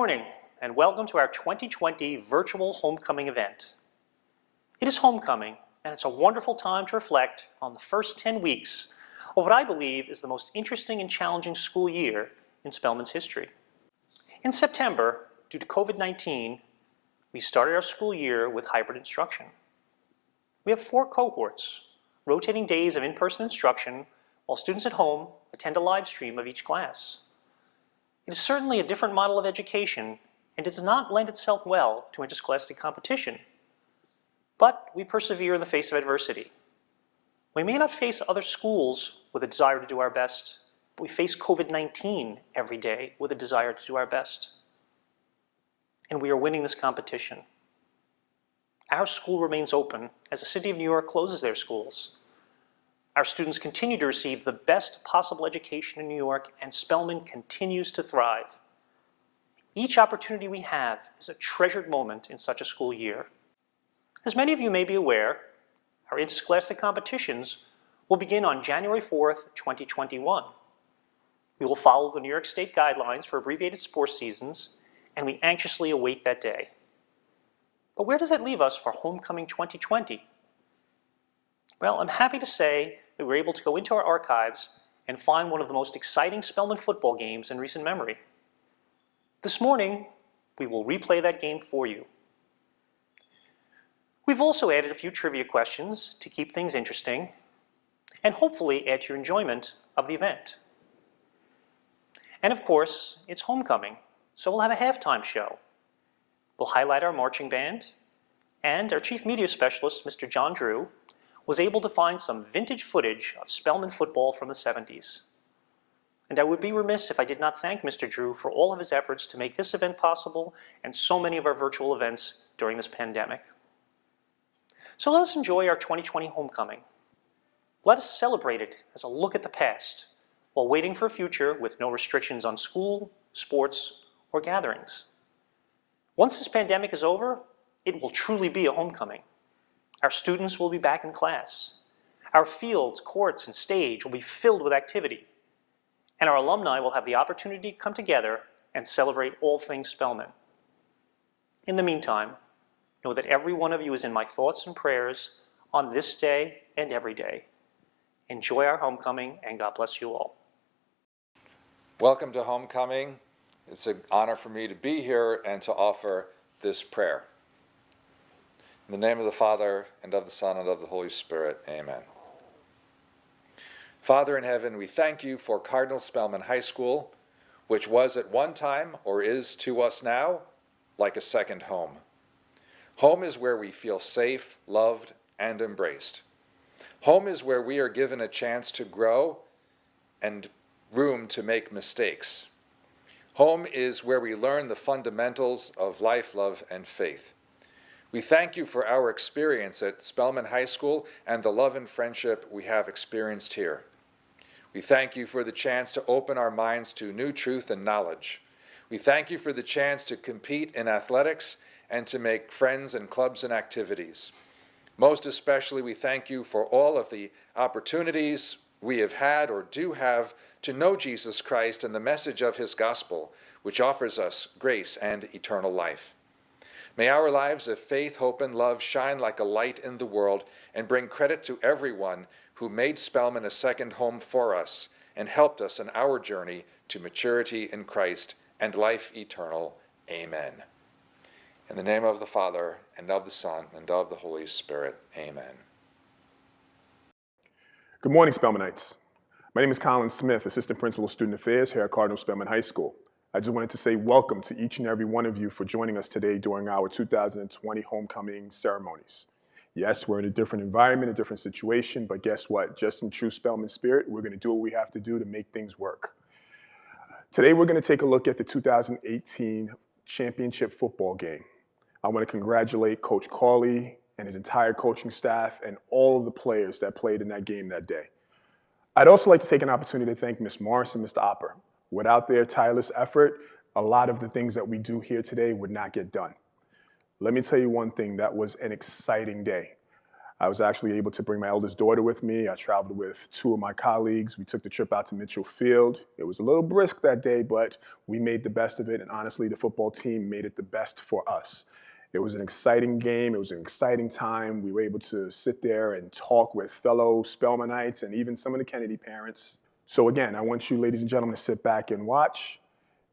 Good morning and welcome to our 2020 virtual homecoming event. It is homecoming and it's a wonderful time to reflect on the first 10 weeks of what I believe is the most interesting and challenging school year in Spellman's history. In September, due to COVID-19, we started our school year with hybrid instruction. We have 4 cohorts, rotating days of in-person instruction while students at home attend a live stream of each class. It is certainly a different model of education and it does not lend itself well to interscholastic competition. But we persevere in the face of adversity. We may not face other schools with a desire to do our best, but we face COVID-19 every day with a desire to do our best. And we are winning this competition. Our school remains open as the City of New York closes their schools. Our students continue to receive the best possible education in New York, and Spellman continues to thrive. Each opportunity we have is a treasured moment in such a school year. As many of you may be aware, our interscholastic competitions will begin on January 4th, 2021. We will follow the New York State guidelines for abbreviated sports seasons, and we anxiously await that day. But where does that leave us for Homecoming 2020? Well, I'm happy to say that we were able to go into our archives and find one of the most exciting Spellman football games in recent memory. This morning, we will replay that game for you. We've also added a few trivia questions to keep things interesting and hopefully add to your enjoyment of the event. And of course, it's homecoming, so we'll have a halftime show. We'll highlight our marching band, and our chief media specialist, Mr. John Drew, was able to find some vintage footage of Spellman football from the 70s. And I would be remiss if I did not thank Mr. Drew for all of his efforts to make this event possible and so many of our virtual events during this pandemic. So let us enjoy our 2020 homecoming. Let us celebrate it as a look at the past while waiting for a future with no restrictions on school, sports, or gatherings. Once this pandemic is over, it will truly be a homecoming. Our students will be back in class. Our fields, courts, and stage will be filled with activity. And our alumni will have the opportunity to come together and celebrate all things Spellman. In the meantime, know that every one of you is in my thoughts and prayers on this day and every day. Enjoy our homecoming, and God bless you all. Welcome to homecoming. It's an honor for me to be here and to offer this prayer. In the name of the Father, and of the Son, and of the Holy Spirit, amen. Father in heaven, we thank you for Cardinal Spellman High School, which was at one time, or is to us now, like a second home. Home is where we feel safe, loved, and embraced. Home is where we are given a chance to grow and room to make mistakes. Home is where we learn the fundamentals of life, love, and faith. We thank you for our experience at Spellman High School and the love and friendship we have experienced here. We thank you for the chance to open our minds to new truth and knowledge. We thank you for the chance to compete in athletics and to make friends in clubs and activities. Most especially, we thank you for all of the opportunities we have had or do have to know Jesus Christ and the message of his gospel, which offers us grace and eternal life. May our lives of faith, hope, and love shine like a light in the world and bring credit to everyone who made Spellman a second home for us and helped us in our journey to maturity in Christ and life eternal. Amen. In the name of the Father, and of the Son, and of the Holy Spirit. Amen. Good morning, Spellmanites. My name is Collin Smith, Assistant Principal of Student Affairs here at Cardinal Spellman High School. I just wanted to say welcome to each and every one of you for joining us today during our 2020 homecoming ceremonies. Yes, we're in a different environment, a different situation, but guess what? Just in true Spellman spirit, we're going to do what we have to do to make things work. Today, we're going to take a look at the 2018 championship football game. I want to congratulate Coach Cawley and his entire coaching staff and all of the players that played in that game that day. I'd also like to take an opportunity to thank Ms. Morris and Mr. Opper. Without their tireless effort, a lot of the things that we do here today would not get done. Let me tell you one thing, that was an exciting day. I was actually able to bring my eldest daughter with me. I traveled with two of my colleagues. We took the trip out to Mitchell Field. It was a little brisk that day, but we made the best of it. And honestly, the football team made it the best for us. It was an exciting game. It was an exciting time. We were able to sit there and talk with fellow Spellmanites and even some of the Kennedy parents. So again, I want you, ladies and gentlemen, to sit back and watch.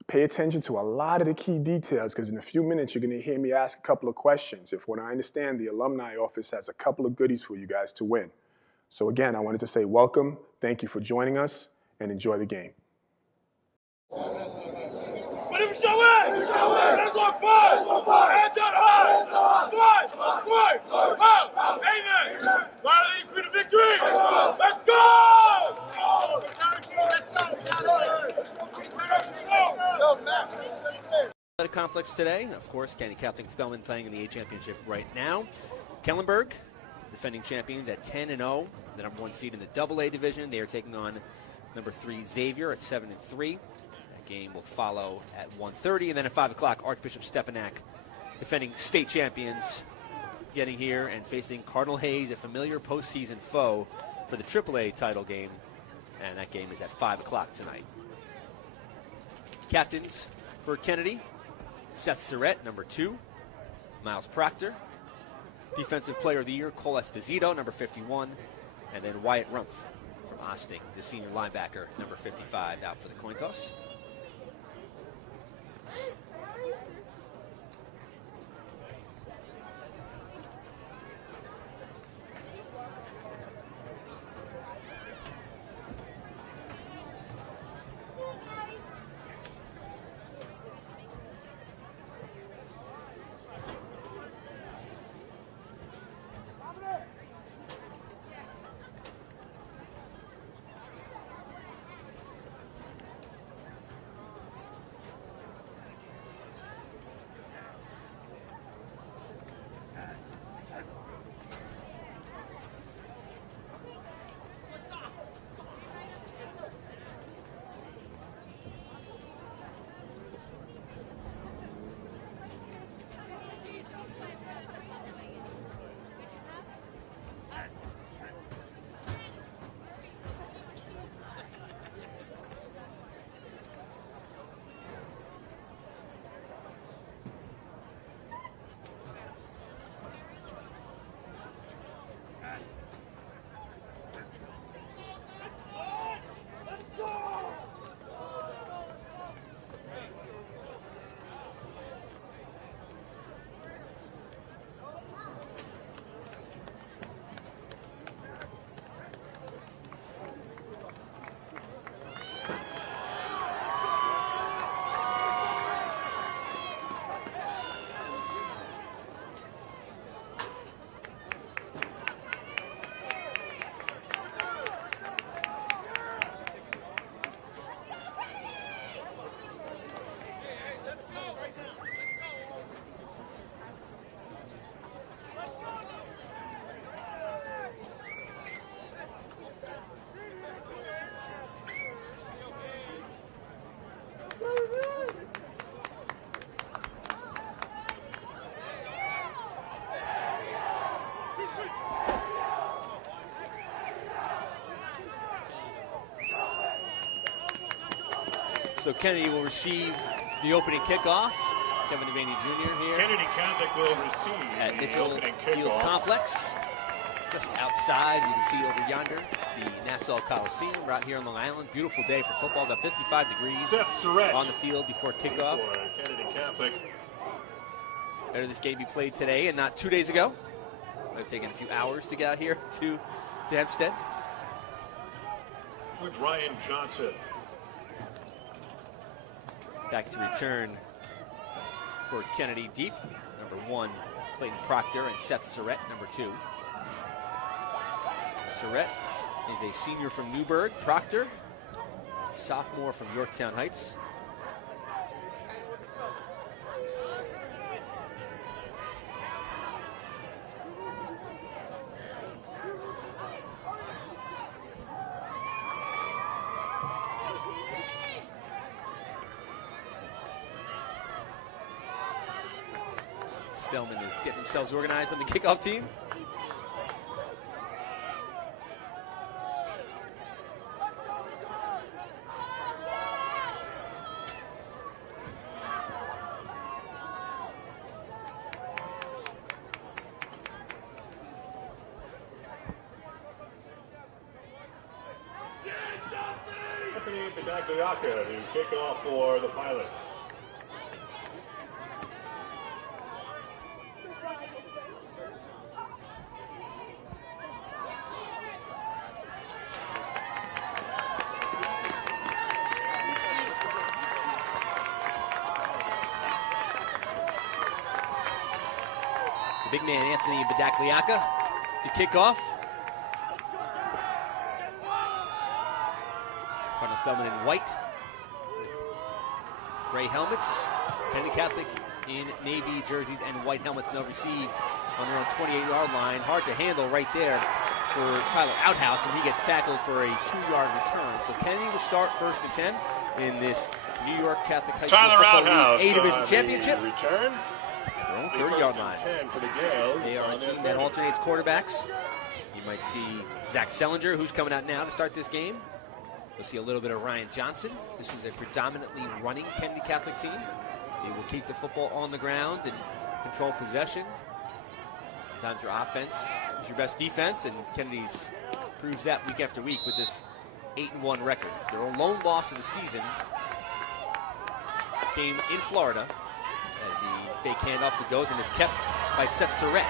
Pay attention to a lot of the key details, because in a few minutes you're going to hear me ask a couple of questions. If what I understand, the alumni office has a couple of goodies for you guys to win. So again, I wanted to say welcome, thank you for joining us, and enjoy the game. But if we show it! We show it! Hands on fire! Hands on high! Fight! Amen! Violating Queen of Victory! Let's go! Athletic complex today. Of course, County Captain Spellman playing in the A Championship right now. Kellenberg, defending champions at 10-0, the number 1 seed in the AA division. They are taking on number 3 Xavier at 7-3. That game will follow at 1:30, and then at 5 o'clock, Archbishop Stepanak, defending state champions, getting here and facing Cardinal Hayes, a familiar postseason foe for the AAA title game, and that game is at 5 o'clock tonight. Captains for Kennedy: Seth Surratt, number 2. Miles Proctor. Defensive Player of the Year, Cole Esposito, number 51. And then Wyatt Rumpf from Osting, the senior linebacker, number 55, out for the coin toss. So Kennedy will receive the opening kickoff. Kevin Devaney Jr. here Kennedy Catholic will receive at the Mitchell opening Fields kickoff. Complex. Just outside, you can see over yonder the Nassau Coliseum right here on Long Island. Beautiful day for football, about 55 degrees Seth Surratt on the field before kickoff. for Kennedy Catholic. Better this game be played today and not 2 days ago. It would have taken a few hours to get out here to Hempstead. With Ryan Johnson. Back to return for Kennedy deep. Number 1, Clayton Proctor, and Seth Surratt, number 2. Surratt is a senior from Newburgh. Proctor, sophomore from Yorktown Heights. Spellman is getting themselves organized on the kickoff team. Badagliaca to kick off for the Pilots. The big man, Anthony Badagliaca, to kick off. Cardinal Spellman in white with gray helmets. Kennedy Catholic in navy jerseys and white helmets. And they'll receive on their own 28-yard line. Hard to handle right there for Tyler Outhouse, and he gets tackled for a 2-yard return. So Kennedy will start 1st and 10 in this New York Catholic High School Tyler Football Outhouse, League A-Division Championship. Return. Their own 30-yard line. 10 for the Gales. They are a team that alternates quarterbacks. You might see Zach Sellinger, who's coming out now to start this game. You'll see a little bit of Ryan Johnson. This is a predominantly running Kennedy Catholic team. They will keep the football on the ground and control possession. Sometimes your offense is your best defense, and Kennedy's proves that week after week with this 8-1 record. Their lone loss of the season came in Florida as the fake handoff that goes, and it's kept by Seth Surratt.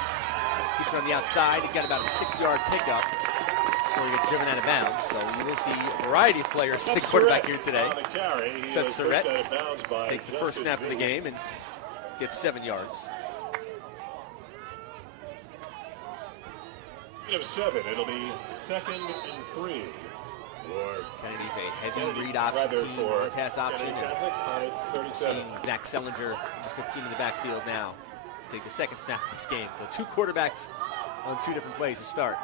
Keeps it on the outside. He got about a 6-yard pickup before he gets driven out of bounds. So you will see a variety of players play quarterback here today. Seth Surratt takes the first snap of the game and gets 7 yards. Of 7, it'll be 2nd and 3. Kennedy's a heavy read option team, on pass option, and seeing Zach Sellinger, the 15 in the backfield now, to take the second snap of this game. So 2 quarterbacks on 2 different plays to start.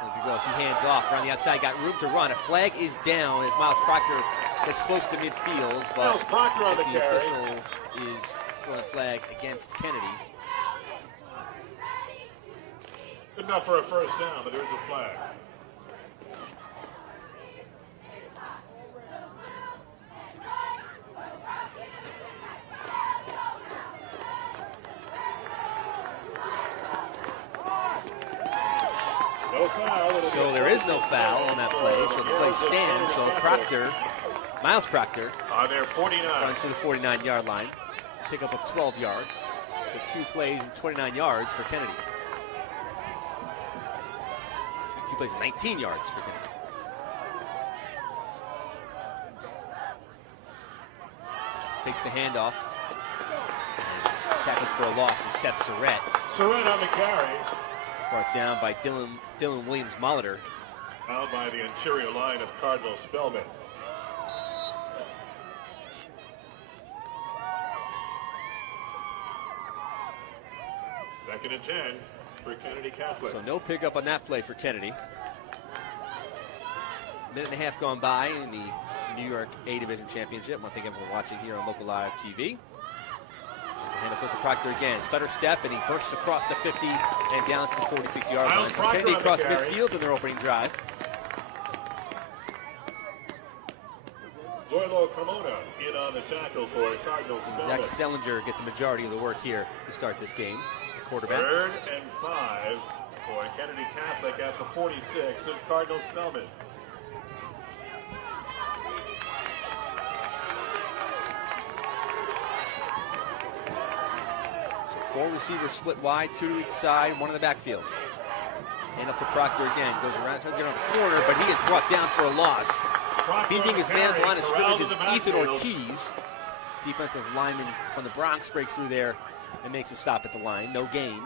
So he hands off around the outside, got room to run. A flag is down as Miles Proctor gets close to midfield, but the official is throwing a flag against Kennedy. Good enough for a first down, but there's a flag. No foul. So there is no foul on that play, so the play stands. So Proctor, Miles Proctor, on their 49. runs to the 49-yard line, pickup of 12 yards. So 2 plays and 29 yards for Kennedy. 2 plays and 19 yards for Kennedy. Takes the handoff. Tackled for a loss is Seth Surratt. Surratt on the carry. Brought down by Dylan Williams-Molitor. Out by the interior line of Cardinal Spellman. Second and 10 for Kennedy Catholic. So no pickup on that play for Kennedy. Minute and a half gone by in the New York A-Division Championship. I want to thank everyone watching here on Local Live TV. As the handoff goes to Proctor again. Stutter step, and he bursts across the 50 and down to the 46-yard line. So Kennedy across midfield in their opening drive. Doyle Carmona in on the tackle for Cardinal Zach Spellman. Sellinger get the majority of the work here to start this game. The quarterback. 3rd and 5 for Kennedy Catholic at the 46 of Cardinal Spellman. So 4 receivers split wide, 2 to each side, 1 in the backfield. And up to Proctor again. Goes around, tries to get on the corner, but he is brought down for a loss. Beating his man's line of scrimmage is Ethan Ortiz. Defensive lineman from the Bronx breaks through there and makes a stop at the line. No gain.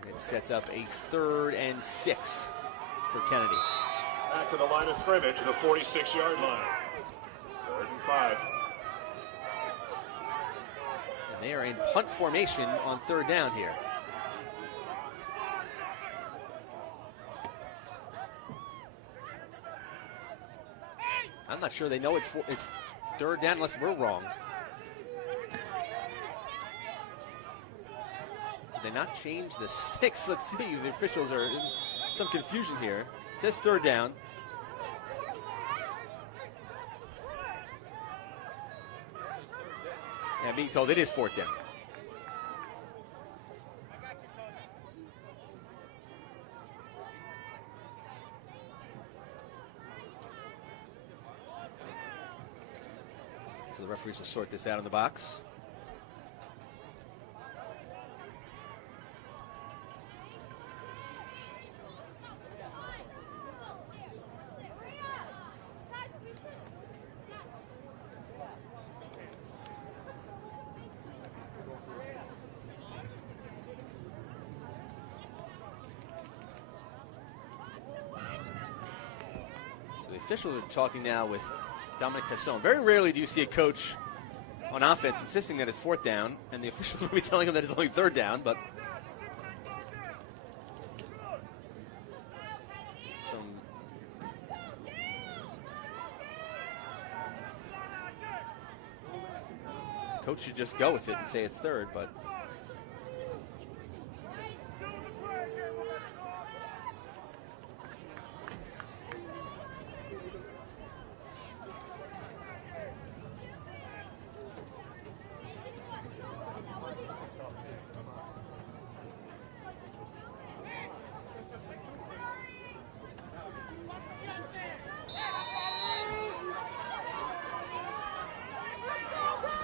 And it sets up a 3rd and 6 for Kennedy. Back to the line of scrimmage, the 46-yard line. 3rd and 5. And they are in punt formation on 3rd down here. I'm not sure they know it's 3rd down unless we're wrong. Did they not change the sticks? Let's see. The officials are in some confusion here. It says 3rd down. Yeah, being told it is 4th down. So the referees will sort this out in the box. So the officials are talking now with Dominic Tesson. Very rarely do you see a coach on offense insisting that it's fourth down, and the officials will be telling him that it's only third down, but coach should just go with it and say it's third, but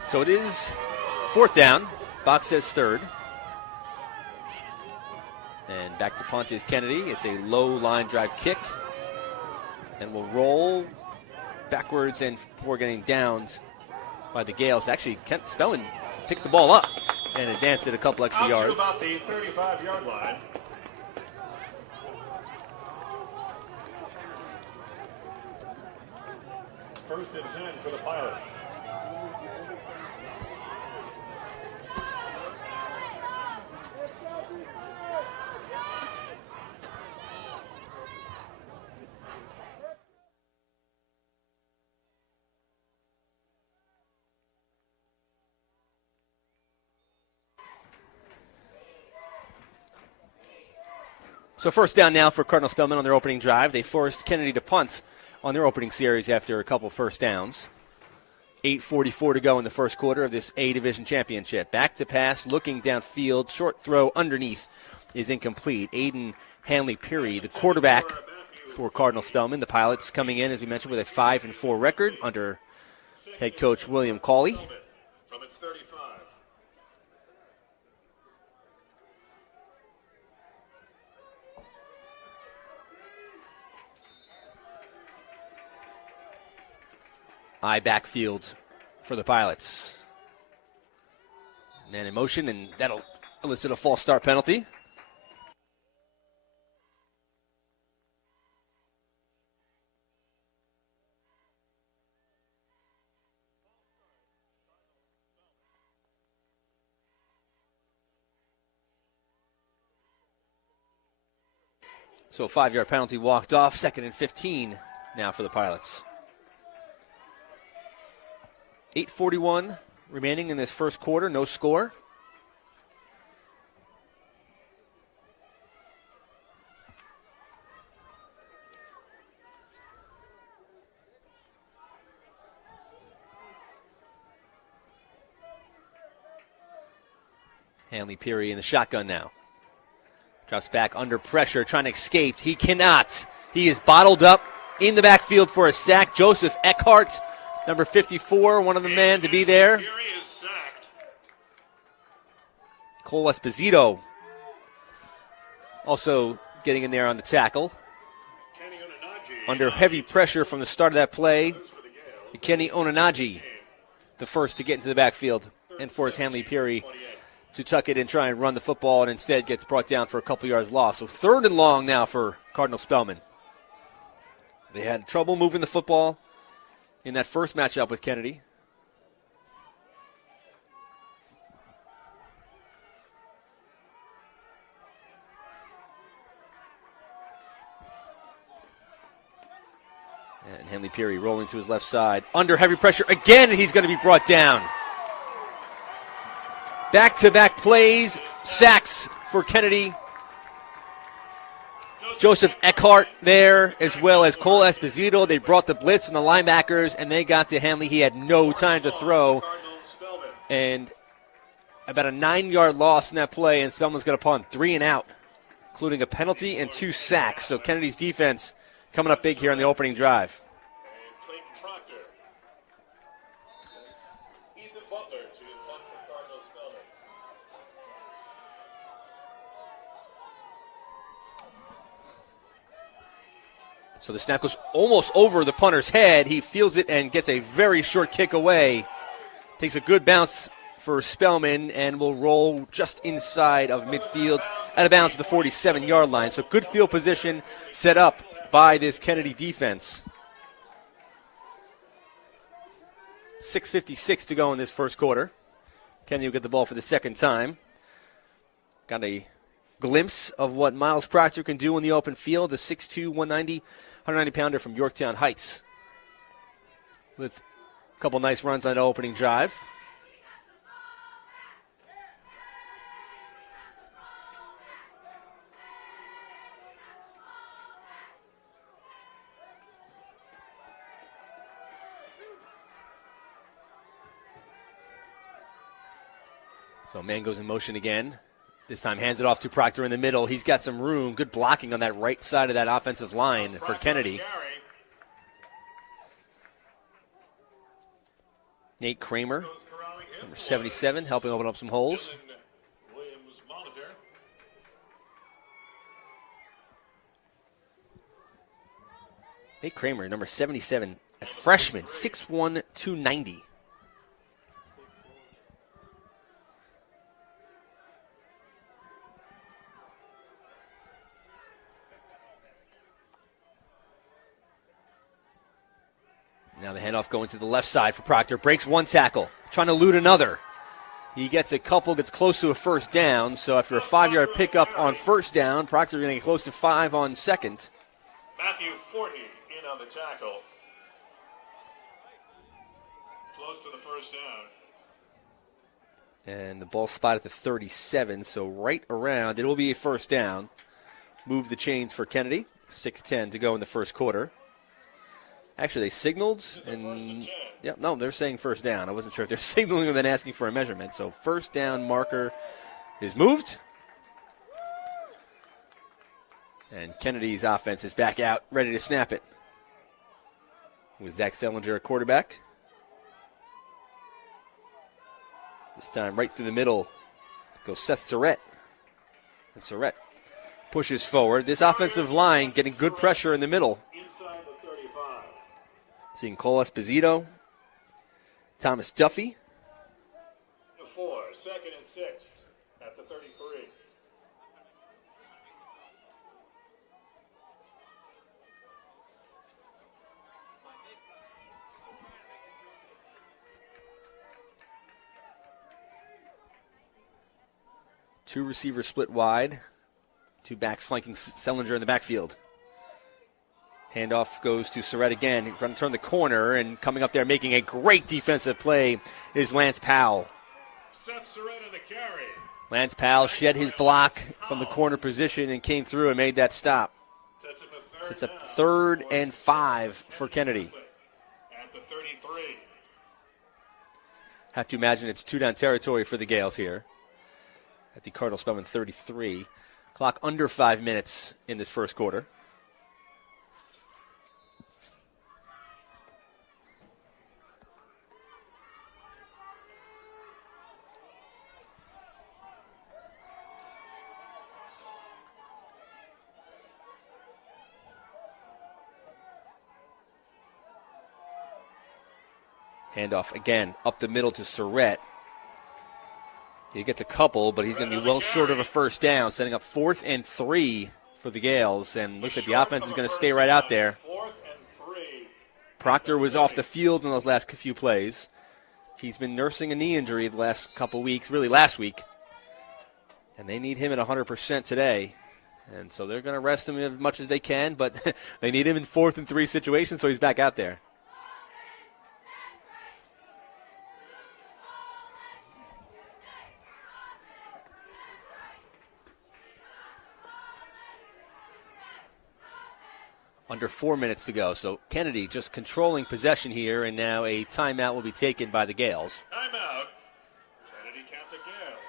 so it is fourth down. Box says third. And back to punt is Kennedy. It's a low line drive kick. And will roll backwards and before getting downed by the Gales. Actually, Spellman picked the ball up and advanced it a couple extra yards. About the 35-yard line. First and 10 for the Pilots. So first down now for Cardinal Spellman on their opening drive. They forced Kennedy to punt on their opening series after a couple first downs. 8:44 to go in the first quarter of this A-Division championship. Back to pass, looking downfield. Short throw underneath is incomplete. Aiden Hanley-Peary, the quarterback for Cardinal Spellman. The Pilots coming in, as we mentioned, with a 5-4 record under head coach William Cawley. From its 35. High backfield for the Pilots. Man in motion, and that'll elicit a false start penalty. So a 5-yard penalty walked off. 2nd and 15 now for the Pilots. 8:41 remaining in this first quarter, no score. Hanley-Peary in the shotgun now. Drops back under pressure, trying to escape. He cannot. He is bottled up in the backfield for a sack. Joseph Eckhart, number 54, one of the men to be there. Cole Esposito also getting in there on the tackle. Under heavy pressure from the start of that play, Kenny Onanaji, the first to get into the backfield and force Hanley-Peary to tuck it and try and run the football, and instead gets brought down for a couple yards lost. So 3rd and long now for Cardinal Spellman. They had trouble moving the football in that first matchup with Kennedy. And Hanley-Peary rolling to his left side. Under heavy pressure again, and he's going to be brought down. Back-to-back plays, sacks for Kennedy. Joseph Eckhart there, as well as Cole Esposito. They brought the blitz from the linebackers, and they got to Hanley. He had no time to throw. And about a 9-yard loss in that play, and Spellman's going to punt 3 and out, including a penalty and 2 sacks. So Kennedy's defense coming up big here on the opening drive. So the snap goes almost over the punter's head. He feels it and gets a very short kick away. Takes a good bounce for Spellman and will roll just inside of midfield out of bounds to the 47-yard line. So good field position set up by this Kennedy defense. 6:56 to go in this first quarter. Kennedy will get the ball for the second time. Got a glimpse of what Miles Proctor can do in the open field, the 6'2", 190-pounder from Yorktown Heights. With a couple nice runs on the opening drive. So man goes in motion again. This time hands it off to Proctor in the middle. He's got some room. Good blocking on that right side of that offensive line for Kennedy. Nate Kramer, number 77, helping open up some holes. Nate Kramer, number 77, a freshman, 6'1", 290. Now the handoff going to the left side for Proctor. Breaks one tackle, trying to elude another. He gets a couple, gets close to a first down. So after a 5-yard pickup on first down, Proctor going to get close to 5 on second. Matthew Forty in on the tackle. Close to the first down. And the ball spot at the 37, so right around. It will be a first down. Move the chains for Kennedy. 6:10 to go in the first quarter. Actually, they signaled, and they're saying first down. I wasn't sure if they're signaling and then asking for a measurement. So first down marker is moved. And Kennedy's offense is back out, ready to snap it. With Zach Sellinger at quarterback. This time right through the middle goes Seth Surrett. And Surrett pushes forward. This offensive line getting good pressure in the middle. Seeing Cole Esposito, Thomas Duffy. The 4, 2nd and 6 at the 33. Two receivers split wide. Two backs flanking Sellinger in the backfield. Handoff goes to Surrett again. He's going to turn the corner, and coming up there making a great defensive play is Lance Powell. Seth Surrett in the carry. Lance Powell shed his block from the corner position and came through and made that stop. Sets up 3rd and 5 for Kennedy. At the 33. Have to imagine it's 2-down territory for the Gales here at the Cardinal Spellman 33. Clock under 5 minutes in this first quarter. Handoff again up the middle to Surrett. He gets a couple, but he's going to be well short of a first down, setting up 4th and 3 for the Gales, and looks like the offense is going to stay right out there. Proctor was off the field in those last few plays. He's been nursing a knee injury the last couple weeks, really last week, and they need him at 100% today. And so they're going to rest him as much as they can, but they need him in 4th and 3 situations, so he's back out there. Under 4 minutes to go. So Kennedy just controlling possession here, and now a timeout will be taken by the Gales. Timeout. Kennedy Catholic Gales.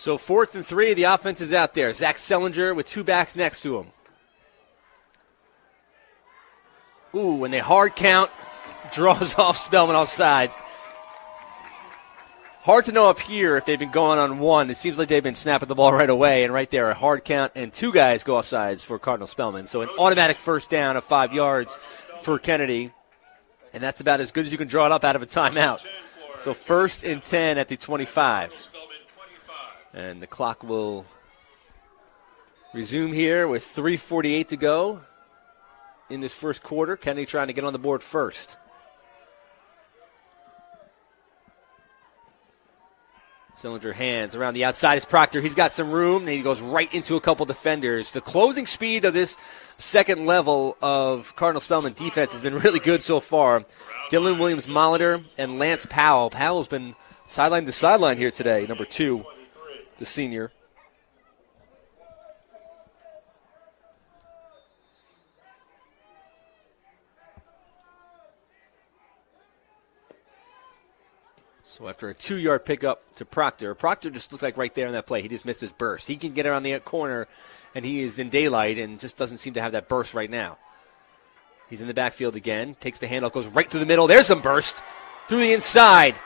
So 4th and 3, the offense is out there. Zach Sellinger with 2 backs next to him. Ooh, and they hard count, draws off Spellman off sides. Hard to know up here if they've been going on 1. It seems like they've been snapping the ball right away, and right there, a hard count, and 2 guys go off sides for Cardinal Spellman. So an automatic first down of 5 yards for Kennedy, and that's about as good as you can draw it up out of a timeout. So 1st and 10 at the 25. And the clock will resume here with 3:48 to go in this first quarter. Kennedy trying to get on the board first. Sellinger hands around the outside is Proctor. He's got some room, and he goes right into a couple defenders. The closing speed of this second level of Cardinal Spellman defense has been really good so far. Dylan Williams-Molitor and Lance Powell. Powell's been sideline to sideline here today, number 2, the senior. So after a 2-yard pickup to Proctor just looks like right there on that play, he just missed his burst. He can get around the corner, and he is in daylight and just doesn't seem to have that burst right now. He's in the backfield again, takes the handoff, goes right through the middle. There's some burst through the inside.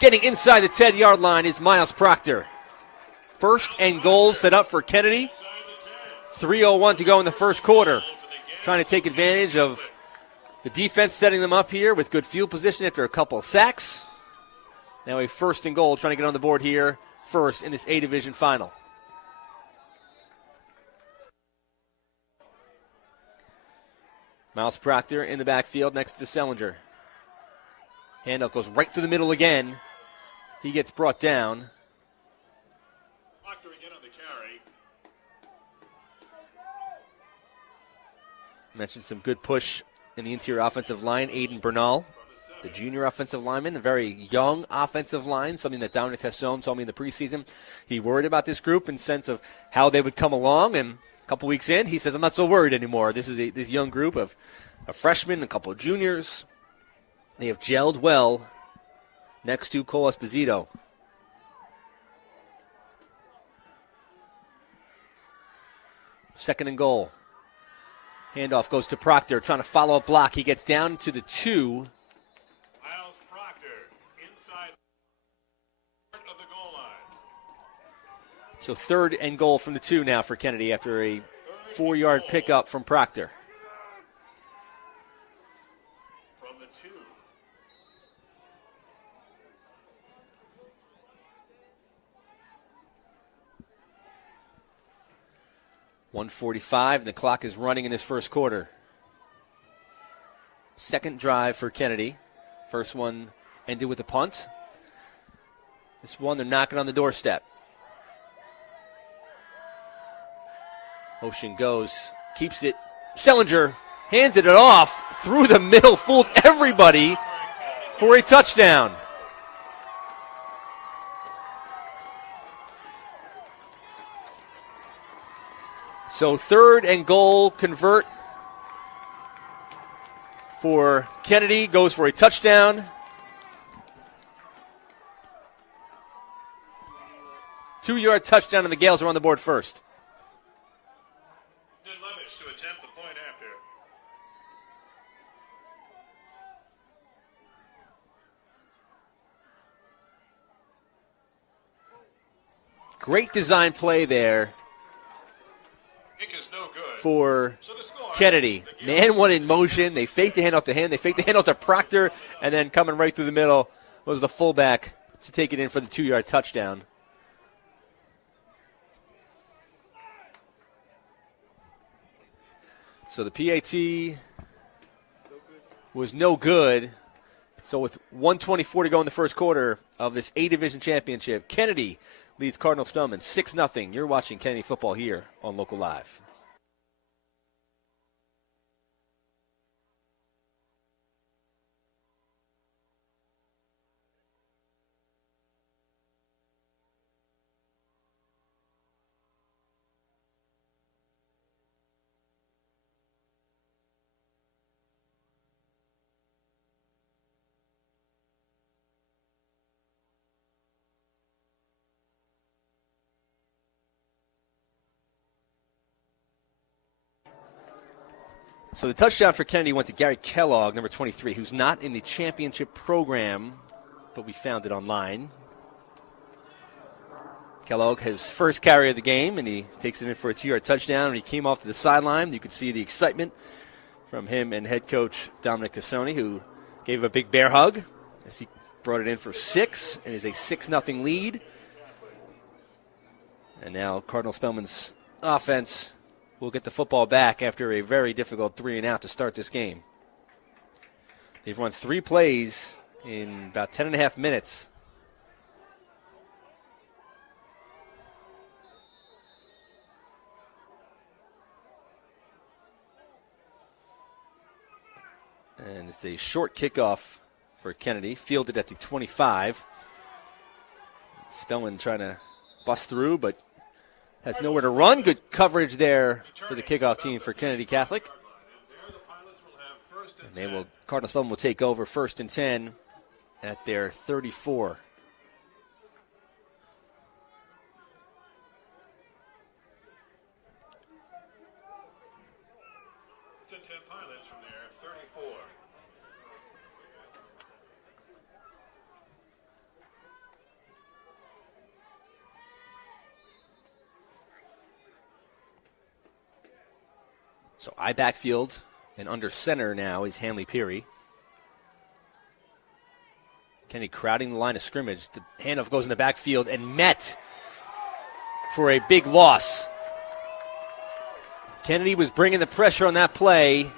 Getting inside the 10-yard line is Miles Proctor. 1st and goal set up for Kennedy. 3:01 to go in the first quarter. Trying to take advantage of the defense setting them up here with good field position after a couple of sacks. Now a 1st and goal, trying to get on the board here first in this A-Division final. Miles Proctor in the backfield next to Sellinger. Handoff goes right through the middle again. He gets brought down. Proctor again on the carry. Mentioned some good push in the interior offensive line. Aiden Bernal, the junior offensive lineman, a very young offensive line, something that Dominic Tessome told me in the preseason. He worried about this group in sense of how they would come along, and a couple weeks in, he says, I'm not so worried anymore. This is this young group of a freshman, a couple of juniors. They have gelled well next to Cole Esposito. Second and goal. Handoff goes to Proctor, trying to follow up block. He gets down to the 2. Miles Proctor inside of the goal line. So 3rd and goal from the 2 now for Kennedy after a 4-yard pickup from Proctor. From the 2. 1:45, and the clock is running in this first quarter. Second drive for Kennedy. First one ended with a punt. This one, they're knocking on the doorstep. Motion goes, keeps it. Sellinger handed it off through the middle, fooled everybody for a touchdown. So 3rd and goal, convert for Kennedy, goes for a touchdown. Two-yard touchdown, and the Gales are on the board first. Did Levis to attempt the point after. Great design play there Kick is no good. for So the score, Kennedy. the Gales Man one in motion. They faked the handoff to him. They faked the handoff to Proctor. And then coming right through the middle was the fullback to take it in for the 2-yard touchdown. So the PAT was no good. So with 1:24 to go in the first quarter of this A-Division championship, Kennedy leads Cardinal Spellman 6-0. You're watching Kennedy football here on Local Live. So the touchdown for Kennedy went to Gary Kellogg, number 23, who's not in the championship program, but we found it online. Kellogg, his first carry of the game, and he takes it in for a 2-yard touchdown. When he came off to the sideline, you could see the excitement from him and head coach Dominic Tassoni, who gave him a big bear hug as he brought it in for 6, and is a 6-0 lead. And now Cardinal Spellman's offense will get the football back after a very difficult 3-and-out to start this game. They've run 3 plays in about 10.5 minutes. And it's a short kickoff for Kennedy, fielded at the 25. Spellman trying to bust through, but has nowhere to run. Good coverage there for the kickoff team for Kennedy Catholic. And Cardinal Spellman will take over 1st and 10 at their 34. So I backfield, and under center now is Hanley Peary. Kennedy crowding the line of scrimmage. The handoff goes in the backfield and met for a big loss. Kennedy was bringing the pressure on that play.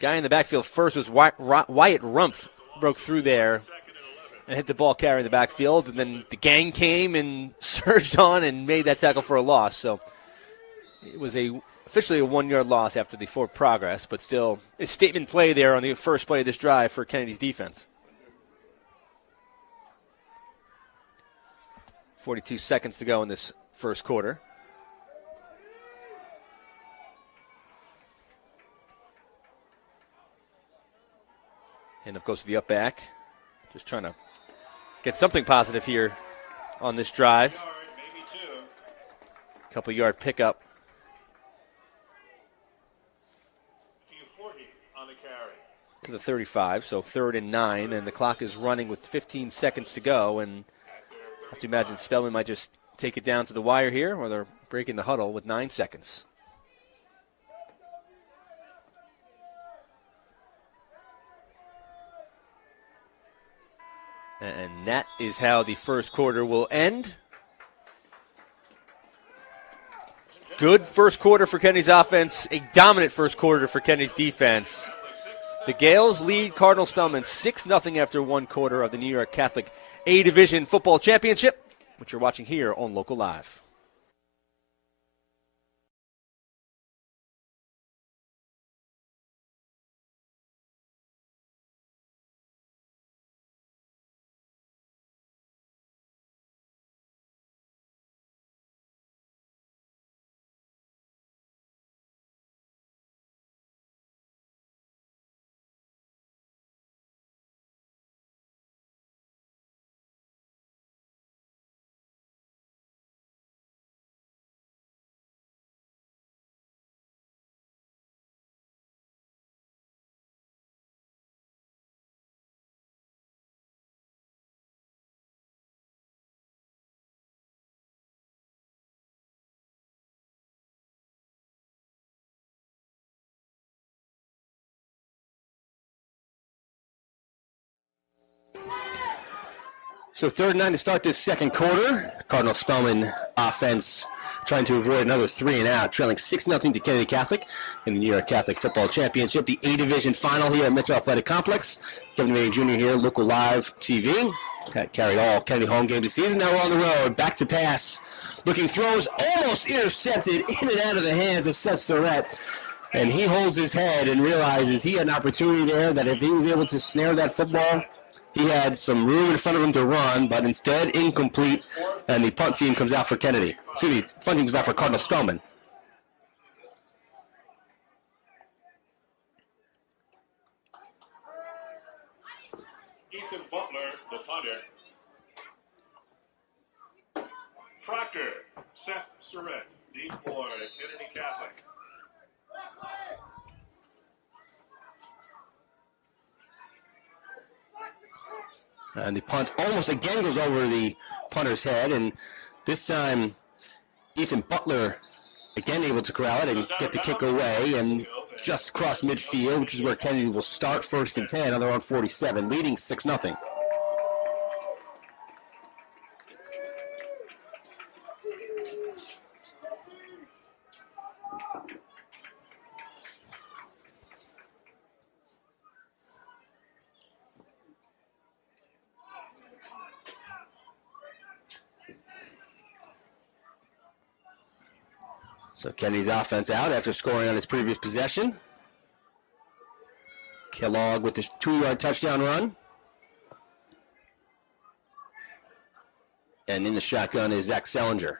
Guy in the backfield first was Wyatt Rumpf, broke through there and hit the ball carrier in the backfield. And then the gang came and surged on and made that tackle for a loss. So it was officially a 1-yard loss after the forward progress, but still a statement play there on the first play of this drive for Kennedy's defense. 42 seconds to go in this first quarter. And of course, the up back. Just trying to get something positive here on this drive. Couple yard pickup. To the 35, so 3rd and 9, and the clock is running with 15 seconds to go. And I have to imagine Spellman might just take it down to the wire here, or they're breaking the huddle with 9 seconds. And that is how the first quarter will end. Good first quarter for Kennedy's offense, a dominant first quarter for Kennedy's defense. The Gales lead Cardinal Spellman 6-0 after 1 quarter of the New York Catholic A Division Football Championship, which you're watching here on Local Live. So 3rd and 9 to start this second quarter. Cardinal Spellman offense trying to avoid another 3-and-out, trailing 6-0 to Kennedy Catholic in the New York Catholic Football Championship, the A Division final here at Mitchell Athletic Complex. Kevin May Jr. here, Local Live TV. Carried all Kennedy home games this season. Now we're on the road. Back to pass. Looking throws, almost intercepted in and out of the hands of Seth Surratt. And he holds his head and realizes he had an opportunity there that if he was able to snare that football, he had some room in front of him to run, but instead incomplete, and the punt team comes out for Kennedy. Excuse me, punt team comes out for Cardinal Spellman. Ethan Butler, the punter. Proctor, Seth Surratt. Deep for Kennedy Catholic. And the punt almost again goes over the punter's head, and this time Ethan Butler again able to corral it and get the kick away and just cross midfield, which is where Kennedy will start 1st and 10 on their own 47, leading 6-0. So Kennedy's offense out after scoring on his previous possession. Kellogg with the 2-yard touchdown run. And in the shotgun is Zach Sellinger.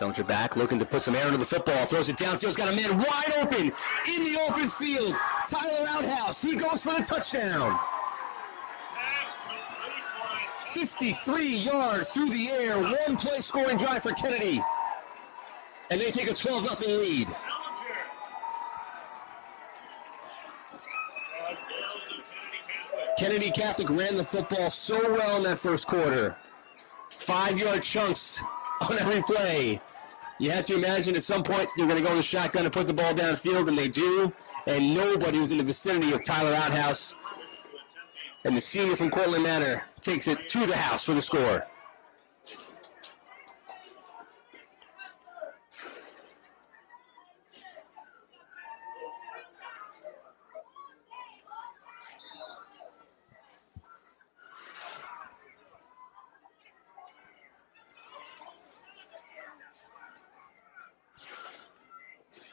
Sellinger back, looking to put some air into the football. Throws it downfield. He's got a man wide open in the open field. Tyler Outhouse. He goes for the touchdown. 53 yards through the air. One play scoring drive for Kennedy. And they take a 12-0 lead. Kennedy Catholic ran the football so well in that first quarter. 5-yard chunks on every play. You have to imagine at some point they're going to go in the shotgun and put the ball downfield, and they do. And nobody was in the vicinity of Tyler Outhouse. And the senior from Cortland Manor takes it to the house for the score.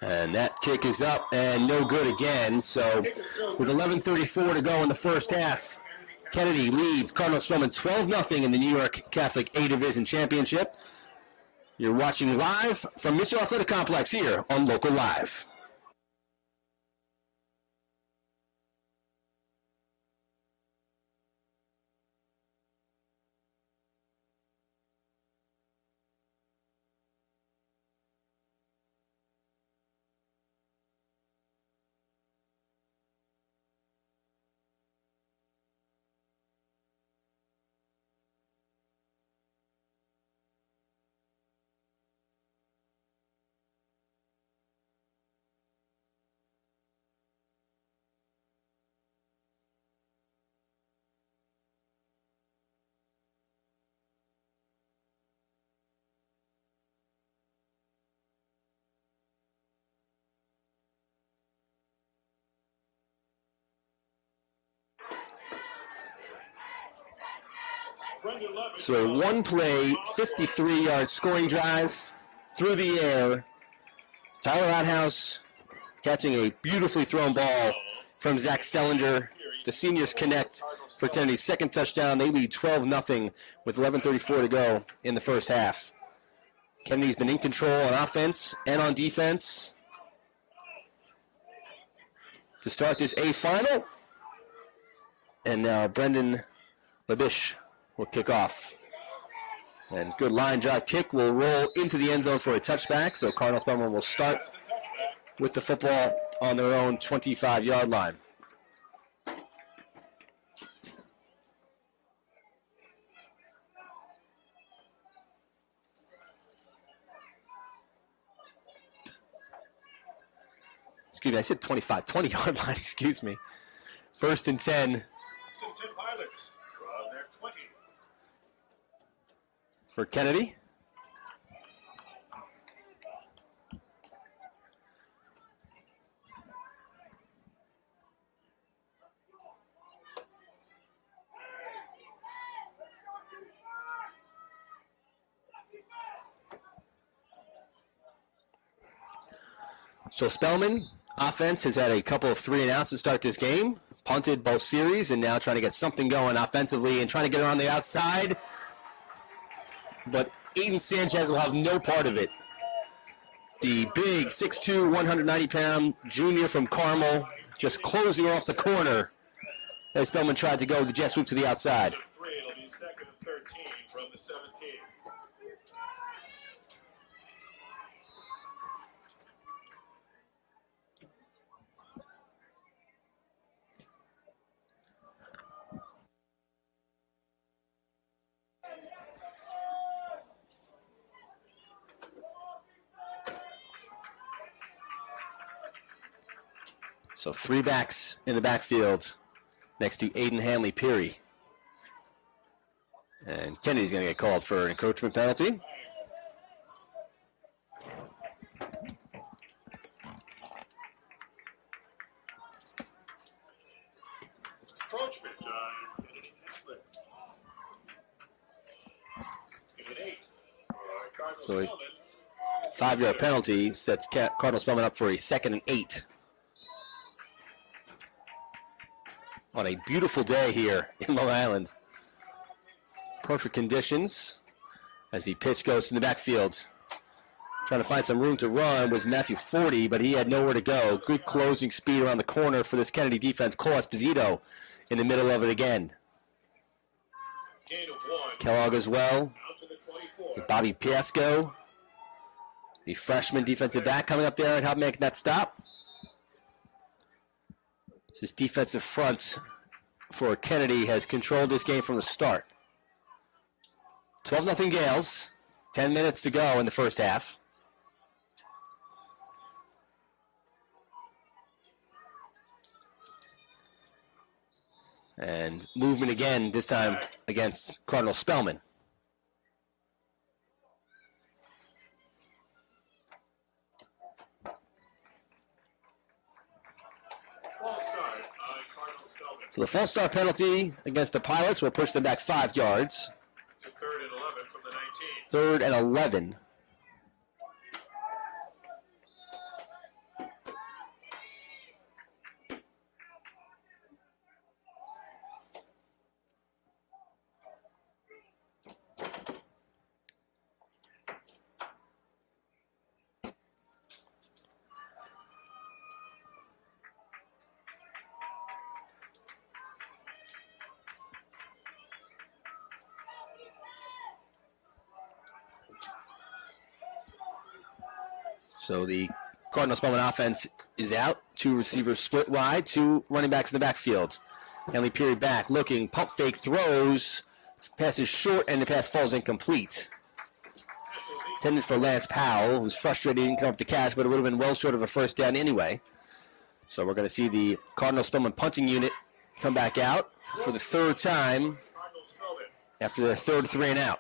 And that kick is up and no good again. So with 11:34 to go in the first half, Kennedy leads Cardinal Spellman 12-0 in the New York Catholic A Division Championship. You're watching live from Mitchell Athletic Complex here on Local Live. So a one-play, 53-yard scoring drive through the air. Tyler Outhouse catching a beautifully thrown ball from Zach Sellinger. The seniors connect for Kennedy's second touchdown. They lead 12-0 with 11:34 to go in the first half. Kennedy's been in control on offense and on defense to start this A final. And now Brendan Labish will kick off. And good line drive kick will roll into the end zone for a touchback. So Cardinal Spellman will start with the football on their own 25-yard line. Excuse me, I said 25, 20-yard line, excuse me. 1st and 10. For Kennedy. So Spellman offense has had a couple of 3-and-outs to start this game. Punted both series and now trying to get something going offensively and trying to get around the outside. But Aiden Sanchez will have no part of it. The big 6'2", 190-pound junior from Carmel just closing off the corner as Spellman tried to go the jet sweep to the outside. So 3 backs in the backfield next to Aiden Hanley Peary. And Kennedy's going to get called for an encroachment penalty. So a 5-yard penalty sets Cardinal Spellman up for a 2nd and 8. On a beautiful day here in Long Island. Perfect conditions as the pitch goes to the backfield. Trying to find some room to run was Matthew Forty, but he had nowhere to go. Good closing speed around the corner for this Kennedy defense. Cole Esposito in the middle of it again. Kellogg as well. Bobby Piasco, the freshman defensive back, coming up there and help make that stop. This defensive front for Kennedy has controlled this game from the start. 12-0 Gales. 10 minutes to go in the first half. And movement again, this time against Cardinal Spellman. So the false start penalty against the Pilots will push them back 5 yards. 3rd and 11. So the Cardinal Spellman offense is out. 2 receivers split wide, 2 running backs in the backfield. Hanley Peary back, looking, pump fake, throws. Pass is short, and the pass falls incomplete. Intended for Lance Powell, who's frustrated he didn't come up to catch, but it would have been well short of a first down anyway. So we're going to see the Cardinal Spellman punting unit come back out for the 3rd time after their 3rd 3 and out.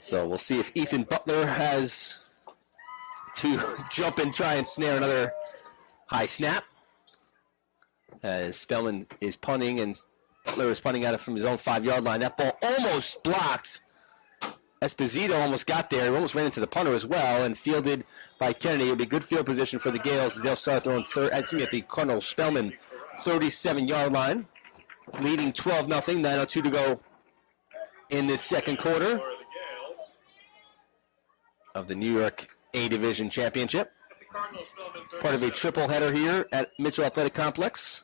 So we'll see if Ethan Butler has to jump and try and snare another high snap. As Spellman is punting and Butler is punting out from his own 5-yard line. That ball almost blocked. Esposito almost got there. He almost ran into the punter as well and fielded by Kennedy. It'll be good field position for the Gales as they'll start their own at the Cardinal Spellman 37-yard line. Leading 12-0, 9:02 to go in this second quarter of the New York A Division Championship. Part of a triple header here at Mitchell Athletic Complex.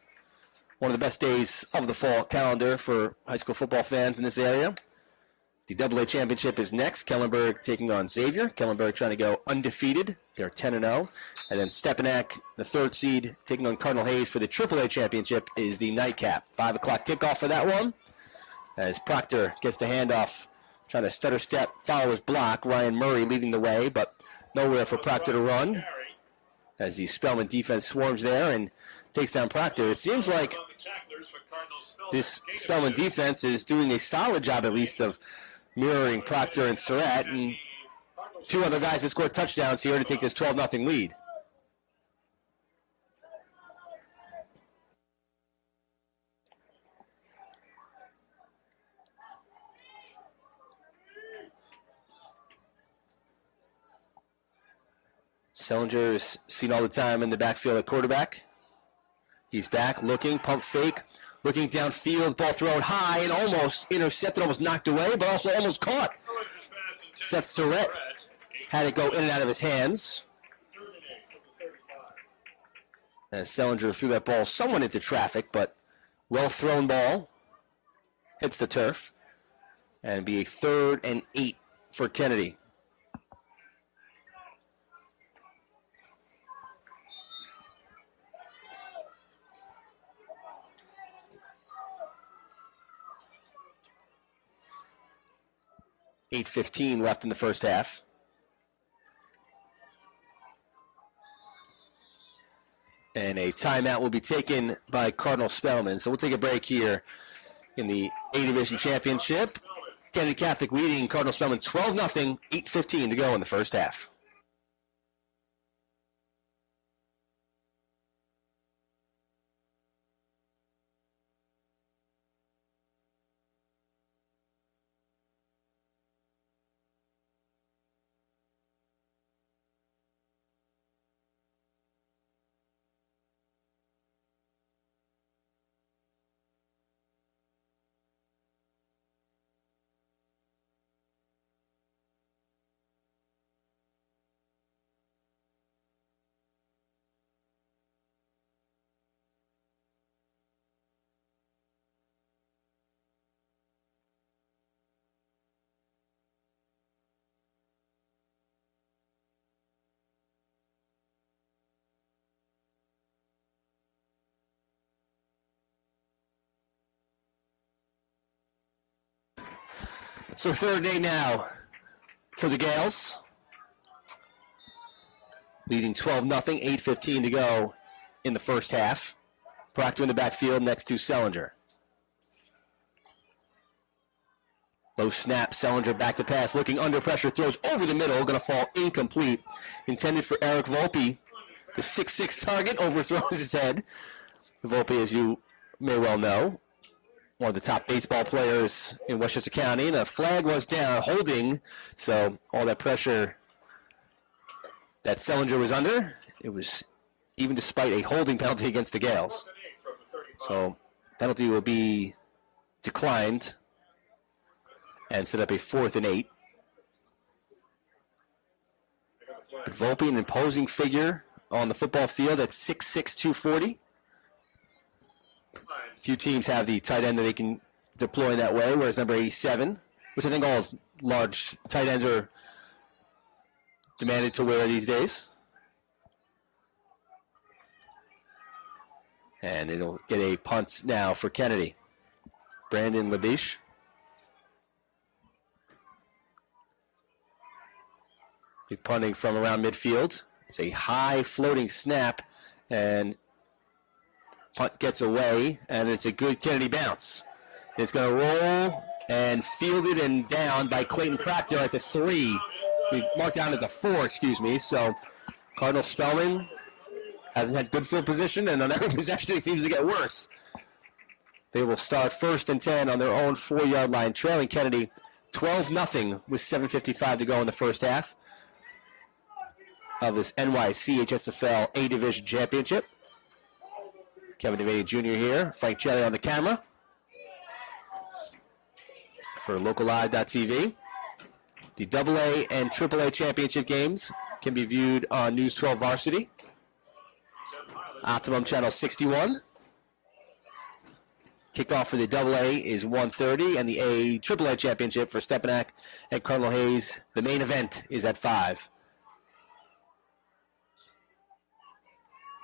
One of the best days of the fall calendar for high school football fans in this area. The AA Championship is next. Kellenberg taking on Xavier. Kellenberg trying to go undefeated. They're 10-0. And then Stepanak, the 3rd seed, taking on Cardinal Hayes for the AAA Championship is the nightcap. 5 o'clock kickoff for that one. As Proctor gets the handoff, trying to stutter step, follow his block. Ryan Murray leading the way, but nowhere for Proctor to run. As the Spellman defense swarms there and takes down Proctor. It seems like this Spellman defense is doing a solid job, at least, of mirroring Proctor and Surratt, and 2 other guys that scored touchdowns here to take this 12-0 lead. Sellinger is seen all the time in the backfield at quarterback. He's back, looking, pump fake, looking downfield, ball thrown high and almost intercepted, almost knocked away, but also almost caught. Seth Surratt had it go in and out of his hands. As Sellinger threw that ball somewhat into traffic, but well-thrown ball. Hits the turf. And be a 3rd and 8 for Kennedy. 8:15 left in the first half. And a timeout will be taken by Cardinal Spellman. So we'll take a break here in the A Division Championship. Kennedy Catholic leading Cardinal Spellman 12-0, 8:15 to go in the first half. So third day now for the Gales. Leading 12-0, 8:15 to go in the first half. Proctor in the backfield next to Sellinger. Low snap, Sellinger back to pass, looking under pressure, throws over the middle, going to fall incomplete. Intended for Eric Volpe. The 6'6" target overthrows his head. Volpe, as you may well know, one of the top baseball players in Westchester County, and a flag was down, holding, so all that pressure that Sellinger was under, it was even despite a holding penalty against the Gales. So penalty will be declined and set up a 4th and 8. But Volpe, an imposing figure on the football field at 6'6", 240. Few teams have the tight end that they can deploy in that way, whereas number 87, which I think all large tight ends are demanded to wear these days. And it'll get a punt now for Kennedy. Brandon Labiche. Be punting from around midfield. It's a high floating snap, and punt gets away, and it's a good Kennedy bounce. It's going to roll and fielded and down by Clayton Proctor at the 3. We marked down at the 4, excuse me. So Cardinal Spellman hasn't had good field position, and on every possession it seems to get worse. They will start 1st and 10 on their own 4-yard line, trailing Kennedy 12-0 with 7:55 to go in the first half of this NYCHSFL A Division Championship. Kevin Devaney Jr. here, Frank Jelly on the camera for LocalLive.tv. The AA and AAA championship games can be viewed on News 12 Varsity, Optimum Channel 61. Kickoff for the AA is 1:30, and the AAA championship for Stepinac and Cardinal Hayes, the main event, is at 5.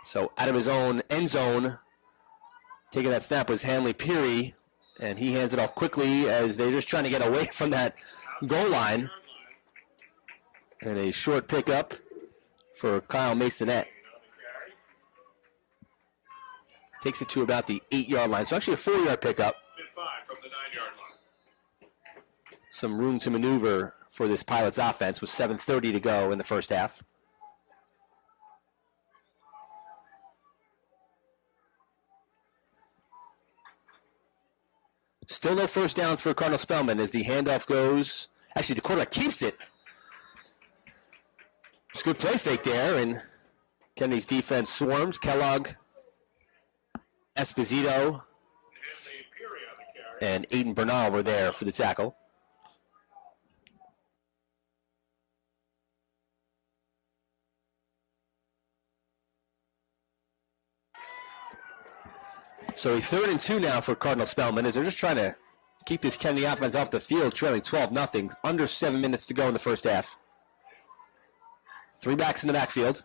So out of his own end zone, taking that snap was Hanley Peary, and he hands it off quickly as they're just trying to get away from that goal line. And a short pickup for Kyle Masonette. Takes it to about the 8-yard line. So actually a 4-yard pickup. Some room to maneuver for this Pilots offense with 7:30 to go in the first half. Still no first downs for Cardinal Spellman as the handoff goes. Actually, the quarterback keeps it. It's a good play fake there, and Kennedy's defense swarms. Kellogg, Esposito, and Aiden Bernal were there for the tackle. So a 3rd and 2 now for Cardinal Spellman as they're just trying to keep this Kennedy offense off the field, trailing 12-0, under 7 minutes to go in the first half. 3 backs in the backfield.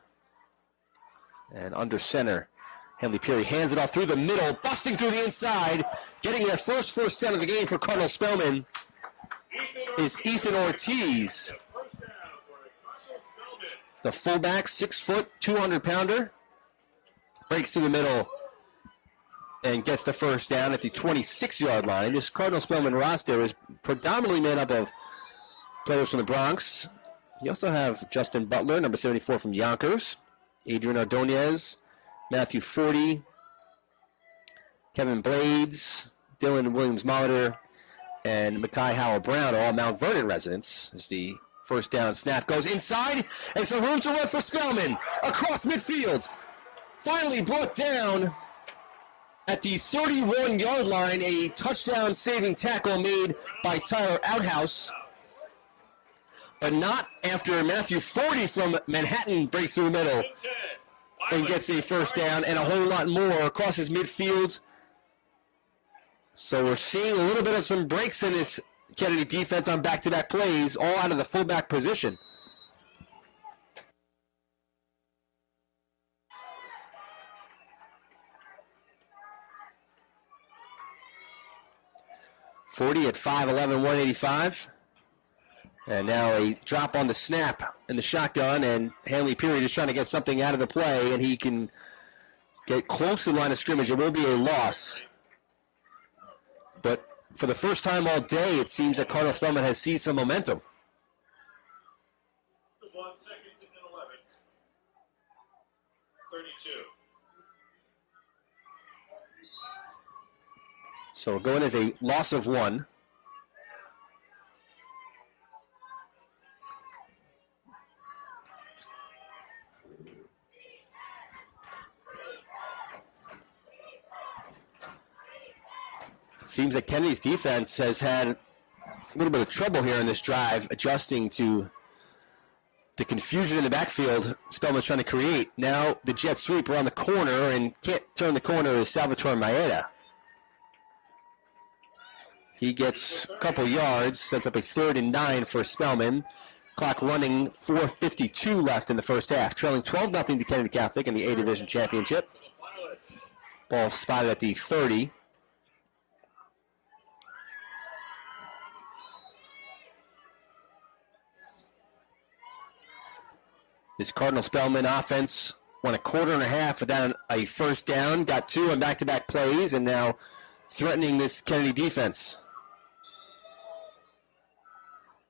And under center, Henley Peary hands it off through the middle, busting through the inside, getting their first down of the game for Cardinal Spellman. is Ethan Ortiz. The fullback, 6 foot, 200-pounder, breaks through the middle and gets the first down at the 26-yard line. This Cardinal Spellman roster is predominantly made up of players from the Bronx. You also have Justin Butler, number 74 from Yonkers, Adrian Ordonez, Matthew Forty, Kevin Blades, Dylan Williams-Molitor, and Mekhi Howell-Brown, all Mount Vernon residents, as the first down snap goes inside, and some room to run for Spellman across midfield. Finally brought down at the 31-yard line, a touchdown-saving tackle made by Tyler Outhouse, but not after Matthew Forty from Manhattan breaks through the middle and gets a first down and a whole lot more across his midfield. So we're seeing a little bit of some breaks in this Kennedy defense on back-to-back plays, all out of the fullback position. Forty at 5'11", 185. And now a drop on the snap in the shotgun, and Hanley Peary just trying to get something out of the play, and he can get close to the line of scrimmage. It will be a loss. But for the first time all day, it seems that Cardinal Spellman has seized some momentum. 1 second and 11. 32. So we're going as a loss of 1. Seems that Kennedy's defense has had a little bit of trouble here in this drive, adjusting to the confusion in the backfield Spellman's trying to create. Now the jet sweep around the corner, and can't turn the corner is Salvatore Maeda. He gets a couple yards, sets up a 3rd and 9 for Spellman. Clock running, 4:52 left in the first half. Trailing 12-0 to Kennedy Catholic in the A Division Championship. Ball spotted at the 30. This Cardinal Spellman offense won a quarter and a half without a first down, got 2 on back-to-back plays, and now threatening this Kennedy defense.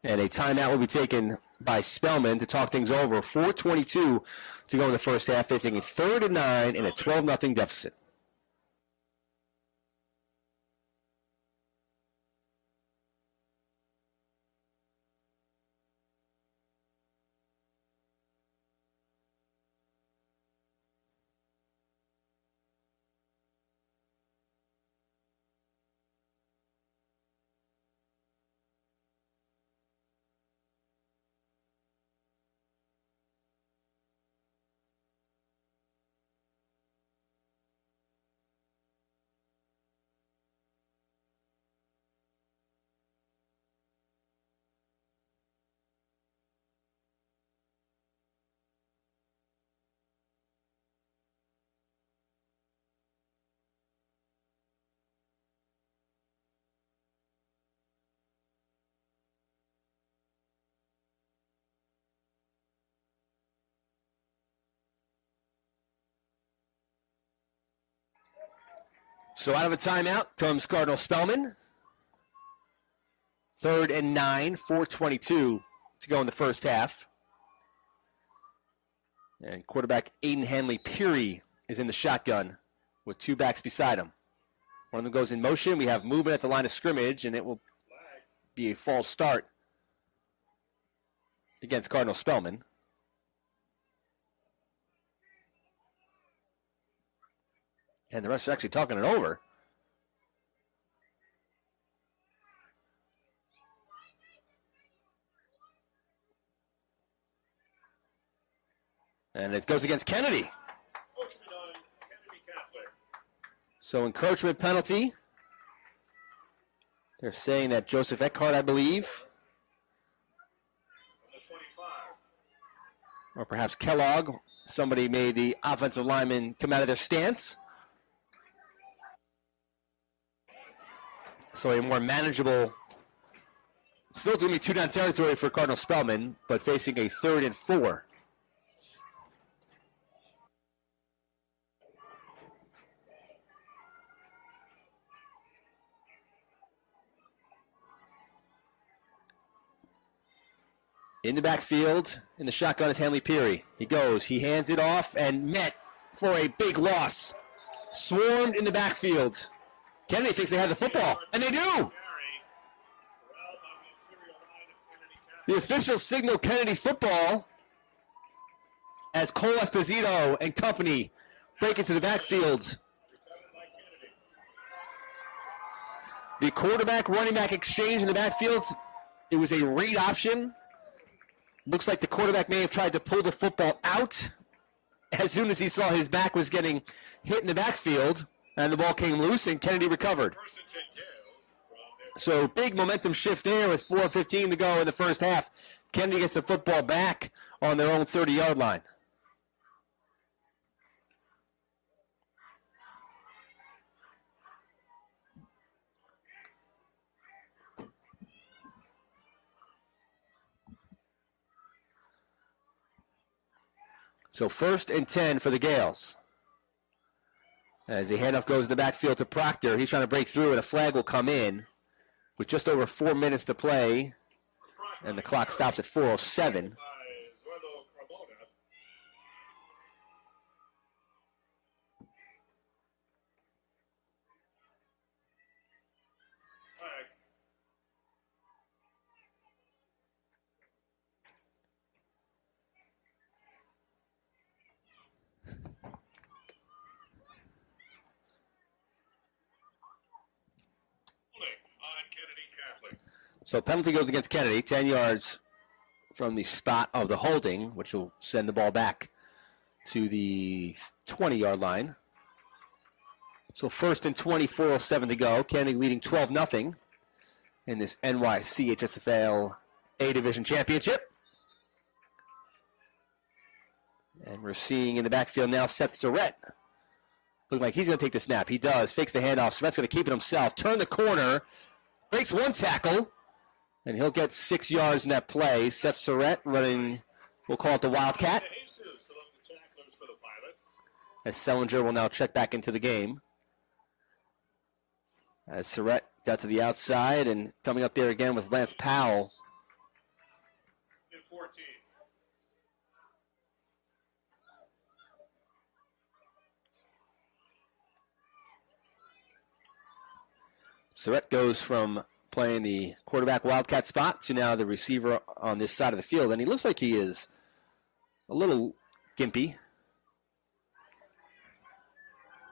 And a timeout will be taken by Spellman to talk things over. 4:22 to go in the first half, facing a 3rd and 9 and a 12-0 deficit. So out of a timeout comes Cardinal Spellman. 3rd and 9, 4:22 to go in the first half. And quarterback Aiden Hanley Peary is in the shotgun with 2 backs beside him. One of them goes in motion. We have movement at the line of scrimmage, and it will be a false start against Cardinal Spellman. And the rest are actually talking it over. And it goes against Kennedy. So encroachment penalty. They're saying that Joseph Eckhart, I believe, or perhaps Kellogg, somebody made the offensive lineman come out of their stance. So a more manageable Still doing 2-down territory for Cardinal Spellman, but facing a 3rd and 4. In the backfield, in the shotgun is Hanley Peary. He goes, he hands it off, and met for a big loss. Swarmed in the backfield. Kennedy thinks they have the football, and they do! The officials signal Kennedy football as Cole Esposito and company break into the backfield. The quarterback running back exchange in the backfield, it was a read option. Looks like the quarterback may have tried to pull the football out as soon as he saw his back was getting hit in the backfield, and the ball came loose and Kennedy recovered. So big momentum shift there with 4:15 to go in the first half. Kennedy gets the football back on their own 30-yard line. So 1st and 10 for the Gales. As the handoff goes in the backfield to Proctor, he's trying to break through and a flag will come in with just over 4 minutes to play. And the clock stops at 4:07. So penalty goes against Kennedy, 10 yards from the spot of the holding, which will send the ball back to the 20-yard line. So 1st and 20, 4:07 to go. Kennedy leading 12-0 in this NYC HSFL A Division Championship. And we're seeing in the backfield now Seth Surrett. Looking like he's going to take the snap. He does. Fakes the handoff. Surrett's going to keep it himself. Turn the corner. Breaks one tackle. And he'll get 6 yards in that play. Seth Surrett running, we'll call it the Wildcat. As Sellinger will now check back into the game. As Surrett got to the outside and coming up there again with Lance Powell. Surrett goes from playing the quarterback Wildcat spot to now the receiver on this side of the field. And he looks like he is a little gimpy.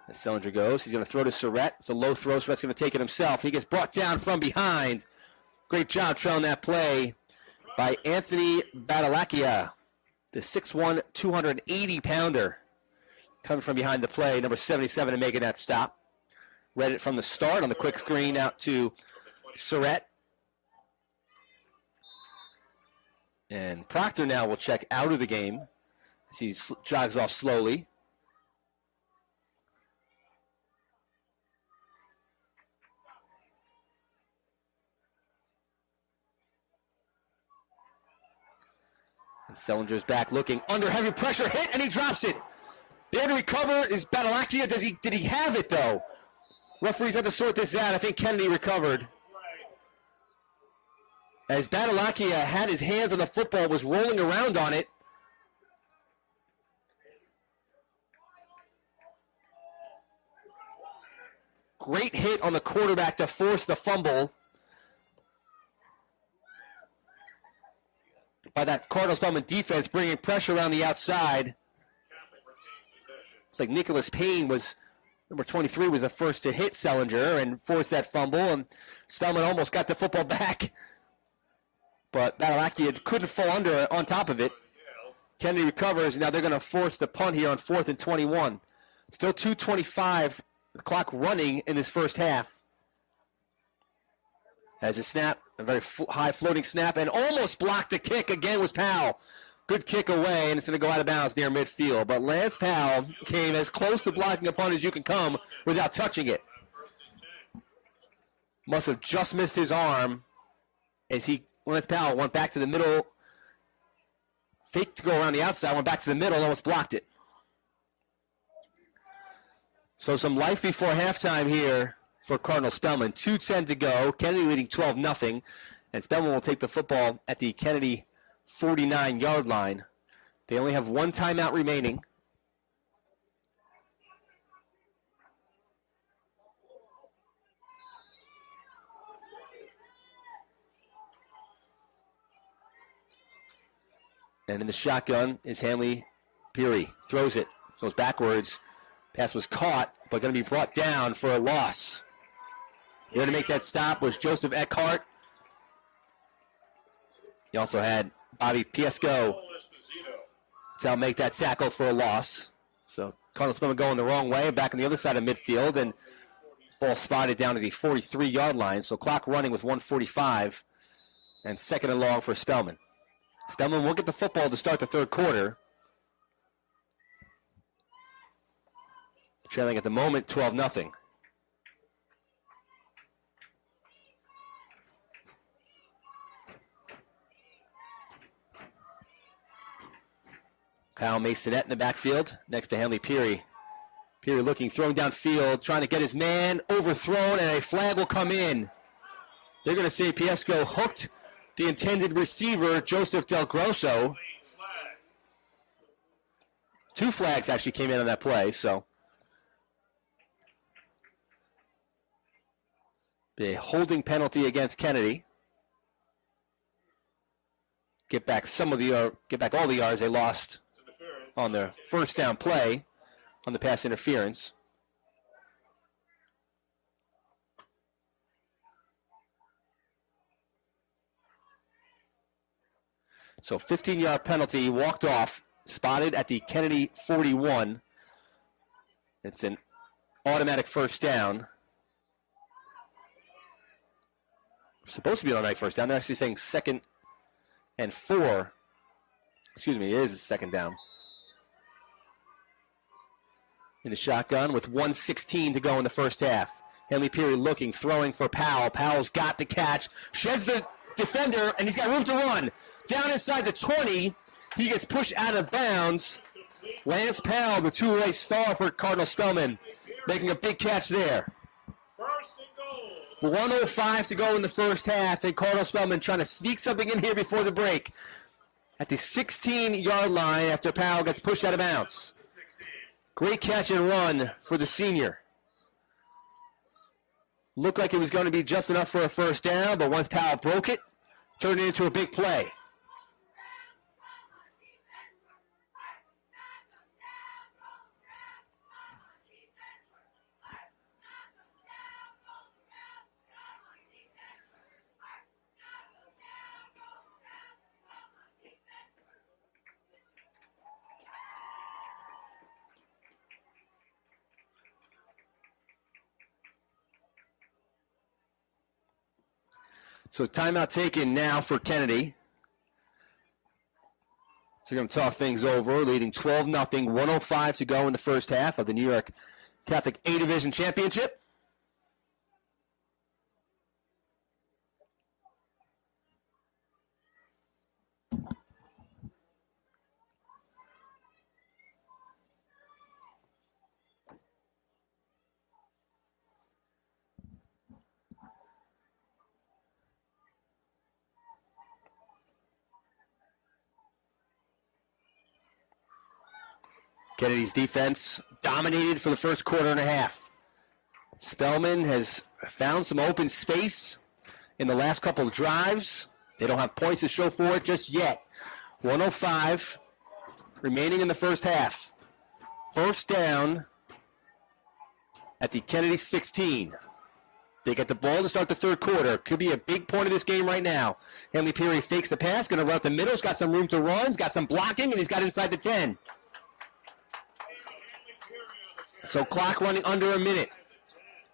As Sellinger goes, he's going to throw to Surrett. It's a low throw. Surrett's going to take it himself. He gets brought down from behind. Great job trailing that play by Anthony Badalakia, the 6'1", 280-pounder. Coming from behind the play, number 77, and making that stop. Read it from the start on the quick screen out to Surrett. And Proctor now will check out of the game as he jogs off slowly. And Sellinger's back looking under heavy pressure, hit, and he drops it. There to recover is Badalakia. Did he have it though? Referees have to sort this out. I think Kennedy recovered. As Badalakia had his hands on the football, was rolling around on it. Great hit on the quarterback to force the fumble by that Cardinal Spellman defense, bringing pressure around the outside. It's like Nicholas Payne was, number 23, was the first to hit Sellinger and force that fumble, and Spellman almost got the football back. But Badalakia couldn't fall under on top of it. Kennedy recovers. Now they're going to force the punt here on 4th and 21. Still 2:25, the clock running in this first half. As a snap, a very high floating snap, and almost blocked the kick. Again was Powell. Good kick away, and it's going to go out of bounds near midfield. But Lance Powell came as close to blocking a punt as you can come without touching it. Must have just missed his arm as he Lance Powell went back to the middle. Faked to go around the outside, went back to the middle, almost blocked it. So some life before halftime here for Cardinal Spellman. 2:10 to go. Kennedy leading 12-0. And Spellman will take the football at the Kennedy 49-yard line. They only have one timeout remaining. And in the shotgun is Hanley Peary. Throws it. Goes backwards. Pass was caught, but going to be brought down for a loss. There to make that stop was Joseph Eckhart. He also had Bobby Piesco to help make that tackle for a loss. So Cardinal Spellman going the wrong way, back on the other side of midfield, and ball spotted down to the 43-yard line. So clock running with 1:45, and second and long for Spellman. Spellman will get the football to start the third quarter. Trailing at the moment 12-0. Kyle Masonette in the backfield next to Hanley Peary. Peary looking, throwing downfield, trying to get his man overthrown, and a flag will come in. They're going to say Piesco hooked the intended receiver, Joseph Del Grosso. 2 flags actually came in on that play, so. A holding penalty against Kennedy. Get back all the yards they lost on their first down play on the pass interference. So 15-yard penalty, walked off, spotted at the Kennedy 41. It's an automatic first down. Supposed to be an automatic first down. They're actually saying 2nd and 4. Excuse me, it is a second down. In the shotgun with 1:16 to go in the first half. Hanley Peary looking, throwing for Powell. Powell's got the catch, sheds the defender, and he's got room to run. Down inside the 20, he gets pushed out of bounds. Lance Powell, the two-way star for Cardinal Spellman, making a big catch there. 1:05 to go in the first half, and Cardinal Spellman trying to sneak something in here before the break. At the 16-yard line after Powell gets pushed out of bounds. Great catch and run for the senior. Looked like it was going to be just enough for a first down, but once Powell broke it, turned it into a big play. So timeout taken now for Kennedy. So they're going to talk things over, leading 12-0, 1:05 to go in the first half of the New York Catholic A-Division Championship. Kennedy's defense dominated for the first quarter and a half. Spellman has found some open space in the last couple of drives. They don't have points to show for it just yet. 1:05 remaining in the first half. First down at the Kennedy 16. They get the ball to start the third quarter. Could be a big point of this game right now. Hanley Peary fakes the pass, going to run up the middle. He's got some room to run. He's got some blocking, and he's got inside the 10. So clock running under a minute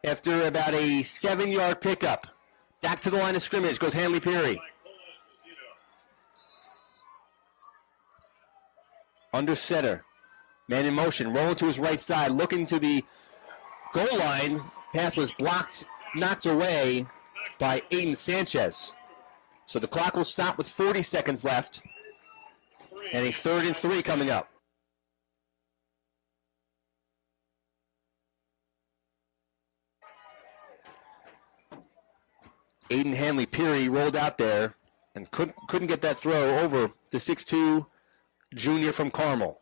after about a 7-yard pickup. Back to the line of scrimmage goes Hanley Peary. Under center. Man in motion, rolling to his right side, looking to the goal line. Pass was blocked, knocked away by Aiden Sanchez. So the clock will stop with 40 seconds left, and a 3rd and 3 coming up. Aiden Hanley-Peary rolled out there and couldn't get that throw over the 6'2 junior from Carmel.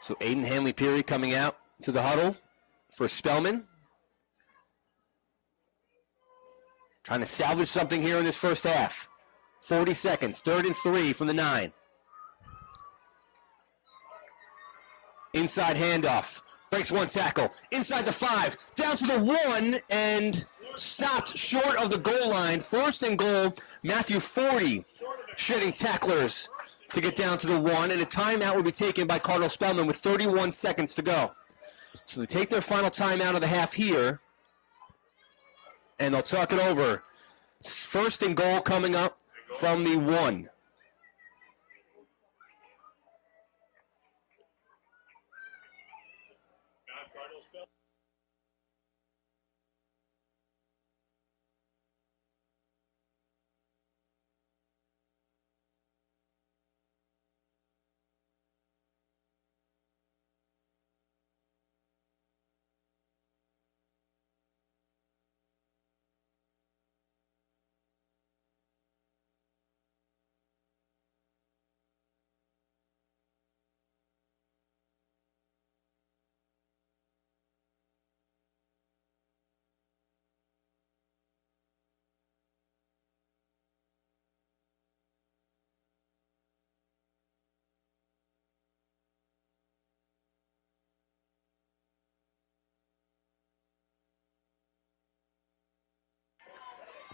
So Aiden Hanley-Peary coming out to the huddle for Spellman. Trying to salvage something here in this first half. 40 seconds, 3rd and 3 from the 9. Inside handoff, breaks one tackle, inside the 5, down to the 1, and stopped short of the goal line. 1st and goal, Matthew Forty shedding tacklers to get down to the 1, and a timeout will be taken by Cardinal Spellman with 31 seconds to go. So they take their final timeout of the half here, and they'll talk it over. 1st and goal coming up from the 1.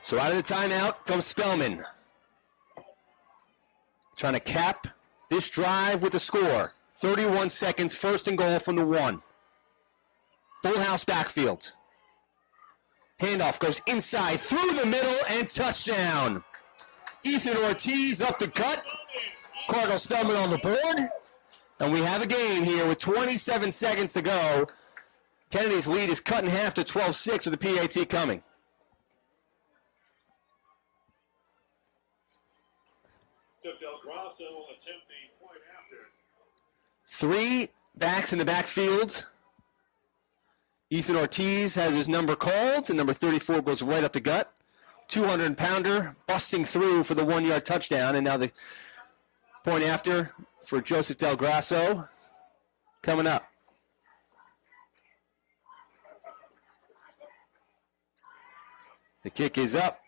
So out of the timeout comes Spellman. Trying to cap this drive with the score. 31 seconds, 1st and goal from the 1. Full house backfield. Handoff goes inside, through the middle, and touchdown. Ethan Ortiz up the gut. Cardinal Spellman on the board. And we have a game here with 27 seconds to go. Kennedy's lead is cut in half to 12-6 with the PAT coming. Three backs in the backfield. Ethan Ortiz has his number called, and number 34 goes right up the gut. 200-pounder busting through for the 1-yard touchdown, and now the point after for Joseph Del Grasso coming up. The kick is up,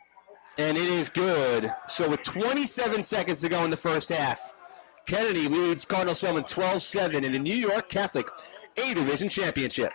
and it is good. So with 27 seconds to go in the first half, Kennedy leads Cardinal Spellman 12-7 in the New York Catholic A-Division Championship.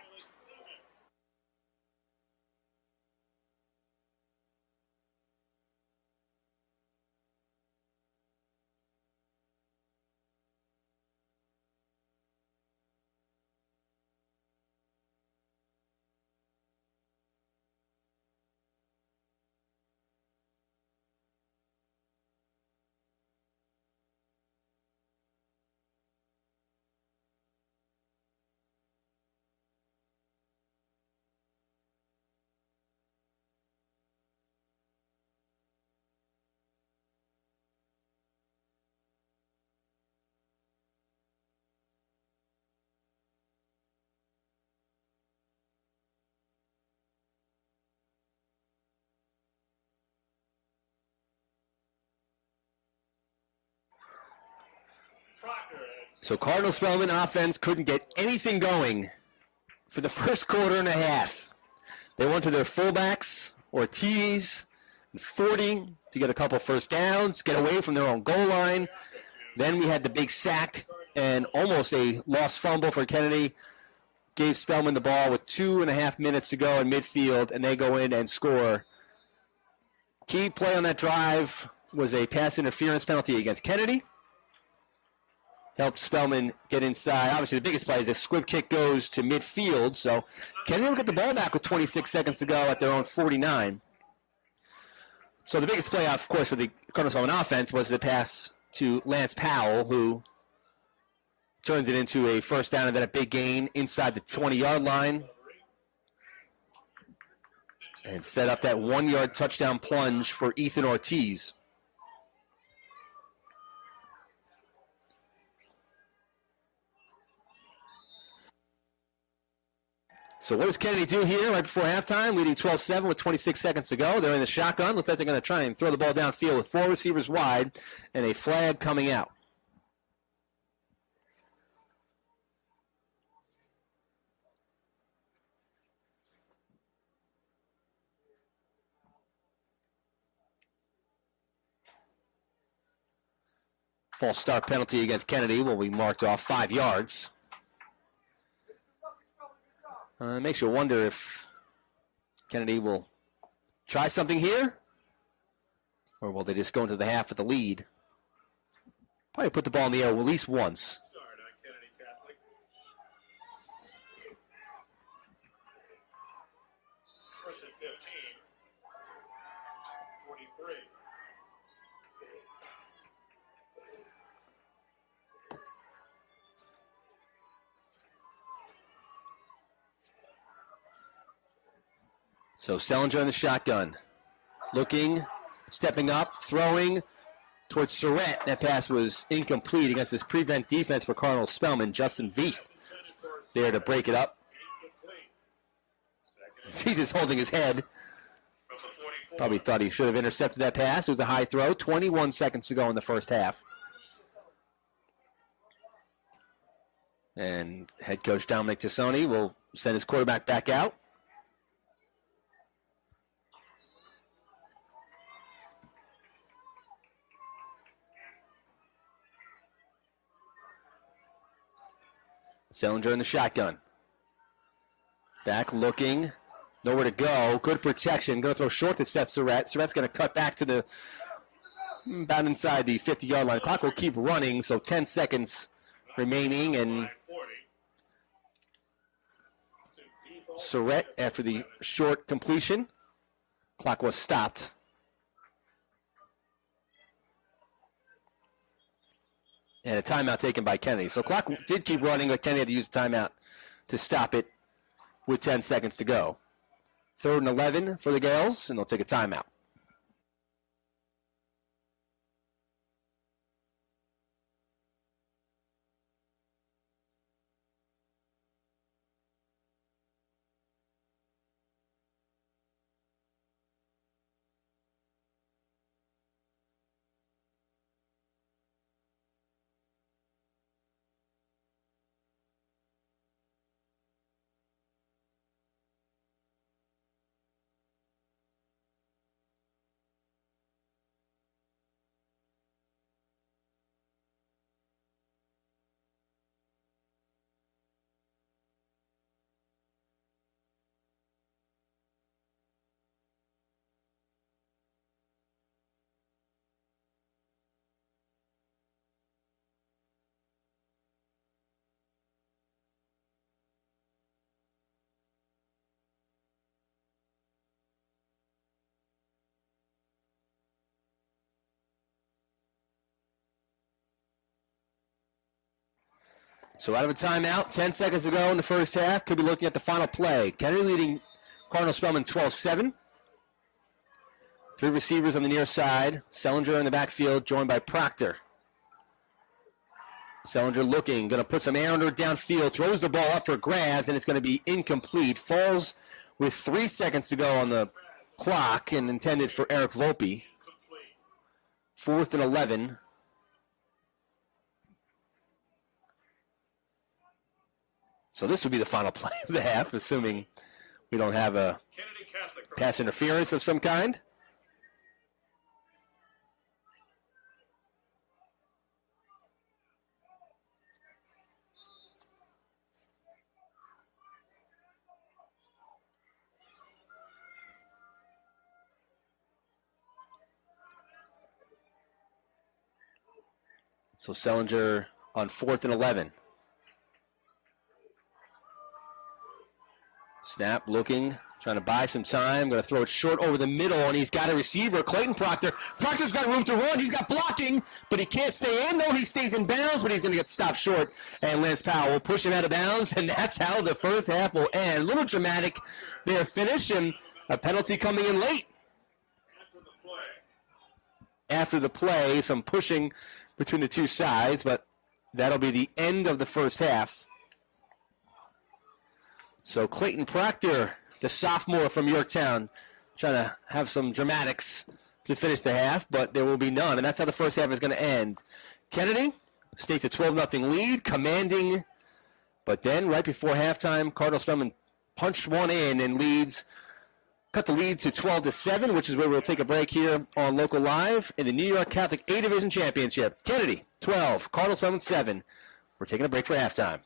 So Cardinal Spellman offense couldn't get anything going for the first quarter and a half. They went to their fullbacks, Ortiz and Forty, to get a couple first downs, get away from their own goal line. Then we had the big sack and almost a lost fumble for Kennedy. Gave Spellman the ball with 2.5 minutes to go in midfield, and they go in and score. Key play on that drive was a pass interference penalty against Kennedy. Helped Spellman get inside. Obviously, the biggest play is the squib kick goes to midfield. So Kennedy will get the ball back with 26 seconds to go at their own 49. So the biggest play, of course, for the Cardinal Spellman offense was the pass to Lance Powell, who turns it into a first down and then a big gain inside the 20-yard line. And set up that 1-yard touchdown plunge for Ethan Ortiz. So what does Kennedy do here right before halftime? Leading 12-7 with 26 seconds to go. They're in the shotgun. Looks like they're going to try and throw the ball downfield with 4 receivers wide and a flag coming out. False start penalty against Kennedy will be marked off 5 yards. It makes you wonder if Kennedy will try something here, or will they just go into the half with the lead? Probably put the ball in the air at least once. First and 15. 43. So Sellinger in the shotgun. Looking, stepping up, throwing towards Surratt. That pass was incomplete against this prevent defense for Cardinal Spellman. Justin Veith there to break it up. Veith is holding his head. Probably thought he should have intercepted that pass. It was a high throw. 21 seconds to go in the first half. And head coach Dominic Tassoni will send his quarterback back out. Sellinger in the shotgun. Back looking. Nowhere to go. Good protection. Going to throw short to Seth Surratt. Surratt's going to cut back to the about inside the 50-yard line. Clock will keep running, so 10 seconds remaining. And Surratt, after the short completion, clock was stopped. And a timeout taken by Kennedy. So clock did keep running, but Kennedy had to use the timeout to stop it with 10 seconds to go. 3rd and 11 for the Gales, and they'll take a timeout. So out of a timeout, 10 seconds to go in the first half. Could be looking at the final play. Kennedy leading Cardinal Spellman 12-7. 3 receivers on the near side. Sellinger in the backfield, joined by Proctor. Sellinger looking, going to put some air under it downfield, throws the ball up for grabs, and it's going to be incomplete. Falls with 3 seconds to go on the clock and intended for Eric Volpe. 4th and 11. So this would be the final play of the half, assuming we don't have a pass interference of some kind. So Sellinger on 4th and 11. Snap, looking, Trying to buy some time. Going to throw it short over the middle, and he's got a receiver, Clayton Proctor. Proctor's got room to run. He's got blocking, but he can't stay in. No, he stays in bounds, but he's going to get stopped short. And Lance Powell will push him out of bounds, and that's how the first half will end. A little dramatic there finish, and a penalty coming in late. After the play, some pushing between the two sides, but that'll be the end of the first half. So Clayton Proctor, the sophomore from Yorktown, trying to have some dramatics to finish the half, but there will be none, and that's how the first half is going to end. Kennedy stakes a 12-0 lead, commanding, but then right before halftime, Cardinal Spellman punched one in and cut the lead to 12-7, which is where we'll take a break here on Local Live in the New York Catholic A-Division Championship. Kennedy, 12, Cardinal Spellman 7. We're taking a break for halftime.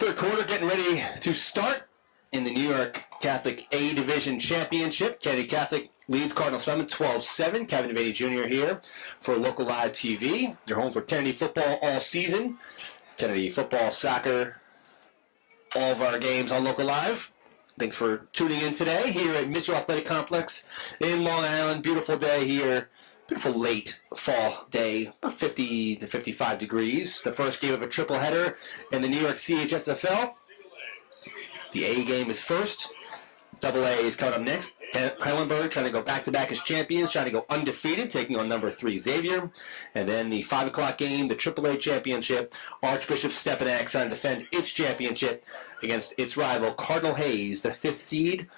Third quarter getting ready to start in the New York Catholic A Division Championship. Kennedy Catholic leads Cardinal Spellman 12-7. Kevin Devaney Jr. here for Local Live TV. You're home for Kennedy football all season. Kennedy football, soccer, all of our games on Local Live. Thanks for tuning in today here at Mitchell Athletic Complex in Long Island. Beautiful day here. Beautiful late fall day, about 50 to 55 degrees. The first game of a triple header in the New York CHSFL. The A game is first. Double A is coming up next. Kellenberg trying to go back-to-back as champions, trying to go undefeated, taking on number 3 Xavier. And then the 5 o'clock game, the Triple A championship. Archbishop Stepanak trying to defend its championship against its rival, Cardinal Hayes, the 5th seed,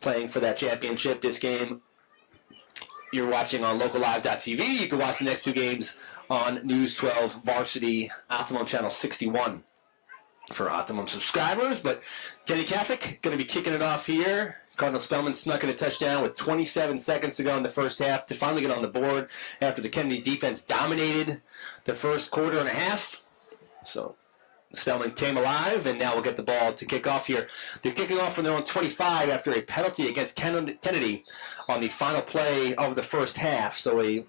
playing for that championship. This game you're watching on locallive.tv. You can watch the next 2 games on News 12 Varsity Optimum Channel 61 for Optimum subscribers. But Kennedy Catholic going to be kicking it off here. Cardinal Spellman snuck in a touchdown with 27 seconds to go in the first half to finally get on the board after the Kennedy defense dominated the first quarter and a half. So Spellman came alive, and now we'll get the ball to kick off here. They're kicking off from their own 25 after a penalty against Kennedy on the final play of the first half. So a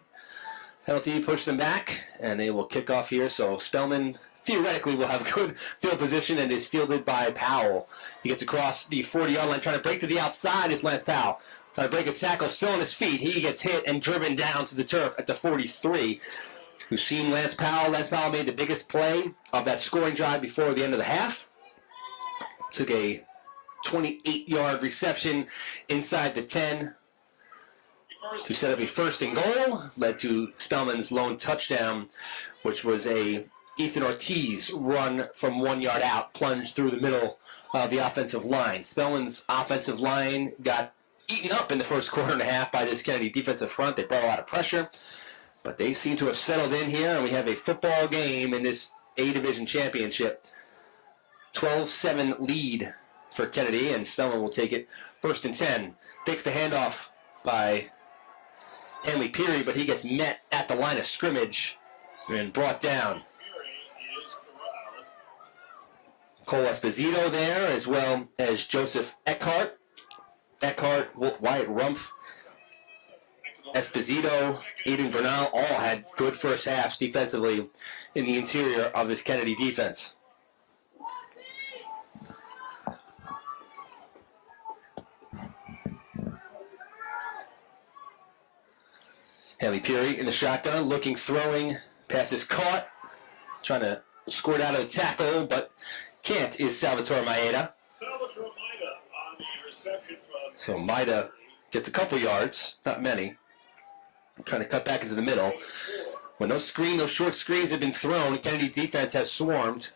penalty pushed them back, and they will kick off here. So Spellman theoretically will have good field position and is fielded by Powell. He gets across the 40-yard line, trying to break to the outside is Lance Powell. Trying to break a tackle, still on his feet. He gets hit and driven down to the turf at the 43. We've seen Lance Powell. Lance Powell made the biggest play of that scoring drive before the end of the half. Took a 28-yard reception inside the 10 to set up a first and goal. Led to Spellman's lone touchdown, which was a Ethan Ortiz run from 1 yard out, plunged through the middle of the offensive line. Spellman's offensive line got eaten up in the first quarter and a half by this Kennedy defensive front. They brought a lot of pressure, but they seem to have settled in here, and we have a football game in this A Division Championship. 12-7 lead for Kennedy, and Spellman will take it first and 10. Takes the handoff by Hanley Peary, but he gets met at the line of scrimmage and brought down. Cole Esposito there, as well as Joseph Eckhart. Eckhart, Wyatt Rumpf, Esposito, Aiden Bernal all had good first halves defensively in the interior of this Kennedy defense. Hanley Peary in the shotgun, looking, throwing, pass is caught, trying to squirt out of the tackle, but can't is Salvatore Maeda. So Maeda gets a couple yards, not many. Trying to cut back into the middle. When those short screens have been thrown, Kennedy defense has swarmed.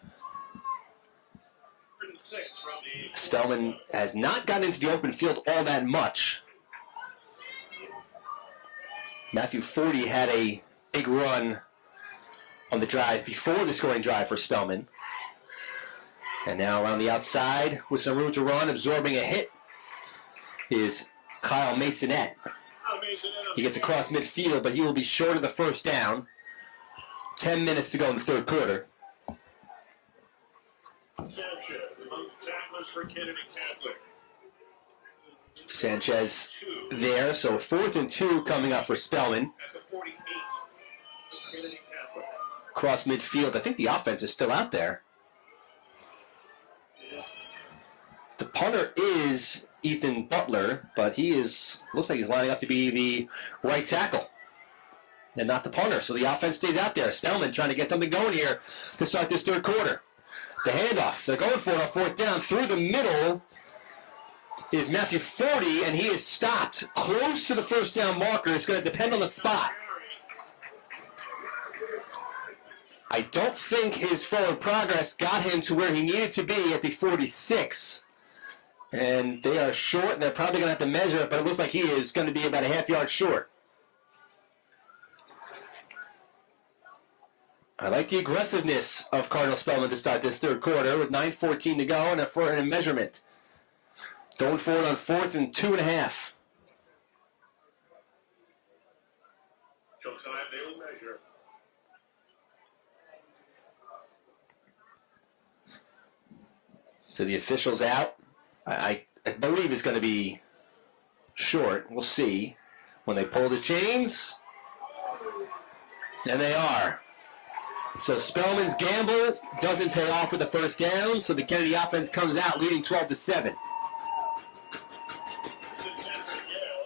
Spellman has not gotten into the open field all that much. Matthew Forty had a big run on the drive before the scoring drive for Spellman. And now around the outside with some room to run, absorbing a hit, is Kyle Masonette. He gets across midfield, but he will be short of the first down. 10 minutes to go in the third quarter. Sanchez there, so 4th and 2 coming up for Spellman. Across midfield, I think the offense is still out there. The punter is Ethan Butler, but looks like he's lining up to be the right tackle and not the punter. So the offense stays out there. Spellman trying to get something going here to start this third quarter. The handoff, they're going for it on 4th down. Through the middle is Matthew Forty, and he is stopped close to the first down marker. It's going to depend on the spot. I don't think his forward progress got him to where he needed to be at the 46. And they are short, and they're probably going to have to measure it, but it looks like he is going to be about a half yard short. I like the aggressiveness of Cardinal Spellman to start this third quarter with 9:14 to go and a measurement. Going forward on 4th and 2.5. So the official's out. I believe it's going to be short. We'll see when they pull the chains. And they are. So Spellman's gamble doesn't pay off with the first down, so the Kennedy offense comes out leading 12-7.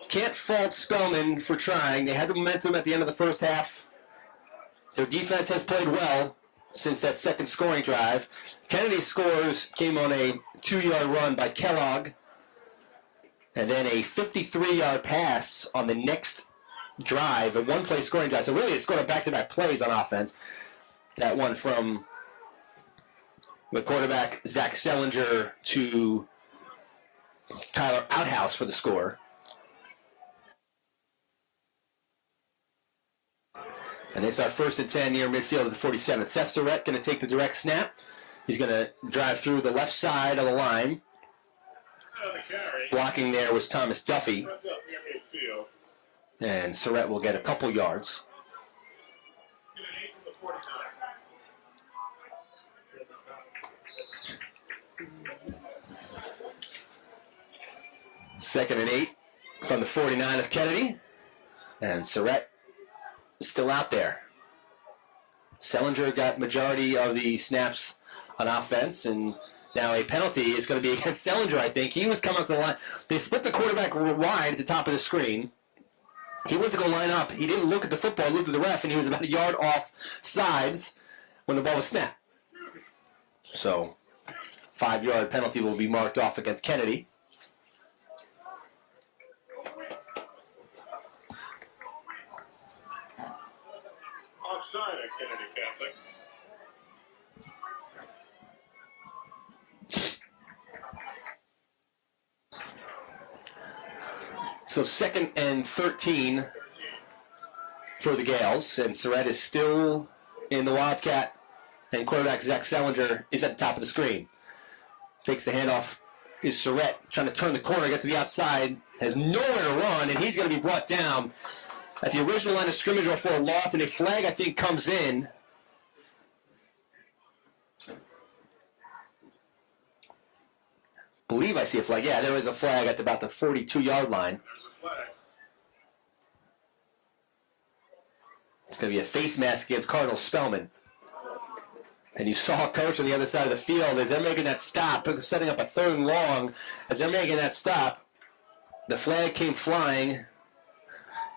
Can't fault Spellman for trying. They had the momentum at the end of the first half. Their defense has played well since that second scoring drive. Kennedy's scores came on a 2-yard run by Kellogg, and then a 53-yard pass on the next drive, a one-play scoring drive. So really, it's scored back-to-back plays on offense. That one from the quarterback, Zach Sellinger, to Tyler Outhouse for the score. And it's our 1st and 10 near midfield of the 47. Seth Surratt going to take the direct snap. He's going to drive through the left side of the line. Blocking there was Thomas Duffy. And Surratt will get a couple yards. Second and 8 from the 49 of Kennedy. And Surratt still out there. Sellinger got majority of the snaps on offense, and now a penalty is going to be against Sellinger, I think. He was coming up the line. They split the quarterback wide at the top of the screen. He went to go line up. He didn't look at the football, he looked at the ref, and he was about a yard off sides when the ball was snapped. So, 5-yard penalty will be marked off against Kennedy. Offside at Kennedy Catholic. So 2nd and 13 for the Gales, and Surratt is still in the Wildcat, and quarterback Zach Sellinger is at the top of the screen. Fakes the handoff, is Surratt trying to turn the corner, get to the outside, has nowhere to run, and he's going to be brought down at the original line of scrimmage or for a loss, and a flag, I think, comes in. Believe I see a flag. Yeah, there is a flag at about the 42-yard line. It's going to be a face mask against Cardinal Spellman. And you saw Coach on the other side of the field as they're making that stop, setting up a 3rd and long. As they're making that stop, the flag came flying,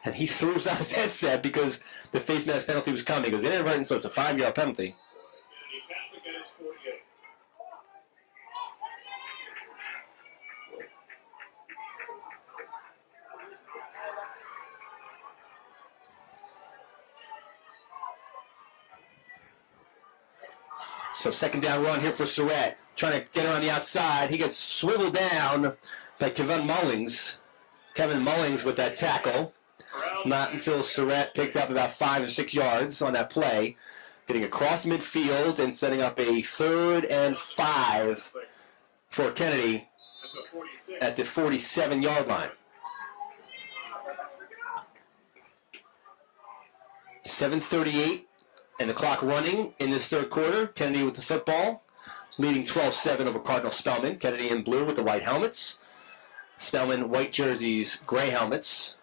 and he threw out his headset because the face mask penalty was coming. It was inadvertent, so it's a 5-yard penalty. So 2nd down run here for Surratt. Trying to get her on the outside. He gets swiveled down by Kevin Mullings. Kevin Mullings with that tackle. Not until Surratt picked up about 5 or 6 yards on that play. Getting across midfield and setting up a 3rd and 5 for Kennedy at the 47-yard line. 7:38 and the clock running in this 3rd quarter. Kennedy with the football, leading 12-7 over Cardinal Spellman. Kennedy in blue with the white helmets. Spellman white jerseys, gray helmets.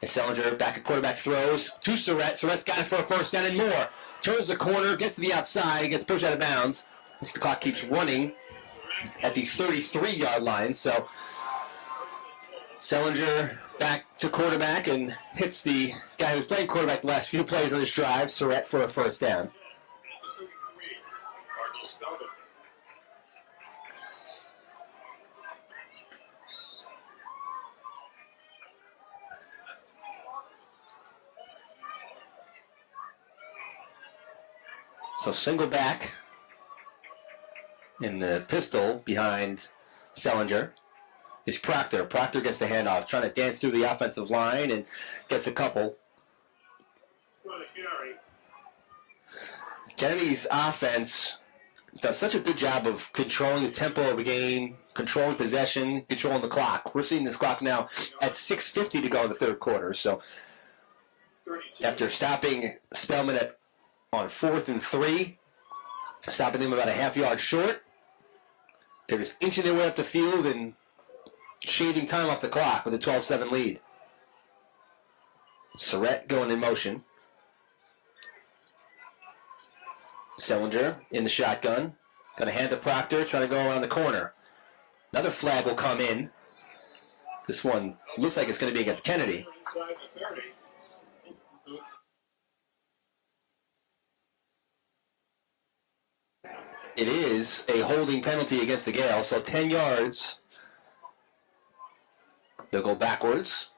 And Sellinger back at quarterback throws to Surratt. Surratt's got it for a 1st down and more. Turns the corner, gets to the outside, gets pushed out of bounds. As the clock keeps running at the 33-yard line. So Sellinger back to quarterback and hits the guy who's playing quarterback the last few plays on this drive, Surratt, for a 1st down. So single back in the pistol behind Sellinger is Proctor. Proctor gets the handoff, trying to dance through the offensive line and gets a couple. Kennedy's offense does such a good job of controlling the tempo of a game, controlling possession, controlling the clock. We're seeing this clock now at 6:50 to go in the 3rd quarter. So after stopping Spellman on 4th and 3, stopping him about a half-yard short, They're just inching their way up the field and shaving time off the clock with a 12-7 lead. Surratt going in motion. Sellinger in the shotgun. Going to hand to Proctor, trying to go around the corner. Another flag will come in. This one looks like it's going to be against Kennedy. It is a holding penalty against the Gales, so 10 yards. They'll go backwards.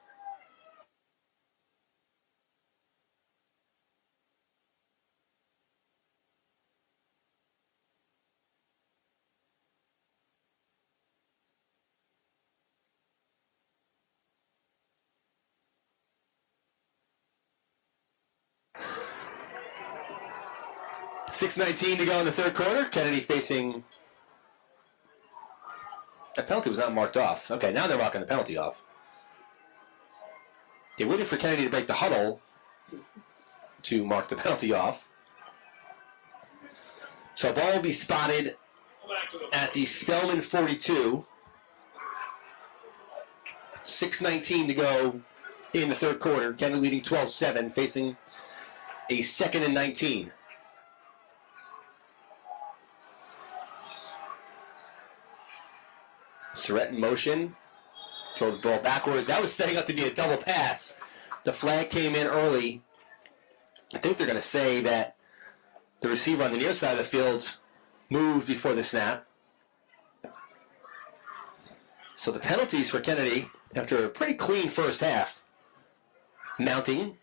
.6:19 to go in the third quarter. Kennedy facing... That penalty was not marked off. Okay, now they're marking the penalty off. They waited for Kennedy to break the huddle to mark the penalty off. So ball will be spotted at the Spellman 42. 6:19 to go in the third quarter. Kennedy leading 12-7, facing a 2nd and 19. Surratt in motion. Throw the ball backwards. That was setting up to be a double pass. The flag came in early. I think they're going to say that the receiver on the near side of the field moved before the snap. So the penalties for Kennedy, after a pretty clean first half, mounting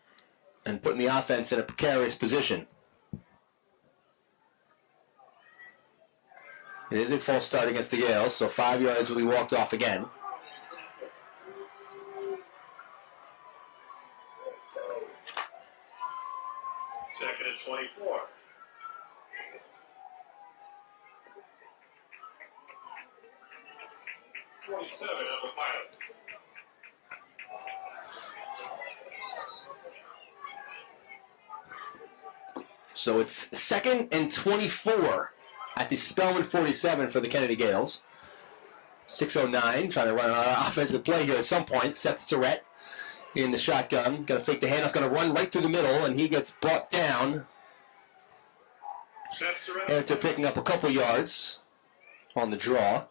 and putting the offense in a precarious position. It is a false start against the Gales, so 5 yards will be walked off again. Second and 24. On the Pilots. So it's 2nd and 24 at the Spellman 47 for the Kennedy Gales. 6:09, trying to run an offensive play here at some point. Seth Surratt in the shotgun. Going to fake the handoff, going to run right through the middle, and he gets brought down after picking up a couple yards on the draw.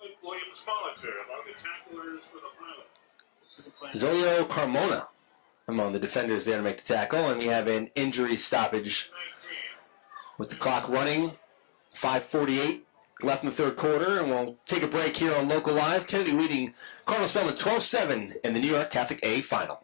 Zolio Carmona among the defenders there to make the tackle, and we have an injury stoppage with the clock running. 5:48 left in the third quarter, and we'll take a break here on Local Live. Kennedy leading Cardinal Spellman 12-7 in the New York Catholic A final.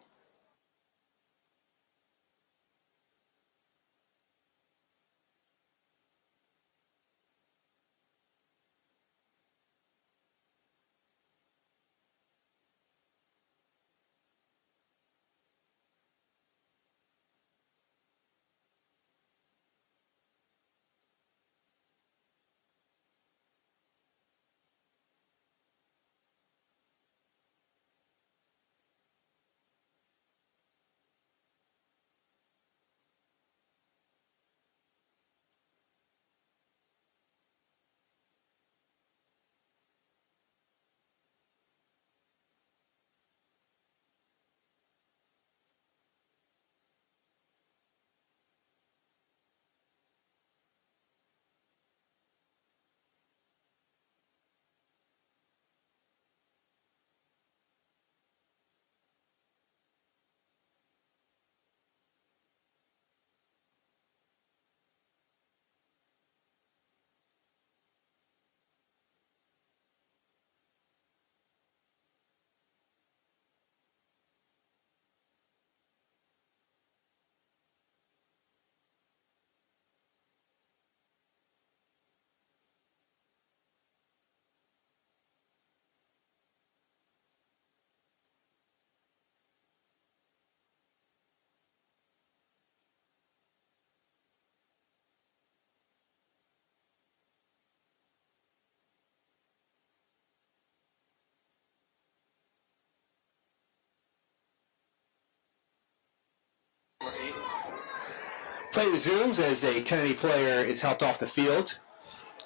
Play resumes as a Kennedy player is helped off the field.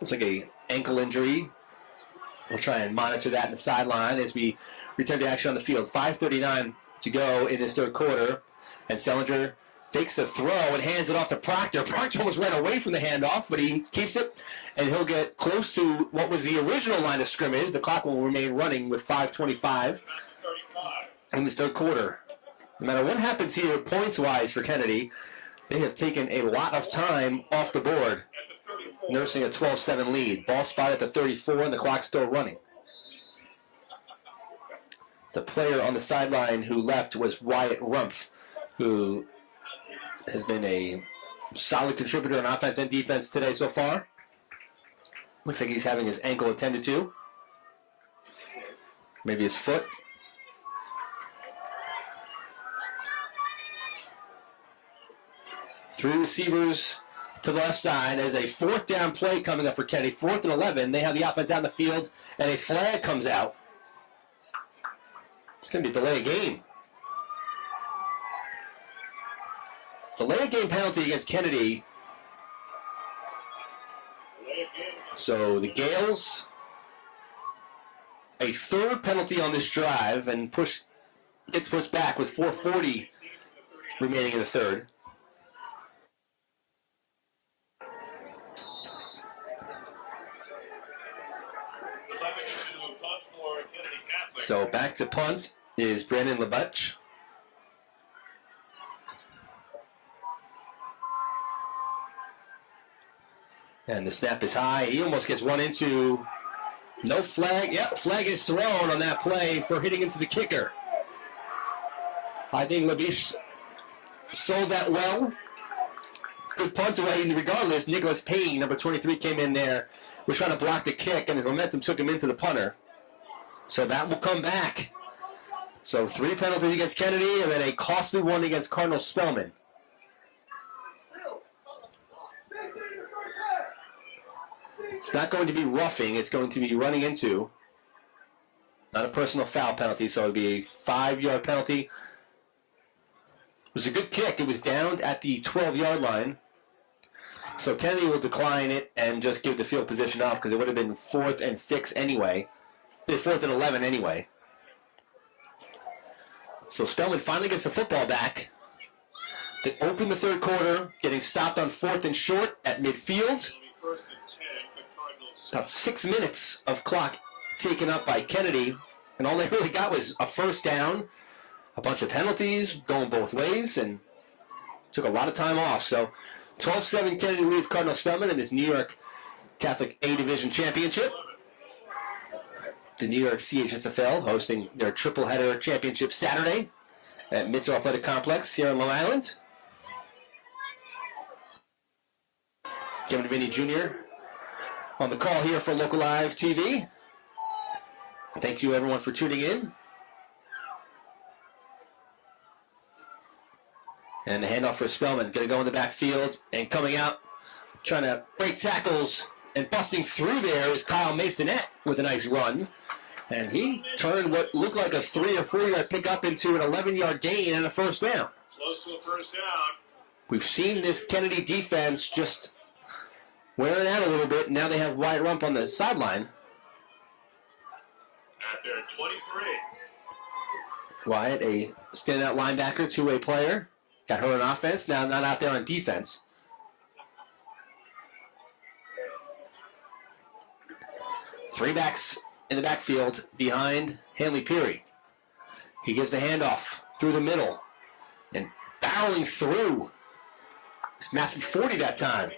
Looks like a ankle injury We'll try and monitor that in the sideline as we return to action on the field. 5:39 to go in this third quarter, and Sellinger fakes the throw and hands it off to Proctor. Proctor almost ran away from the handoff, but he keeps it, and he'll get close to what was the original line of scrimmage. The clock will remain running with 5:25 in this third quarter. No matter what happens here points-wise for Kennedy, they have taken a lot of time off the board, nursing a 12-7 lead. Ball spot at the 34, and the clock's still running. The player on the sideline who left was Wyatt Rumpf, who has been a solid contributor on offense and defense today so far. Looks like he's having his ankle attended to. Maybe his foot. Three receivers to the left side as a fourth down play coming up for Kennedy. 4th and 11. They have the offense out in the field, and a flag comes out. It's going to be a delay of game. Delay of game penalty against Kennedy. So the Gales, a third penalty on this drive, and gets pushed back with 4:40 remaining in the third. So back to punt is Brandon LeButch. And the snap is high. He almost gets run into. No flag. Yep, flag is thrown on that play for hitting into the kicker. I think LeButch sold that well. Good punt away. Regardless, Nicholas Payne, number 23, came in there. Was trying to block the kick, and his momentum took him into the punter. So that will come back. So 3 penalties against Kennedy, and then a costly one against Cardinal Spellman. It's not going to be roughing. It's going to be running into. Not a personal foul penalty, so it would be a 5-yard penalty. It was a good kick. It was down at the 12-yard line. So Kennedy will decline it and just give the field position up because it would have been 4th and 6 anyway. 4th and 11 anyway. So Spellman finally gets the football back. They open the third quarter, getting stopped on 4th and short at midfield. About 6 minutes of clock taken up by Kennedy, and all they really got was a first down, a bunch of penalties going both ways, and took a lot of time off. So 12-7 Kennedy leads Cardinal Spellman in this New York Catholic A Division Championship. The New York CHSFL hosting their triple-header championship Saturday at Mitchell Athletic Complex here on Long Island. Kevin Vinny Jr. on the call here for Local Live TV. Thank you, everyone, for tuning in. And the handoff for Spellman. Going to go in the backfield and coming out, trying to break tackles and busting through there is Kyle Masonette with a nice run. And he turned what looked like a 3 or 4 yard pickup into an 11-yard gain and a first down. Close to a first down. We've seen this Kennedy defense just wearing out a little bit. Now they have Wyatt Rumpf on the sideline. At their 23. Wyatt, a standout linebacker, two-way player. Got hurt on offense, now not out there on defense. Three backs in the backfield behind Hanley Peary. He gives the handoff through the middle and barreling through. It's Matthew 40 that time.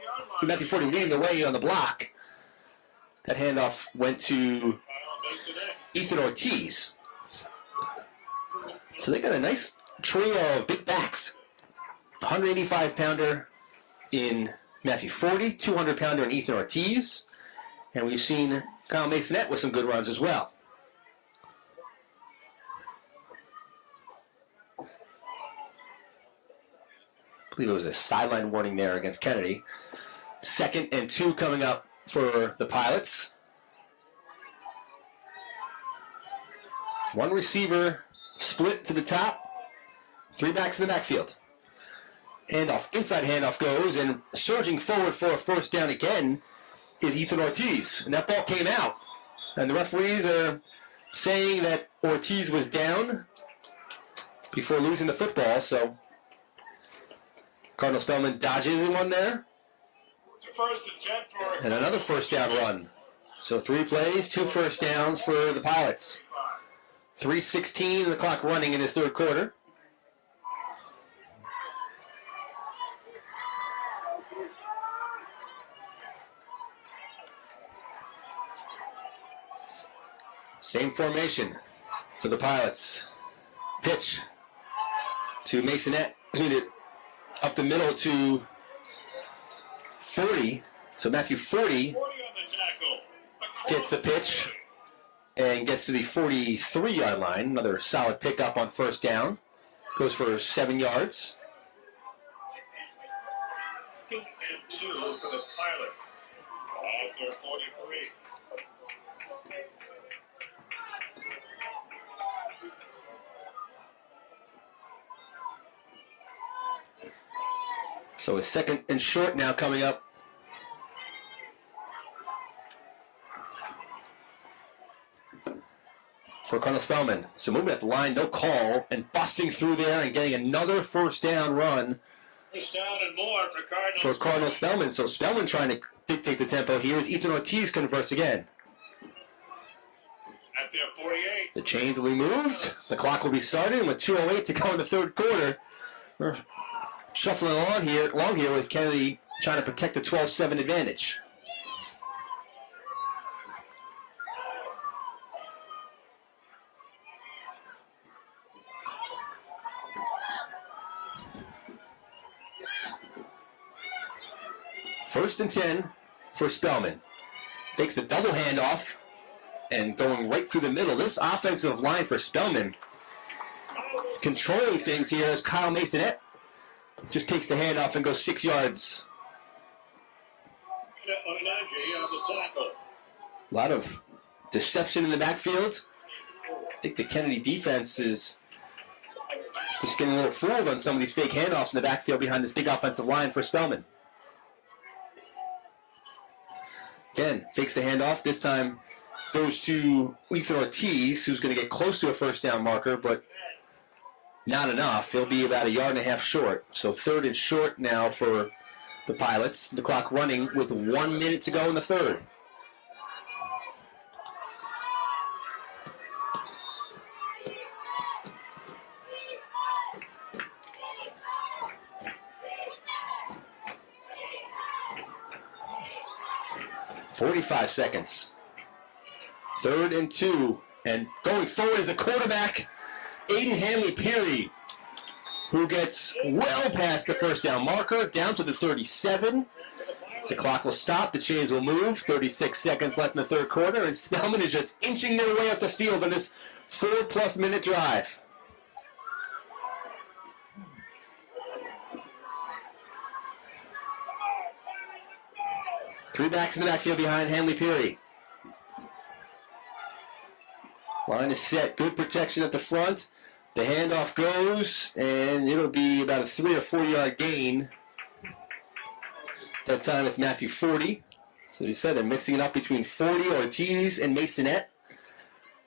Matthew 40 leading the way on the block. That handoff went to Ethan Ortiz. So they got a nice trio of big backs. 185-pounder in Matthew 40, 200-pounder in Ethan Ortiz. And we've seen Kyle Masonette with some good runs as well. I believe it was a sideline warning there against Kennedy. 2nd and 2 coming up for the Pilots. One receiver split to the top. 3 backs in the backfield. Handoff, inside handoff goes, and surging forward for a first down again is Ethan Ortiz. And that ball came out. And the referees are saying that Ortiz was down before losing the football, so Cardinal Spellman dodges one there. And another first down run. So 3 plays, 2 first downs for the Pilots. 3:16 and the clock running in this third quarter. Same formation for the Pilots. Pitch to Masonette. Up the middle to 40. So Matthew 40 gets the pitch and gets to the 43-yard line. Another solid pickup on first down. Goes for 7 yards. 2 and 2 for the Pilots. After 43. So a second and short now coming up. For Cardinal Spellman. So moving at the line, no call, and busting through there and getting another first down run First down and more for Cardinal Spellman. So Spellman trying to dictate the tempo here as Ethan Ortiz converts again. At their 48. The chains will be moved. The clock will be started with 2:08 to go in the third quarter. We're shuffling along here with Kennedy trying to protect the 12-7 advantage. First and 10 for Spellman. Takes the double handoff and going right through the middle. This offensive line for Spellman controlling things here as Kyle Masonette just takes the handoff and goes 6 yards. A lot of deception in the backfield. I think the Kennedy defense is just getting a little fooled on some of these fake handoffs in the backfield behind this big offensive line for Spellman. Again, fakes the handoff. This time goes to Ethan Ortiz, who's going to get close to a first down marker, but not enough. He'll be about 1.5 yards short. So third and short now for the Pilots. The clock running with 1 minute to go in the third. .45 seconds. 3rd and 2. And going forward is a quarterback, Aiden Hanley-Peary, who gets well past the first down marker, down to the 37. The clock will stop. The chains will move. 36 seconds left in the third quarter, and Spellman is just inching their way up the field on this 4+ minute drive. Three backs in the backfield behind Hanley-Peary. Line is set. Good protection at the front. The handoff goes, and it'll be about a 3 or 4 yard gain. That time it's Matthew 40. So you said they're mixing it up between 40, Ortiz, and Masonette.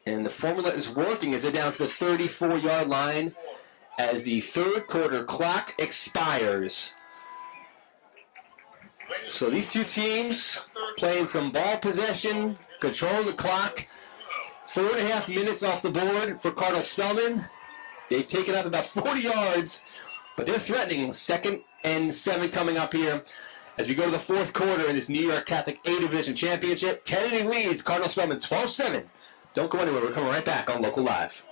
And the formula is working as they're down to the 34-yard line as the third quarter clock expires. So these two teams playing some ball possession, controlling the clock. 4.5 minutes off the board for Cardinal Spellman. They've taken up about 40 yards, but they're threatening 2nd and 7 coming up here as we go to the fourth quarter in this New York Catholic A Division Championship. Kennedy leads Cardinal Spellman 12-7. Don't go anywhere. We're coming right back on Local Live.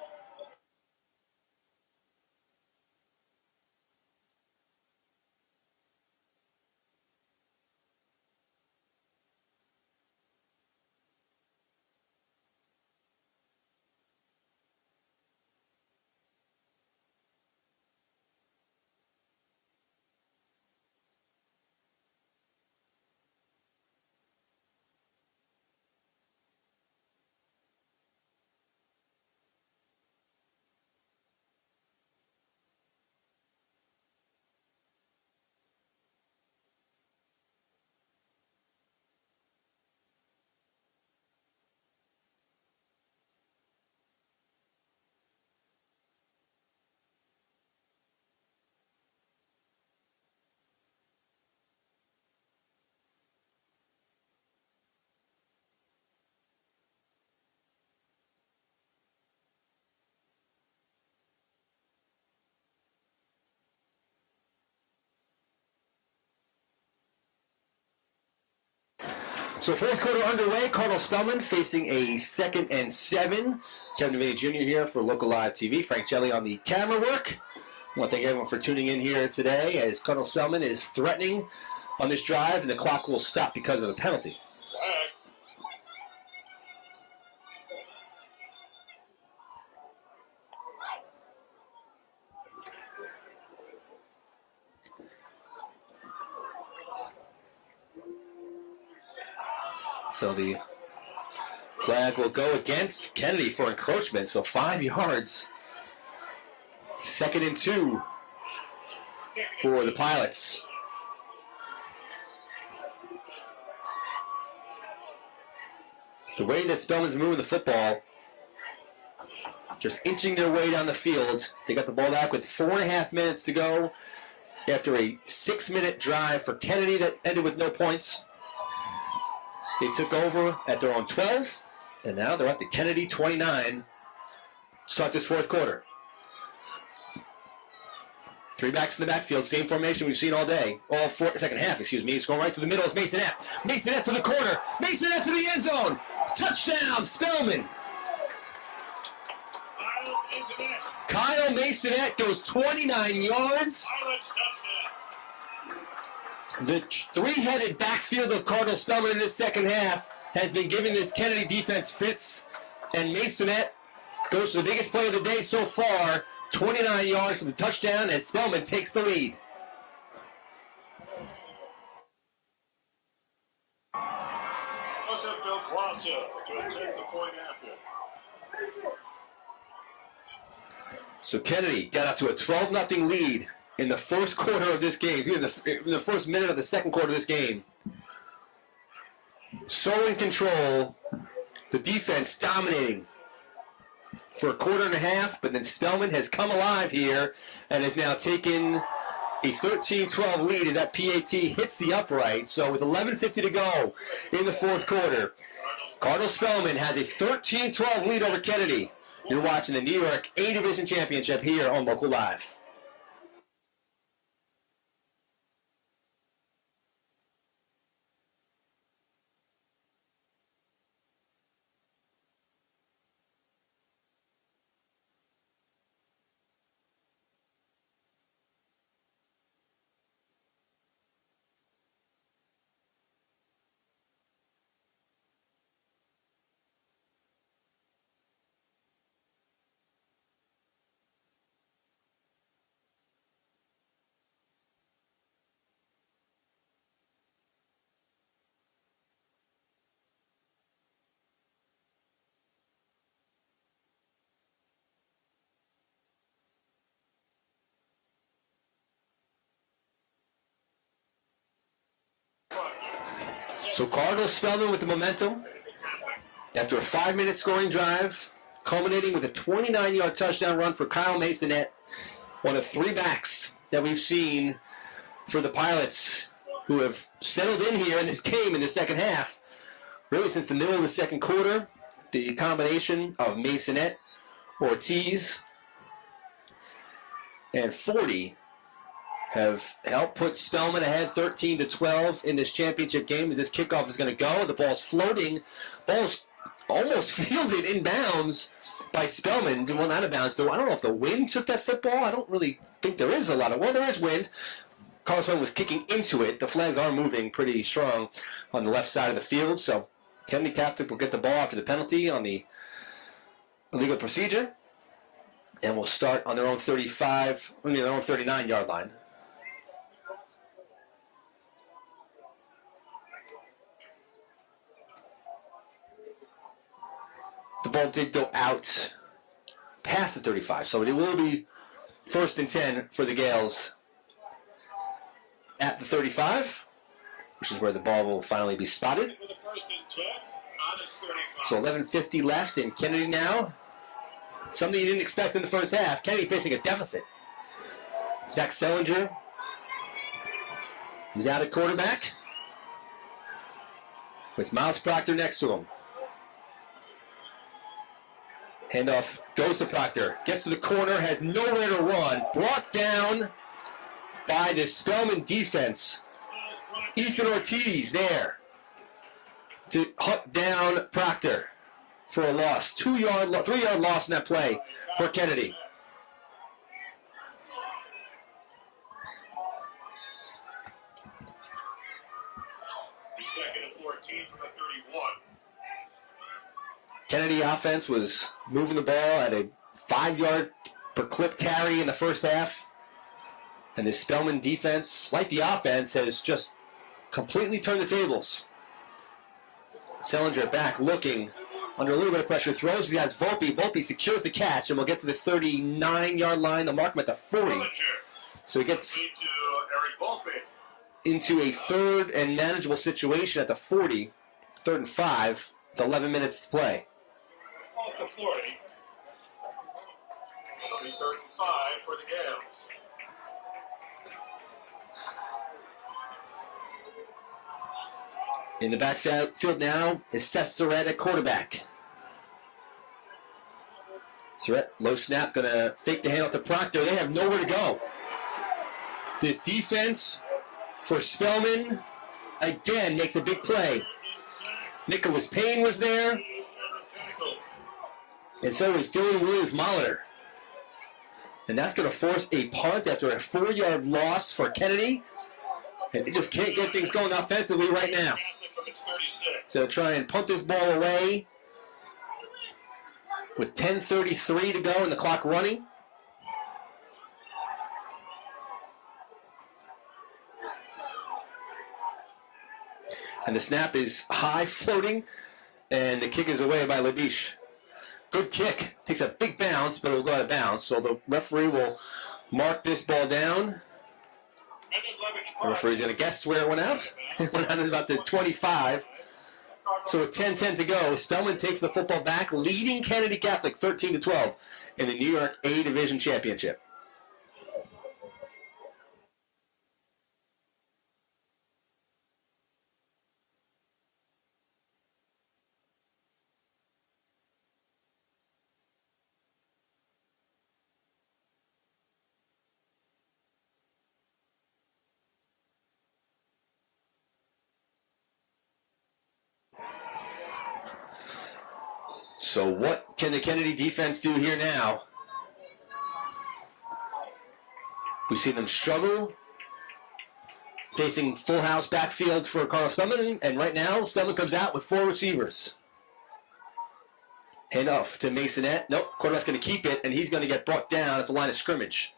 So fourth quarter underway. Cardinal Spellman facing a 2nd and 7. Kevin DeVay Jr. here for Local Live TV. Frank Jelly on the camera work. I want to thank everyone for tuning in here today as Cardinal Spellman is threatening on this drive, and the clock will stop because of a penalty. So the flag will go against Kennedy for encroachment, so 5 yards. 2nd and 2 for the Pilots. The way that Spellman's moving the football, just inching their way down the field. They got the ball back with 4.5 minutes to go after a 6-minute drive for Kennedy that ended with no points. They took over at their own 12, and now they're at the Kennedy 29 to start this fourth quarter. 3 backs in the backfield, same formation we've seen all day. Second half, excuse me. It's going right through the middle. It's Masonette. Masonette to the corner. Masonette to the end zone. Touchdown, Spellman. Kyle Masonette goes 29 yards. The three-headed backfield of Cardinal Spellman in this second half has been giving this Kennedy defense fits, and Masonette goes to the biggest play of the day so far, 29 yards for the touchdown, and Spellman takes the lead. So Kennedy got up to a 12-0 lead in the first quarter of this game, in the first minute of the second quarter of this game. So in control, the defense dominating for a quarter and a half, but then Spellman has come alive here and has now taken a 13-12 lead as that PAT hits the upright. So with 11:50 to go in the fourth quarter, Cardinal Spellman has a 13-12 lead over Kennedy. You're watching the New York A-Division Championship here on Local Live. So Cardinal Spellman with the momentum after a 5-minute scoring drive, culminating with a 29-yard touchdown run for Kyle Masonette, one of 3 backs that we've seen for the Pilots who have settled in here in this game in the second half. Really since the middle of the second quarter, the combination of Masonette, Ortiz, and 40 have helped put Spellman ahead 13-12 in this championship game as this kickoff is going to go. The ball's floating. Ball's almost fielded in bounds by Spellman. Well, not in bounds, though. I don't know if the wind took that football. I don't really think there is a lot of... Well, there is wind. Carl Spellman was kicking into it. The flags are moving pretty strong on the left side of the field. So Kennedy Catholic will get the ball after the penalty on the illegal procedure. And we'll start on their own 39-yard line. The ball did go out past the 35, so it will be 1st and 10 for the Gales at the 35, which is where the ball will finally be spotted. So 11:50 left, and Kennedy now, something you didn't expect in the first half. Kennedy facing a deficit. Zach Sellinger is out at quarterback with Miles Proctor next to him. Handoff goes to Proctor. Gets to the corner, has nowhere to run. Brought down by the Spellman defense. Ethan Ortiz there. to hunt down Proctor for a loss. 3-yard loss in that play for Kennedy. Second and 14 from the 31. Kennedy offense was moving the ball at a 5-yard per clip carry in the first half. And the Spellman defense, like the offense, has just completely turned the tables. Sellinger back looking under a little bit of pressure. Throws. He has Volpe. Volpe secures the catch, and we'll get to the 39-yard line. They'll mark him at the 40. So he gets into a third and manageable situation at the 40. 3rd and 5 with 11 minutes to play. Off the 40. 3rd and 5 for the Gales. In the backfield now is Seth Surratt at quarterback. Surratt, low snap, going to fake the handoff to Proctor. They have nowhere to go. This defense for Spellman, again, makes a big play. Nicholas Payne was there. And so was Dylan Williams-Molitor. And that's going to force a punt after a 4-yard loss for Kennedy. And they just can't get things going offensively right now. They'll try and punt this ball away with 10:33 to go and the clock running. And the snap is high, floating, and the kick is away by Labiche. Good kick. Takes a big bounce, but it will go out of bounds. So the referee will mark this ball down. The referee's going to guess where it went out. It went out at about the 25. So with 10:10 to go, Spellman takes the football back, leading Kennedy Catholic 13-12 in the New York A Division Championship. So what can the Kennedy defense do here now? We've seen them struggle, facing full house backfield for Cardinal Spellman, and right now Spellman comes out with 4 receivers. Hand off to Masonette. Nope, quarterback's going to keep it, and he's going to get brought down at the line of scrimmage.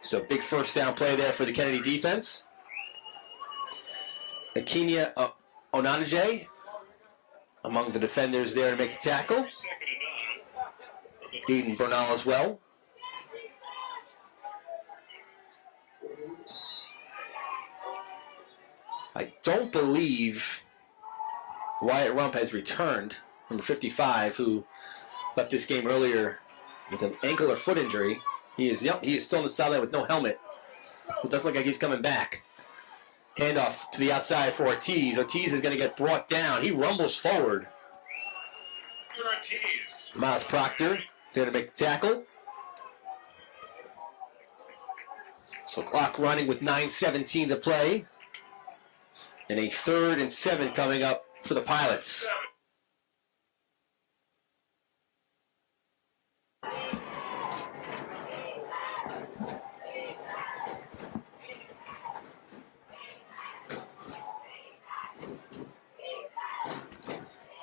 So big first down play there for the Kennedy defense. Akinia Onanaje among the defenders there to make the tackle. Eden Bernal as well. I don't believe Wyatt Rump has returned, number 55, who left this game earlier with an ankle or foot injury. He is still on the sideline with no helmet. It doesn't look like he's coming back. Handoff to the outside for Ortiz. Ortiz is going to get brought down. He rumbles forward. Miles Proctor there to make the tackle. So clock running with 9:17 to play. And a 3rd and 7 coming up for the Pilots.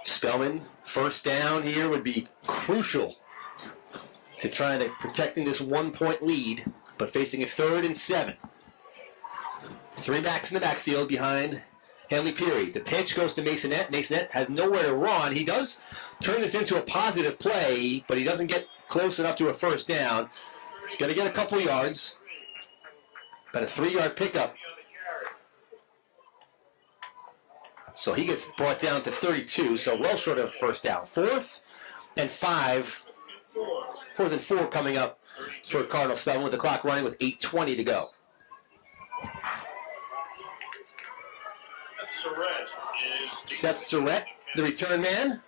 Spellman, first down here would be crucial to trying to protecting this 1-point lead, but facing a 3rd and 7. 3 backs in the backfield behind Hanley Peary. The pitch goes to Masonette. Masonette has nowhere to run. He does turn this into a positive play, but he doesn't get close enough to a first down. He's going to get a couple yards. About a 3-yard pickup. So he gets brought down to 32, so well short of a first down. 4th and 5. 4th and 4 coming up for Cardinal Spellman with the clock running with 8:20 to go. Seth Surratt, the return man.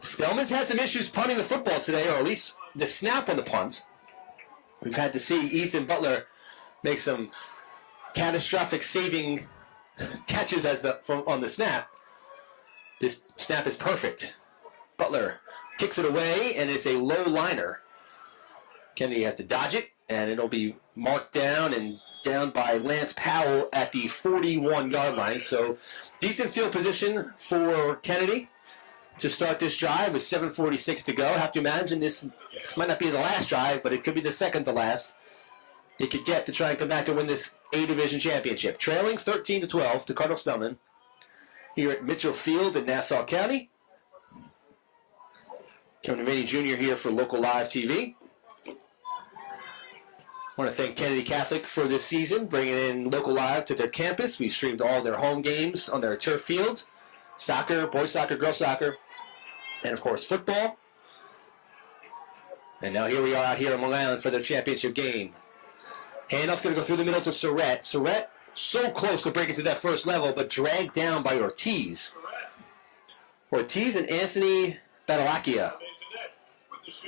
Spellman's had some issues punting the football today, or at least the snap on the punt. We've had to see Ethan Butler make some catastrophic saving catches on the snap. This snap is perfect. Butler kicks it away, and it's a low liner. Kennedy has to dodge it, and it'll be marked down and down by Lance Powell at the 41-yard line. So decent field position for Kennedy to start this drive with 7:46 to go. Have to imagine this might not be the last drive, but it could be the second to last they could get to try and come back and win this A-Division championship. Trailing 13-12 to Cardinal Spellman here at Mitchell Field in Nassau County. Kevin Devaney Jr. here for Local Live TV. I want to thank Kennedy Catholic for this season, bringing in Local Live to their campus. We streamed all their home games on their turf field. Soccer, boys soccer, girls soccer, and of course football. And now here we are out here on Long Island for their championship game. Handoff going to go through the middle to Surratt. Surratt so close to breaking to that first level, but dragged down by Ortiz. Ortiz and Anthony Badalacchia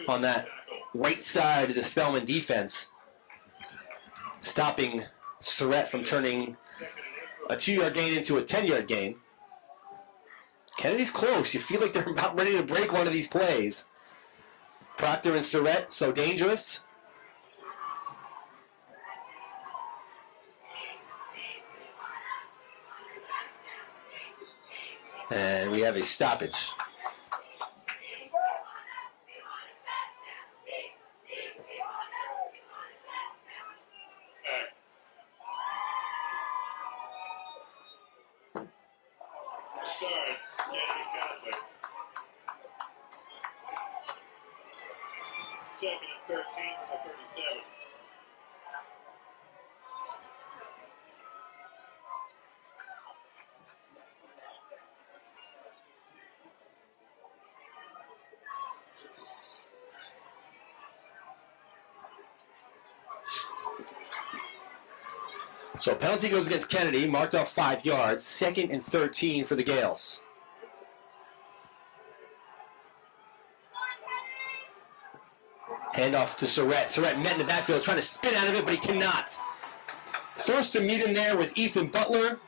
on that right side of the Spellman defense, stopping Surratt from turning a 2-yard gain into a 10-yard gain. Kennedy's close. You feel like they're about ready to break one of these plays. Proctor and Surratt, so dangerous. And we have a stoppage. Second and 13 to 37. So penalty goes against Kennedy, marked off 5 yards. Second and 13 for the Gales. Handoff to Surratt. Surratt met in the backfield, trying to spin out of it, but he cannot. First to meet him there was Ethan Butler.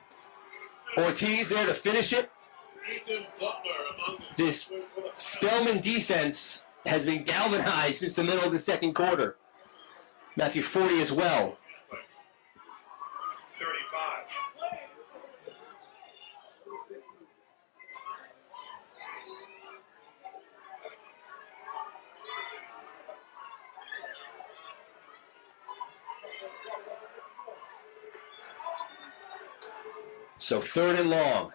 Ortiz there to finish it. This Spellman defense has been galvanized since the middle of the second quarter. Matthew 40 as well. 35. So third and long.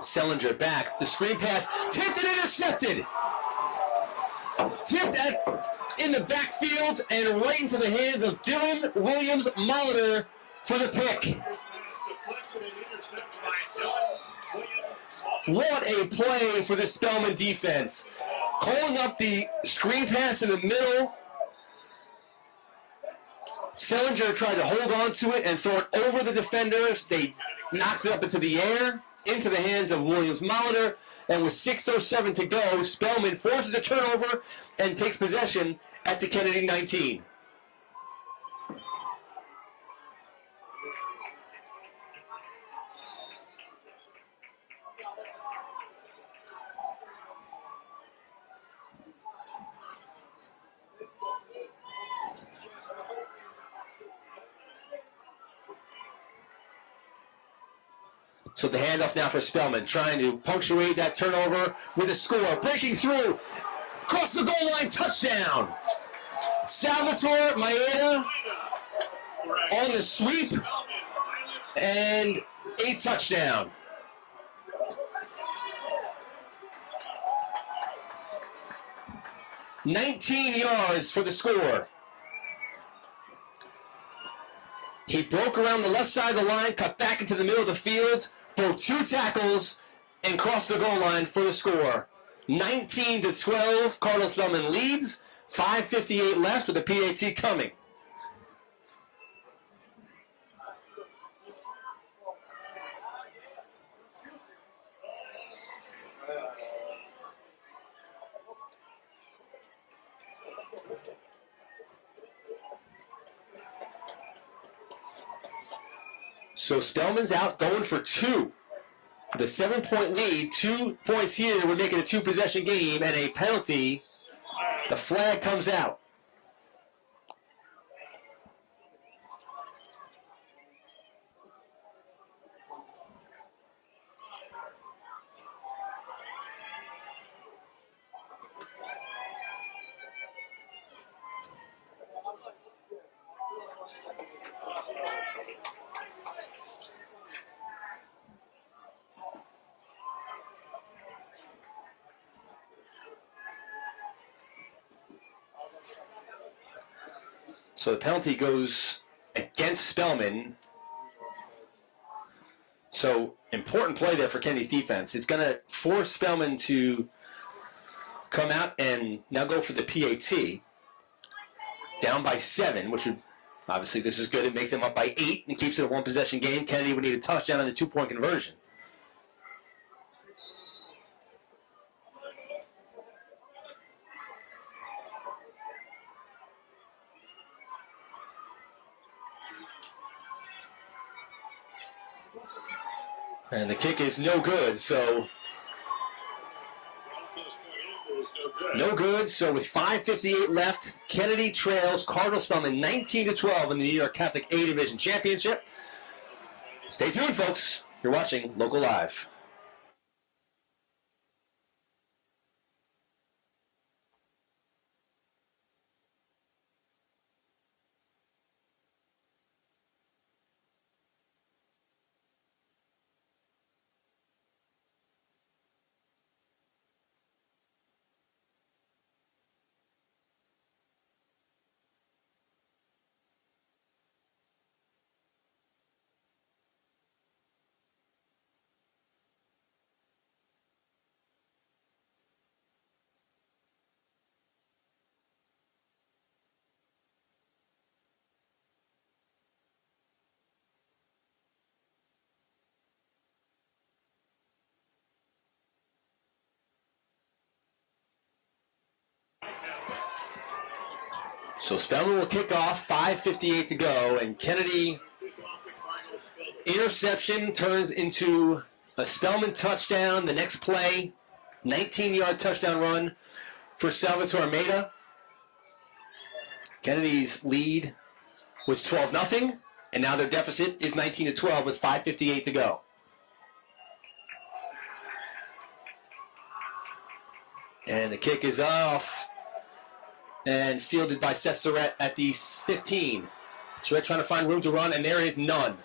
Sellinger back. The screen pass. Tipped and intercepted. Tipped in the backfield and right into the hands of Dylan Williams Molitor for the pick. What a play for the Spellman defense. Calling up the screen pass in the middle. Sellinger tried to hold on to it and throw it over the defenders. They knocked it up into the air, into the hands of Williams Molitor, and with 6:07 to go, Spellman forces a turnover and takes possession at the Kennedy 19. So the handoff now for Spellman, trying to punctuate that turnover with a score. Breaking through, across the goal line, touchdown. Salvatore Maeda on the sweep, and a touchdown. "19 yards for the score. He broke around the left side of the line, cut back into the middle of the field, broke 2 tackles, and crossed the goal line for the score. 19-12, Cardinal Spellman leads. 5:58 left with the PAT coming. So Spellman's out going for 2. The 7-point lead, 2 points here would make it a 2-possession game, and a penalty. The flag comes out. So the penalty goes against Spellman. So important play there for Kennedy's defense. It's going to force Spellman to come out and now go for the PAT. Down by 7, which would, obviously this is good. It makes them up by 8 and keeps it a 1-possession game. Kennedy would need a touchdown on the 2-point conversion. And the kick is no good, so no good. So with 5:58 left, Kennedy trails Cardinal Spellman 19-12 in the New York Catholic A Division Championship. Stay tuned, folks. You're watching Local Live. So Spellman will kick off, 5:58 to go, and Kennedy interception turns into a Spellman touchdown. The next play, 19-yard touchdown run for Salvatore Almeida. Kennedy's lead was 12-0, and now their deficit is 19-12 with 5:58 to go. And the kick is off and fielded by Seth Surratt at the 15. Surratt trying to find room to run, and there is none.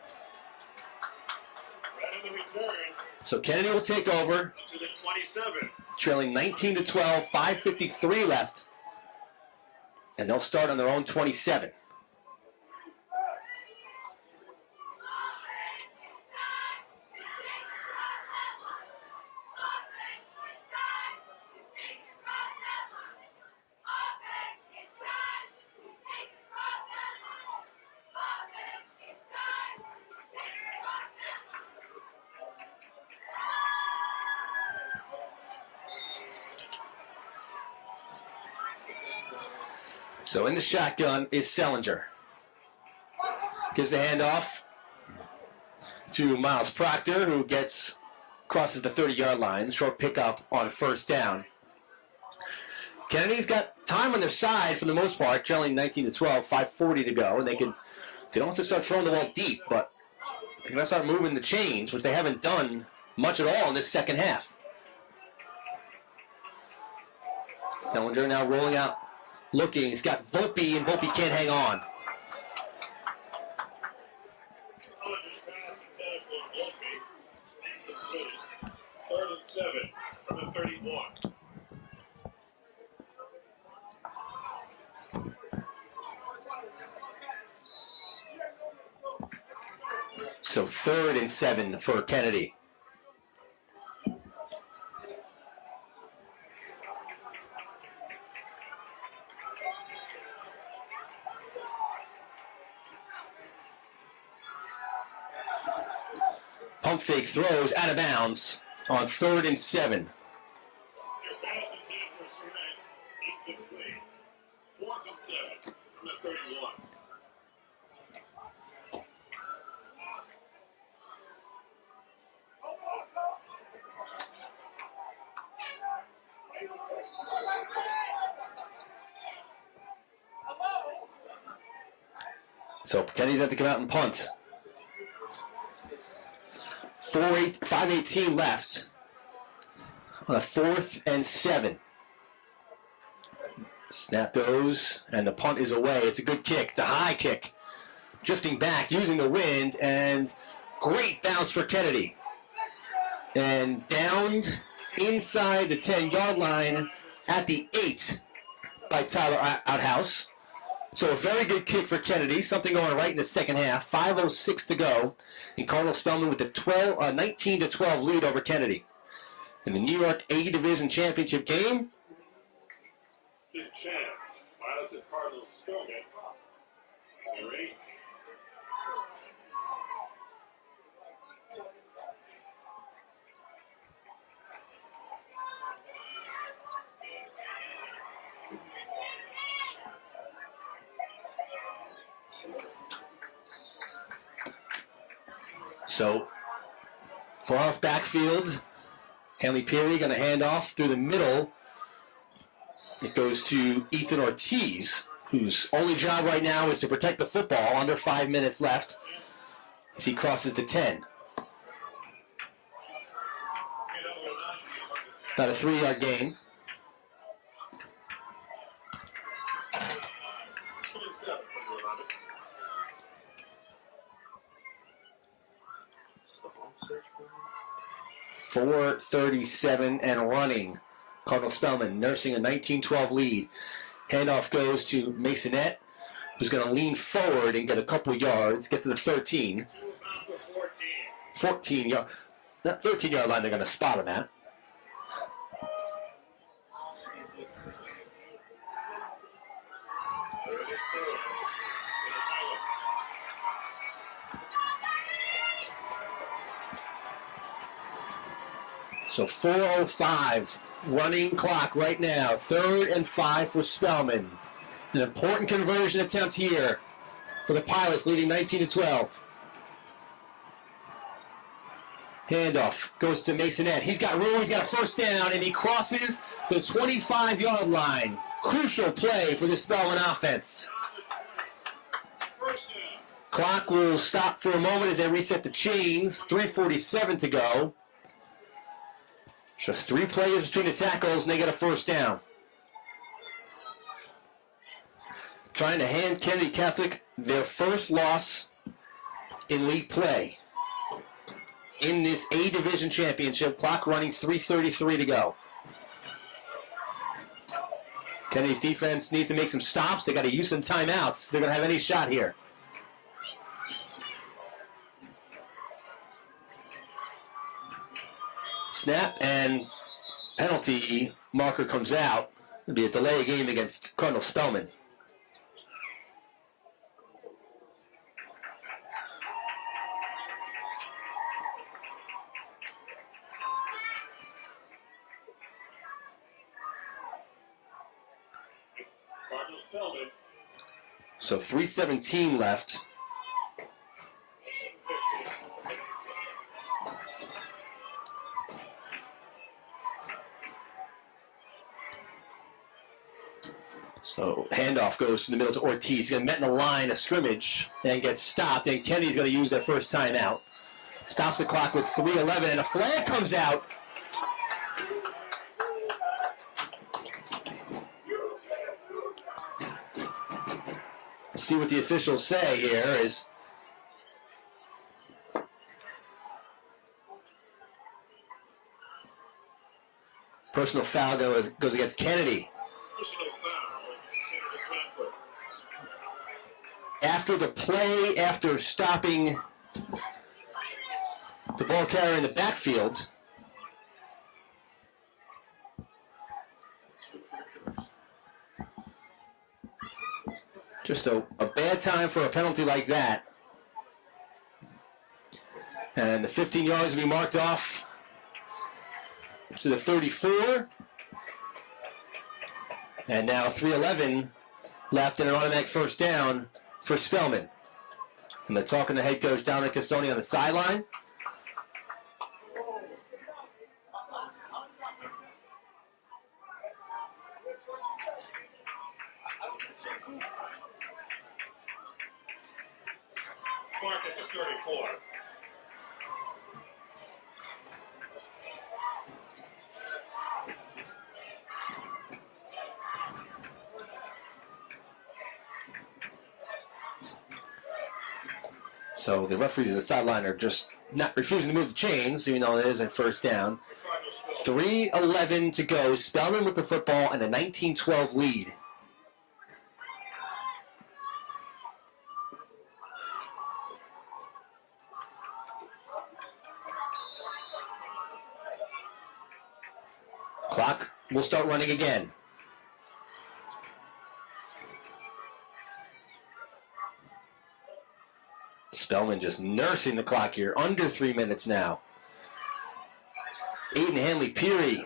So Kennedy will take over, trailing 19-12, 5:53 left, and they'll start on their own 27. So in the shotgun is Sellinger. Gives the handoff to Miles Proctor, who crosses the 30-yard line. Short pickup on first down. Kennedy's got time on their side for the most part, trailing 19-12, 5:40 to go. And they don't have to start throwing the ball deep, but they can start moving the chains, which they haven't done much at all in this second half. Sellinger now rolling out. Looking, he's got Volpe, and Volpe can't hang on. Third and 7 from the 31. So 3rd and 7 for Kennedy. Pump fake throws out of bounds on 3rd and 7. So Kennedy's have to come out and punt. 5:18 left on a 4th and 7. Snap goes, and the punt is away. It's a good kick. It's a high kick. Drifting back, using the wind, and great bounce for Kennedy. And downed inside the 10-yard line at the 8 by Tyler Outhouse. So a very good kick for Kennedy. Something going right in the second half. 5:06 to go. And Cardinal Spellman with the 19-12 lead over Kennedy. In the New York A Division Championship game. Big chance. Pilots at Cardinal Spellman. Number 8. So, Florence backfield. Hanley Peary going to hand off through the middle. It goes to Ethan Ortiz, whose only job right now is to protect the football. Under 5 minutes left as he crosses the 10. About a 3-yard gain. .437 and running. Cardinal Spellman nursing a 19-12 lead. Handoff goes to Masonette, who's going to lean forward and get a couple yards, get to the 13. 14-yard. That 13-yard line they're going to spot him at. So 4:05 running clock right now. 3rd and 5 for Spellman. An important conversion attempt here for the Pilots, leading 19-12. Handoff goes to Masonette. He's got room. He's got a first down, and he crosses the 25-yard line. Crucial play for the Spellman offense. Clock will stop for a moment as they reset the chains. 3:47 to go. Just 3 plays between the tackles, and they get a first down. Trying to hand Kennedy Catholic their first loss in league play in this A Division Championship. Clock running, 3:33 to go. Kennedy's defense needs to make some stops. They got to use some timeouts. They're going to have any shot here. Snap and penalty marker comes out. It'll be a delay game against Cardinal Spellman. So 3:17 left. So handoff goes from the middle to Ortiz. He's going to met in the line of scrimmage and gets stopped. And Kennedy's going to use that first timeout. Stops the clock with 3:11, and a flag comes out. Let's see what the officials say here. Is personal foul goes against Kennedy. After the play, after stopping the ball carrier in the backfield, just a bad time for a penalty like that. And the 15 yards will be marked off to the 34. And now 3:11 left and an automatic first down for Spellman. And they're talking to head coach Dominic Cassoni on the sideline. marked at the 34. So the referees at the sideline are just not refusing to move the chains, even though it is a first down. 3:11 to go. Spellman with the football and a 19-12 lead. Clock will start running again. Spellman just nursing the clock here. Under 3 minutes now. Aiden Hanley-Peary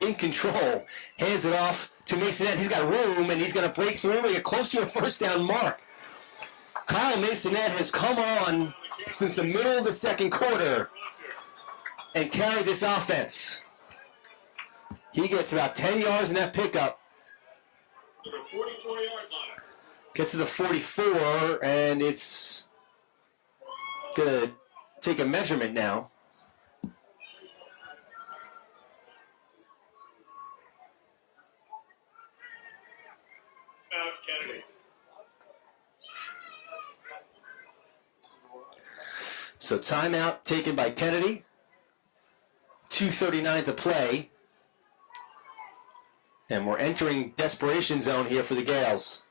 in control. Hands it off to Masonette. He's got room, and he's going to break through and get close to a first down mark. Kyle Masonette has come on since the middle of the second quarter and carried this offense. He gets about 10 yards in that pickup. Gets to the 44, and it's going to take a measurement now. So timeout taken by Kennedy. 2:39 to play. And we're entering desperation zone here for the Gales.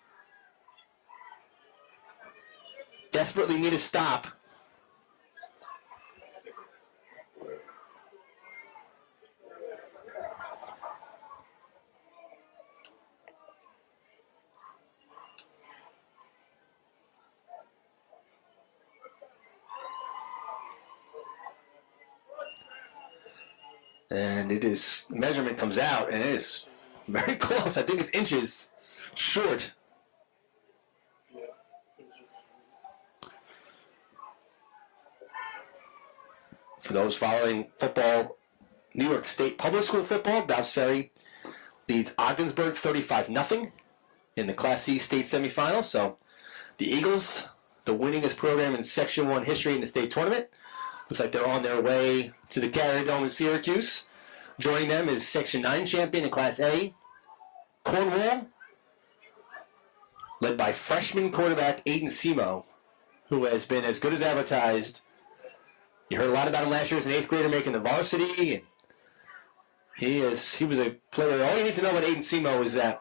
Desperately need a stop. And it is, measurement comes out, and it is very close. I think it's inches short. For those following football, New York State Public School football, Dobbs Ferry leads Ogdensburg 35-0 in the Class C state semifinal. So the Eagles, the winningest program in Section 1 history in the state tournament, looks like they're on their way to the Carrier Dome in Syracuse. Joining them is Section 9 champion in Class A, Cornwall, led by freshman quarterback Aiden Semo, who has been as good as advertised. You heard a lot about him last year as an 8th grader making the varsity, and he was a player. All you need to know about Aiden Semo is that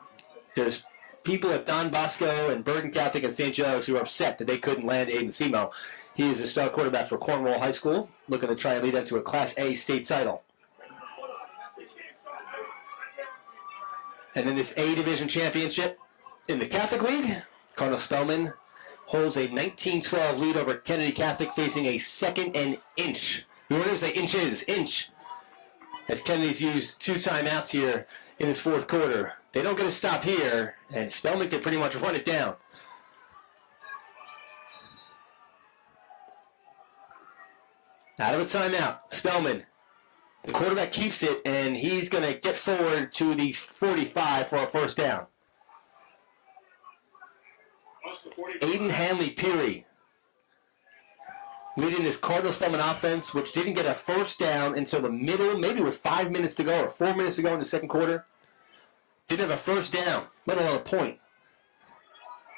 there's people at Don Bosco and Bergen Catholic and St. Joe's who are upset that they couldn't land Aiden Semo. He is a star quarterback for Cornwall High School, looking to try and lead them to a Class A state title. And then this A Division Championship in the Catholic League, Cardinal Spellman holds a 19-12 lead over Kennedy Catholic, facing a 2nd and inch. We want to say inch, as Kennedy's used 2 timeouts here in his 4th quarter. They don't get a stop here, and Spellman can pretty much run it down. Out of a timeout, Spellman. The quarterback keeps it, and he's going to get forward to the 45 for a first down. Aiden Hanley-Peary leading this Cardinal Spellman offense, which didn't get a first down until the middle, maybe with 5 minutes to go or 4 minutes to go in the second quarter. Didn't have a first down, let alone a point.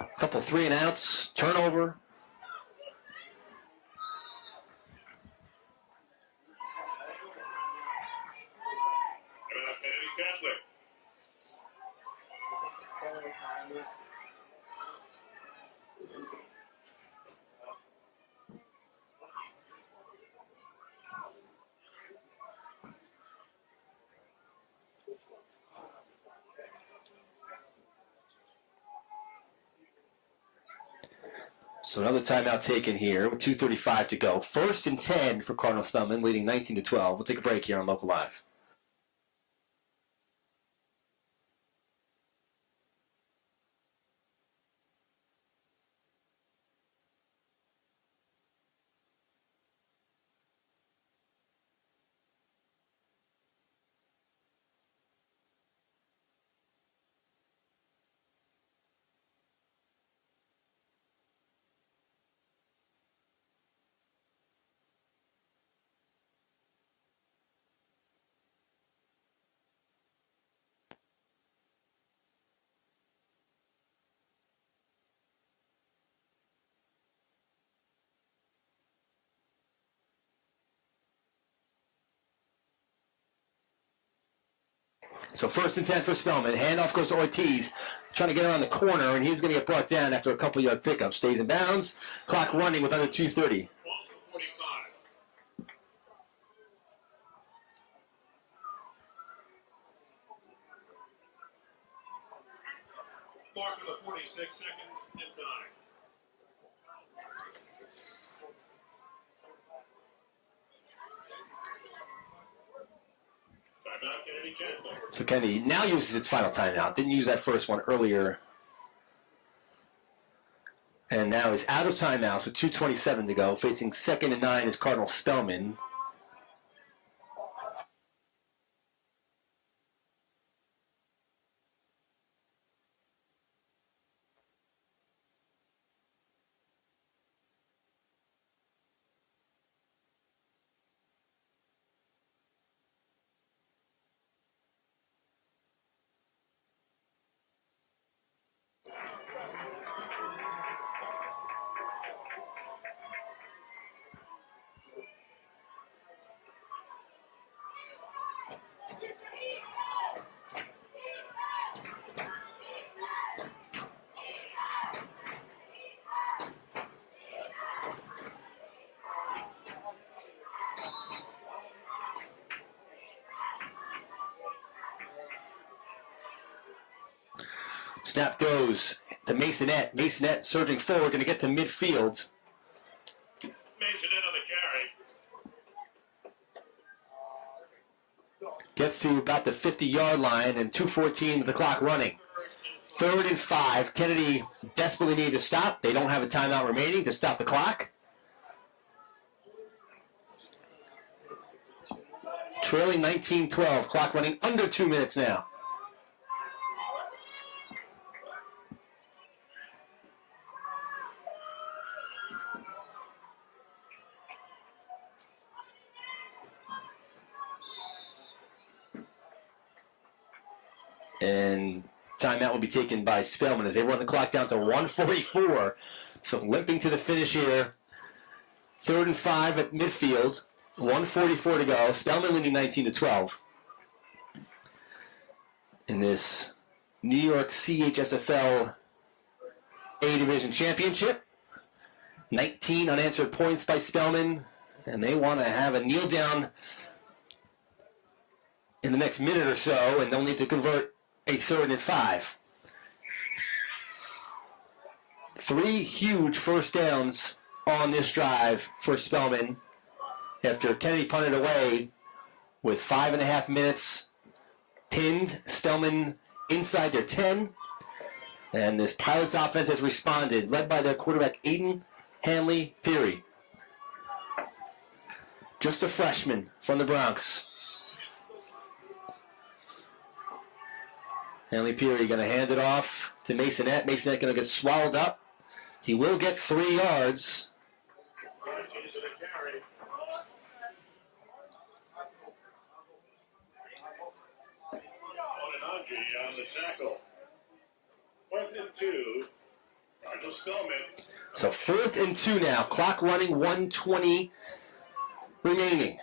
A couple 3-and-outs, turnover. So another timeout taken here with 2:35 to go. 1st and 10 for Cardinal Spellman, leading 19-12. We'll take a break here on Local Live. So 1st and 10 for Spellman. Handoff goes to Ortiz, trying to get around the corner, and he's going to get brought down after a couple yard pickup. Stays in bounds. Clock running with under 2:30. Mark of the 46 seconds and 9. Timeout, Kennedy Catholic. So Kennedy now uses its final timeout. Didn't use that first one earlier. And now he's out of timeouts with 2:27 to go. Facing 2nd and 9 is Cardinal Spellman. Snap goes to Masonette. Masonette surging forward, going to get to midfield. Masonette on the carry. Gets to about the 50-yard line, and 2:14 with the clock running. 3rd and 5. Kennedy desperately needs a stop. They don't have a timeout remaining to stop the clock. Trailing 19-12. Clock running under 2 minutes now. And timeout will be taken by Spellman as they run the clock down to 1:44. So limping to the finish here. 3rd and 5 at midfield. 1:44 to go. Spellman leading 19-12. In this New York CHSFL A Division Championship. 19 unanswered points by Spellman. And they want to have a kneel down in the next minute or so, and they'll need to convert a 3rd and 5. 3 huge first downs on this drive for Spellman after Kennedy punted away with 5.5 minutes. Pinned Spellman inside their 10. And this Pilots offense has responded, led by their quarterback Aiden Hanley Peary. Just a freshman from the Bronx. Hanley Peary going to hand it off to Masonette. Masonette going to get swallowed up. He will get 3 yards. Ortiz on the carry. Onanji on the tackle. 4th and 2. Cardinal Spellman. So 4th and 2 now. Clock running, 1:20 remaining.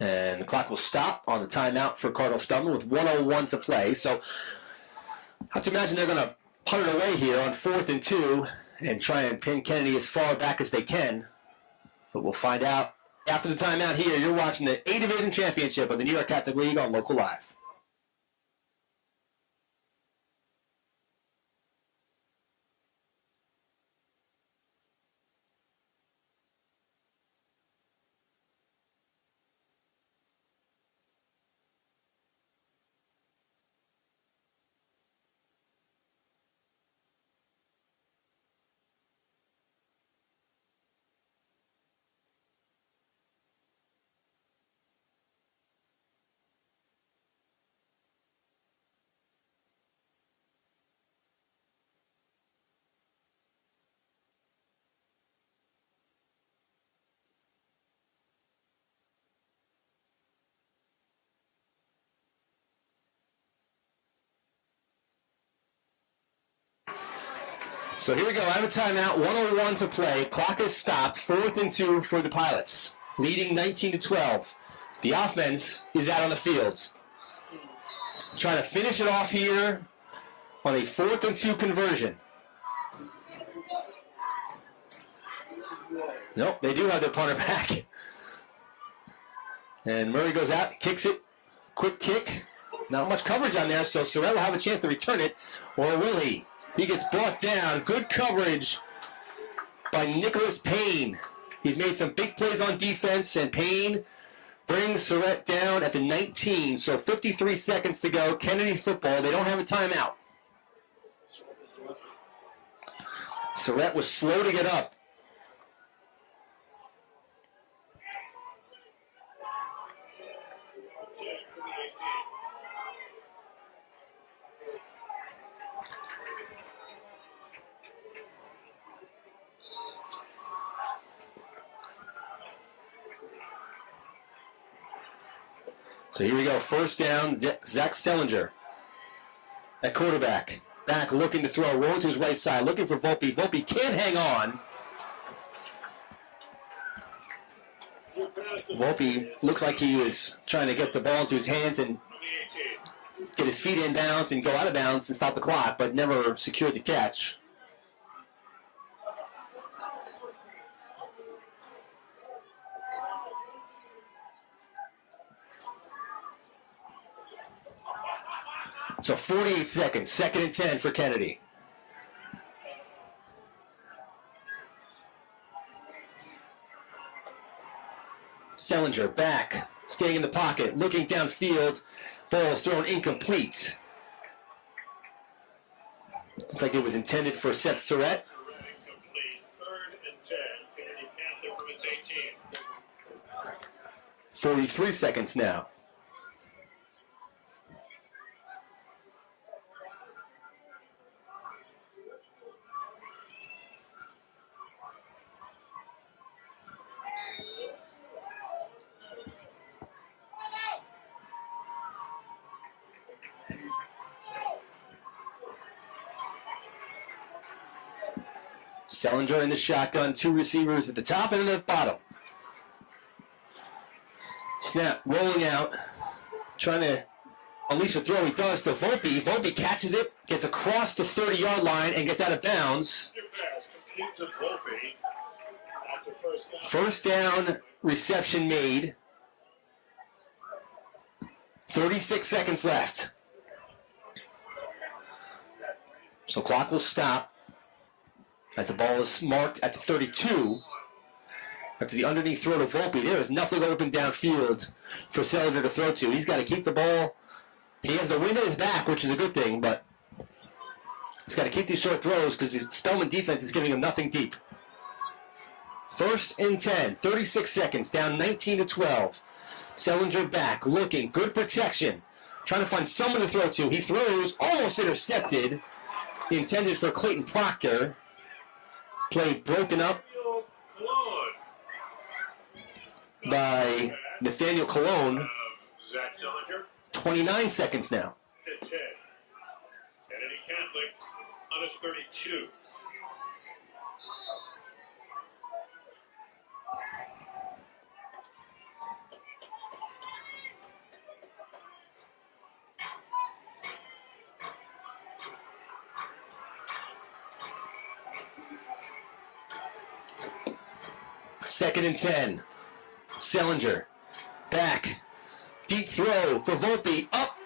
And the clock will stop on the timeout for Cardinal Spellman with 1:01 to play. So I have to imagine they're going to punt it away here on 4th and 2 and try and pin Kennedy as far back as they can. But we'll find out after the timeout here. You're watching the A Division Championship of the New York Catholic League on Local Live. So here we go. Out of timeout, 1:01 to play. Clock is stopped. 4th and 2 for the Pilots, leading 19-12. The offense is out on the fields, trying to finish it off here on a 4th and 2 conversion. Nope, they do have their punter back. And Murray goes out, kicks it. Quick kick. Not much coverage on there, so Surratt will have a chance to return it. Or will he? He gets brought down. Good coverage by Nicholas Payne. He's made some big plays on defense, and Payne brings Surratt down at the 19. So 53 seconds to go. Kennedy football. They don't have a timeout. Surratt was slow to get up. So here we go. First down, Zach Sellinger at quarterback. Back looking to throw, rolling to his right side, looking for Volpe. Volpe can't hang on. Volpe looks like he was trying to get the ball into his hands and get his feet in bounds and go out of bounds and stop the clock, but never secured the catch. So 48 seconds, 2nd and 10 for Kennedy. Sellinger back, staying in the pocket, looking downfield. Ball's thrown incomplete. Looks like it was intended for Seth Surratt. 43 seconds now. Sellinger in the shotgun, 2 receivers at the top and at the bottom. Snap, rolling out, trying to unleash a throw. He does to Volpe. Volpe catches it, gets across the 30-yard line, and gets out of bounds. First down reception made. 36 seconds left. So clock will stop as the ball is marked at the 32. After the underneath throw to Volpe, there is nothing open downfield for Sellinger to throw to. He's got to keep the ball. He has the wind at his back, which is a good thing, but he's got to keep these short throws because the Spellman defense is giving him nothing deep. 1st and 10, 36 seconds, down 19-12. Sellinger back, looking, good protection, trying to find someone to throw to. He throws, almost intercepted, intended for Clayton Proctor. Play broken up by Nathaniel Colon. 29 seconds now. Kennedy Catholic on his 32. Second and 10. Sellinger. Back. Deep throw for Volpe. Up.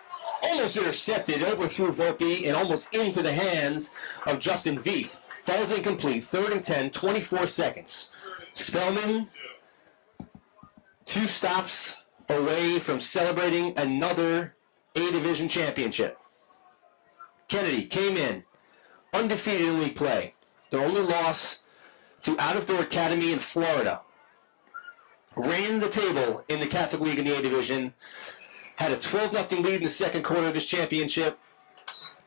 Almost intercepted. Overthrew Volpe and almost into the hands of Justin Veith. Falls incomplete. 3rd and 10. 24 seconds. Spellman, 2 stops away from celebrating another A-Division championship. Kennedy came in undefeated in league play. Their only loss to Out-of-Door Academy in Florida. Ran the table in the Catholic League in the A-Division. Had a 12-0 lead in the second quarter of this championship.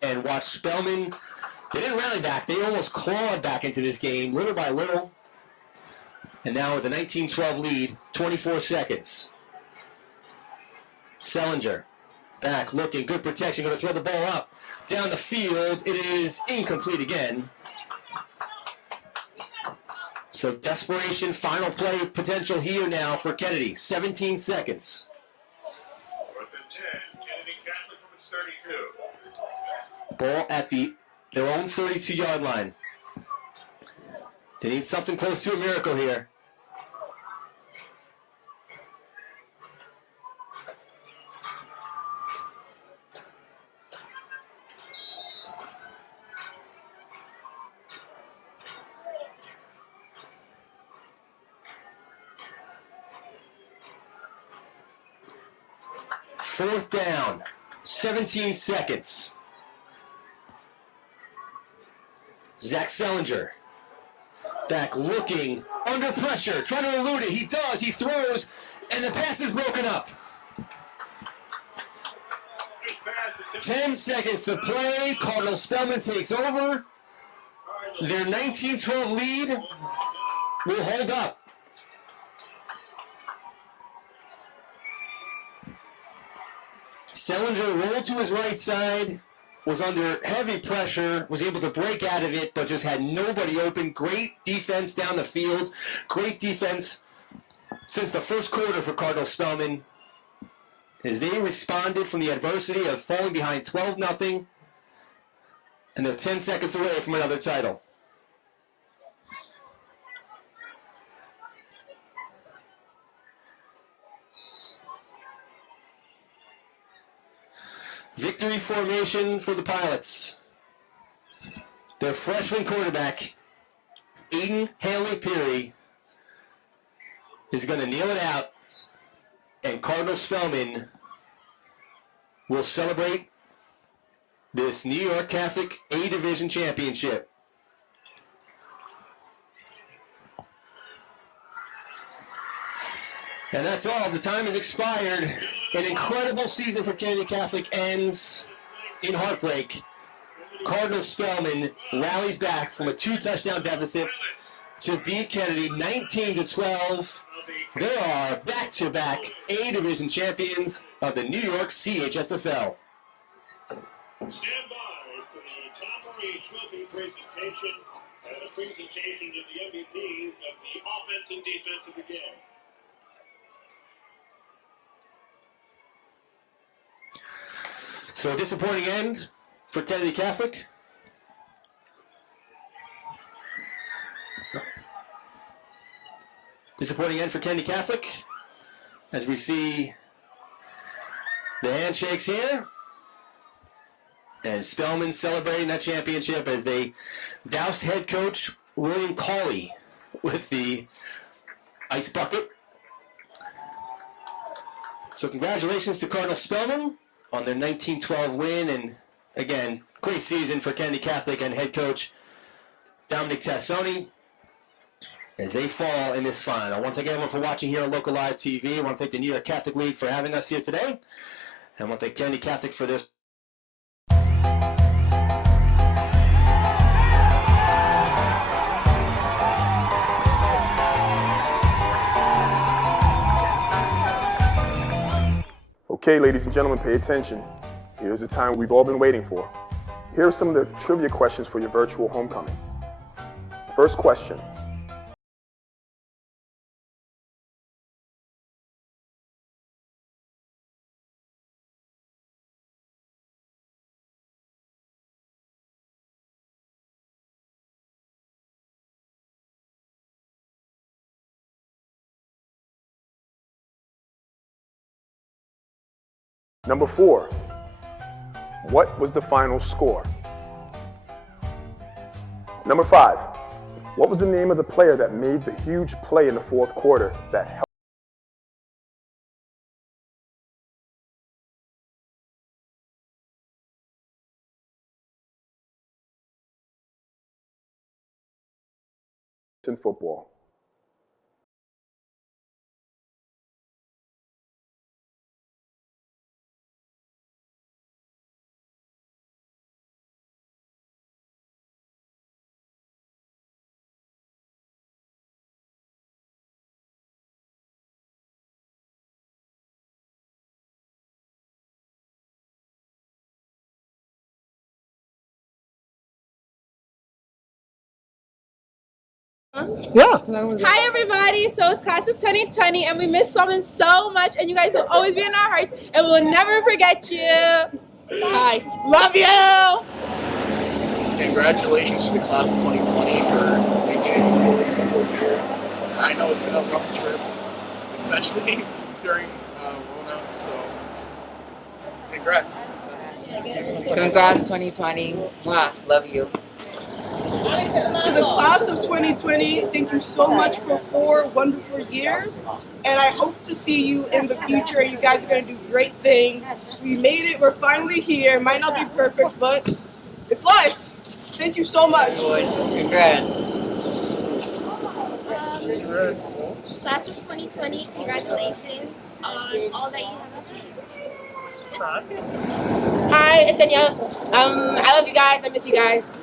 And watched Spellman. They didn't rally back. They almost clawed back into this game, little by little. And now with a 19-12 lead, 24 seconds. Sellinger. Back, looking, good protection. Going to throw the ball up. Down the field. It is incomplete again. So desperation, final play potential here now for Kennedy. 17 seconds. Fourth and 10, Kennedy Catholic from its 32. Ball at their own 32-yard line. They need something close to a miracle here. Fourth down, 17 seconds. Zach Sellinger, back looking, under pressure, trying to elude it. He does, he throws, and the pass is broken up. 10 seconds to play. Cardinal Spellman takes over. Their 19-12 lead will hold up. Sellinger rolled to his right side, was under heavy pressure, was able to break out of it, but just had nobody open. Great defense down the field. Great defense since the first quarter for Cardinal Spellman, as they responded from the adversity of falling behind 12-0, and they're 10 seconds away from another title. Victory formation for the Pilots. Their freshman quarterback, Aiden Haley-Peary, is going to kneel it out, and Cardinal Spellman will celebrate this New York Catholic A-Division Championship. And that's all. The time has expired. An incredible season for Kennedy Catholic ends in heartbreak. Cardinal Spellman rallies back from a 2-touchdown deficit to beat Kennedy 19-12. They are back-to-back A-Division champions of the New York CHSFL. Stand by for the Tom Marie Trophy presentation and a presentation of the MVPs of the offense and defense of the game. So a disappointing end for Kennedy Catholic. Disappointing end for Kennedy Catholic, as we see the handshakes here. And Spellman celebrating that championship as they doused head coach William Cawley with the ice bucket. So congratulations to Cardinal Spellman on their 19-12 win, and again, great season for Kennedy Catholic and head coach Dominic Tassoni as they fall in this final. I want to thank everyone for watching here on Local Live TV. I want to thank the New York Catholic League for having us here today. And I want to thank Kennedy Catholic for this. Okay, ladies and gentlemen, pay attention. Here's the time we've all been waiting for. Here are some of the trivia questions for your virtual homecoming. First question. Number 4. What was the final score? Number 5. What was the name of the player that made the huge play in the fourth quarter that helped in football? Yeah. Hi everybody, so it's class of 2020 and we miss Spellman so much and you guys will always be in our hearts and we'll never forget you. Bye. Love you! Congratulations to the class of 2020 for making it through these 4 years. I know it's been a rough trip, especially during Rona, so congrats. Congrats 2020. Mwah, love you. To the class of 2020, thank you so much for 4 wonderful years, and I hope to see you in the future. You guys are going to do great things. We made it. We're finally here. Might not be perfect, but it's life. Thank you so much. Congrats. Class of 2020, congratulations on all that you have achieved. Hi, it's Anya. I love you guys. I miss you guys.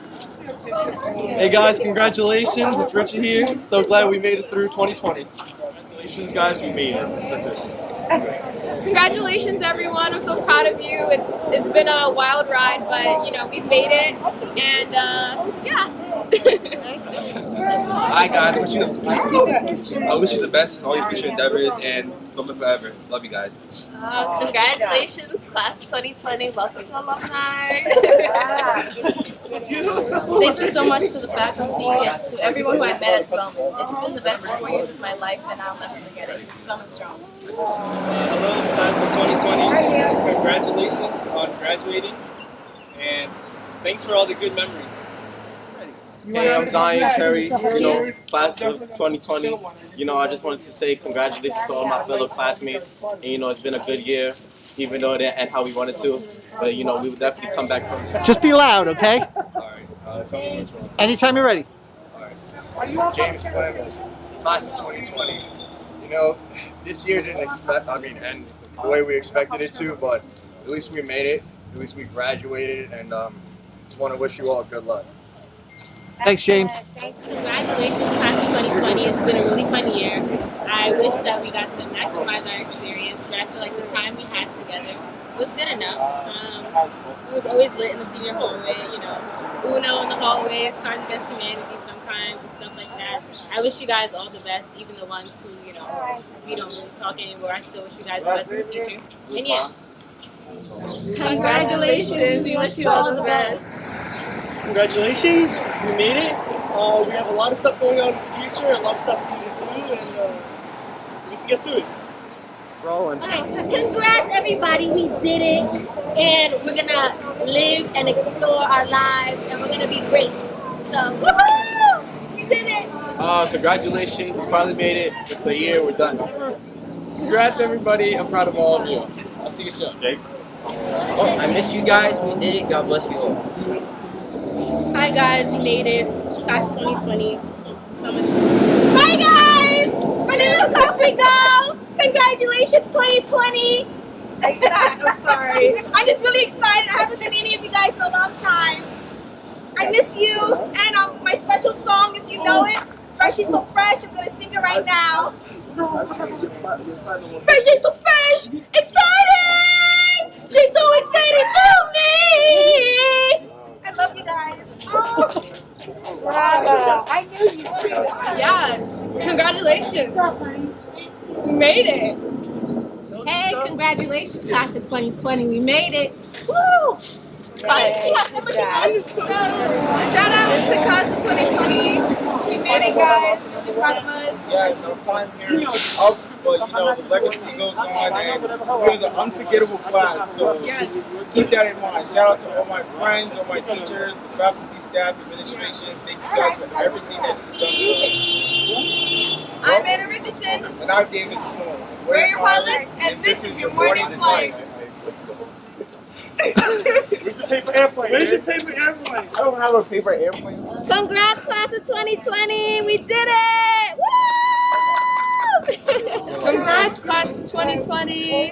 Hey guys, congratulations. It's Richie here. So glad we made it through 2020. Congratulations guys, we made it. That's it. Congratulations everyone, I'm so proud of you. It's been a wild ride, but you know, we've made it, and yeah. Hi guys, I wish you the best in all your future endeavors and Spellman forever. Love you guys. Congratulations, class of 2020. Welcome to alumni. Thank you so much to the faculty and to everyone who I met at Spellman. It's been the best 4 years of my life and I'll never forget it. Spellman strong. Hello, class of 2020. Congratulations on graduating and thanks for all the good memories. Hey, I'm Zion Cherry, class of 2020. I just wanted to say congratulations to all my fellow classmates. And, it's been a good year, even though it didn't end how we wanted to. But, we will definitely come back from it. Just be loud, okay? All right, tell me which one. Anytime you're ready. All right. This is James Flynn, class of 2020. This year didn't end the way we expected it to, but at least we made it. At least we graduated, and just want to wish you all good luck. Thanks, James. Congratulations, class of 2020. It's been a really fun year. I wish that we got to maximize our experience, but I feel like the time we had together was good enough. It was always lit in the senior hallway, Uno in the hallways, Cards Against Humanity sometimes, and stuff like that. I wish you guys all the best, even the ones who, we don't really talk anymore. I still wish you guys the best in the future. And yeah. Congratulations. We wish you all the best. Congratulations, we made it. We have a lot of stuff going on in the future, a lot of stuff we need to do, and we can get through it. Rolling. Congrats everybody, we did it. And we're gonna live and explore our lives and we're gonna be great. So, woohoo! We did it! Congratulations, we finally made it. For the year, we're done. Congrats everybody, I'm proud of all of you. I'll see you soon. Jake? Oh, I miss you guys. We did it. God bless you all. Hi guys, we made it. Class 2020. Spellman. Bye guys! My name is Coffee Go! Congratulations 2020! I'm sorry. I'm just really excited. I haven't seen any of you guys in a long time. I miss you. And my special song, if you know it, Fresh is So Fresh, I'm going to sing it right now. Fresh is so fresh, exciting! She's so exciting to me! I love you guys. Bravo. I knew you would. Yeah, congratulations. We made it. Hey, congratulations, class of 2020. We made it. Woo! Shout out to class of 2020. We made it, guys. Really proud of us. Yes, our time here is up, but the legacy goes on, and we're the unforgettable class. So keep that in mind. Shout out to all my friends, all my teachers, the faculty, staff, administration. Thank you guys for everything that you've done for us. I'm Anna Richardson. And I'm David Smalls. We're your pilots, and this is your morning flight. Paper airplane. Where's your paper airplane? I don't have a paper airplane. Congrats, class of 2020. We did it. Woo! Congrats, class of 2020.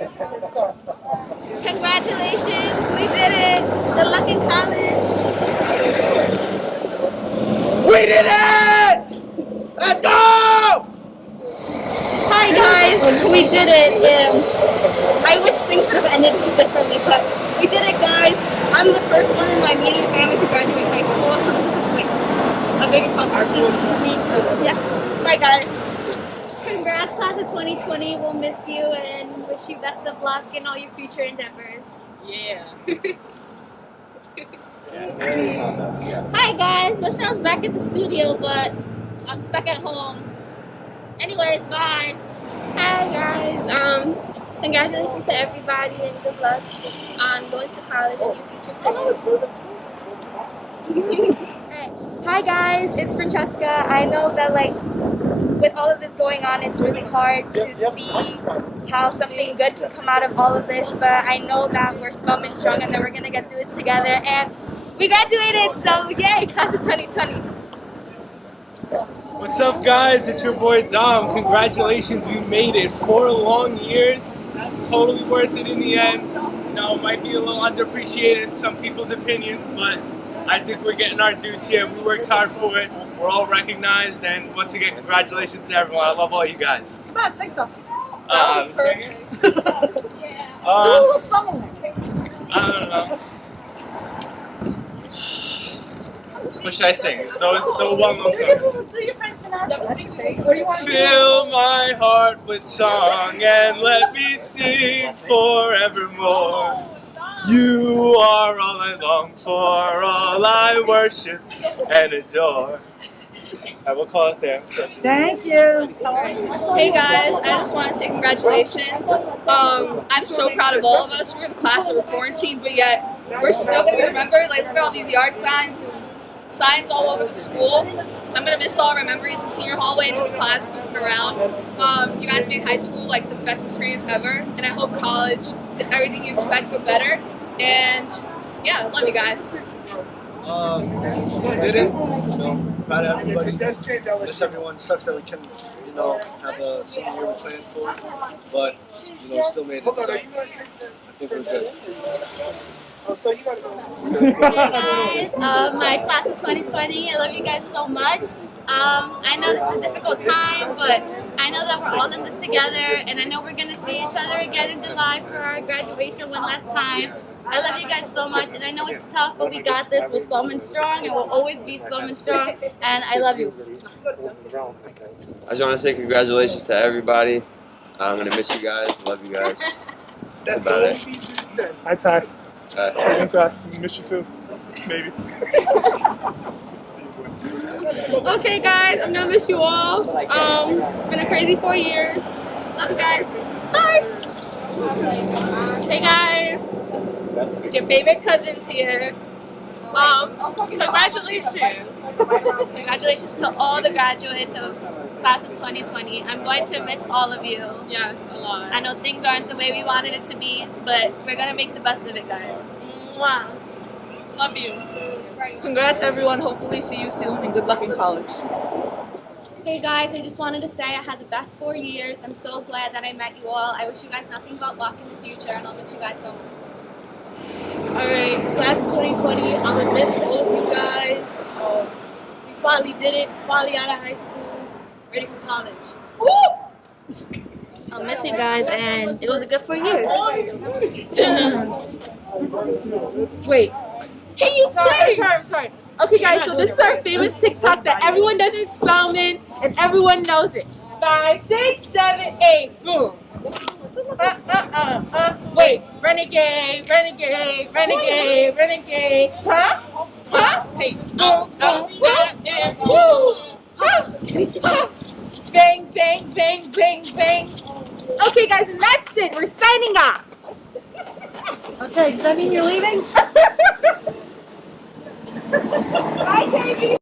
Congratulations, we did it. Good luck in college. We did it! Let's go! Hi guys, we did it. I wish things would have ended differently, but we did it, guys. I'm the first one in my immediate family to graduate high school, so this is like a big accomplishment for me. So yeah, bye guys. Congrats, class of 2020. We'll miss you and wish you best of luck in all your future endeavors. Yeah. Hi guys, wish I was back at the studio, but I'm stuck at home. Anyways, bye. Hi guys. Congratulations to everybody and good luck on going to college and your future careers. Hi guys, it's Francesca. I know that with all of this going on, it's really hard to see how something good can come out of all of this, but I know that we're Spellman strong and that we're gonna get through this together, and we graduated, so yay, class of 2020. What's up, guys? It's your boy Dom. Congratulations, we made it. 4 long years. It's totally worth it in the end. You know, it might be a little underappreciated in some people's opinions, but I think we're getting our dues here. We worked hard for it. We're all recognized, and once again, congratulations to everyone. I love all you guys. Come on, sing something. Singing? Do a little song. I don't know. What should I sing? So it's the well-known song. Do your Frank Sinatra. Or you want to Fill my heart with song and let me sing forevermore. You are all I long for, all I worship and adore. I will call it there. Thank you. Hey guys, I just want to say congratulations. I'm so proud of all of us. We're the class that were quarantined, but yet we're still going to be remembered. Look at all these yard signs all over the school. I'm going to miss all of our memories in senior hallway and just class goofing around. You guys made high school the best experience ever, and I hope college is everything you expect but better. And yeah, love you guys. Did it. Proud of everybody. Miss everyone. Sucks that we can, have a senior year we planned for, but we still made it. So I think we're good. Hey guys, my class of 2020, I love you guys so much. I know this is a difficult time, but I know that we're all in this together, and I know we're going to see each other again in July for our graduation one last time. I love you guys so much, and I know it's tough, but we got this. We're Spellman strong, and we'll always be Spellman strong, and I love you. I just want to say congratulations to everybody. I'm going to miss you guys. Love you guys. That's about it. Hi, Ty. Hi, Ty. Miss you too. Maybe. Okay guys, I'm going to miss you all. It's been a crazy 4 years. Love you guys. Bye. Hey guys. It's your favorite cousins here. Congratulations. Congratulations to all the graduates of class of 2020. I'm going to miss all of you. Yes, a lot. I know things aren't the way we wanted it to be, but we're going to make the best of it, guys. Mwah. Love you. Congrats, everyone. Hopefully see you soon, and good luck in college. Hey guys, I just wanted to say I had the best 4 years. I'm so glad that I met you all. I wish you guys nothing but luck in the future, and I'll miss you guys so much. Alright, class of 2020, I'm going to miss all of you guys. We finally did it, finally out of high school, ready for college. Woo! I'll miss you guys, and it was a good 4 years. Wait. Can you please? I'm sorry. Okay, guys, so this is our famous TikTok that everyone does in Spellman, and everyone knows it. 5, 6, 7, 8, boom. Wait, renegade, renegade, renegade, renegade. Huh? Huh? Hey, bang, bang, bang, bang, bang. Okay, guys, and that's it. We're signing off. Okay, does that mean you're leaving? Bye, Katie.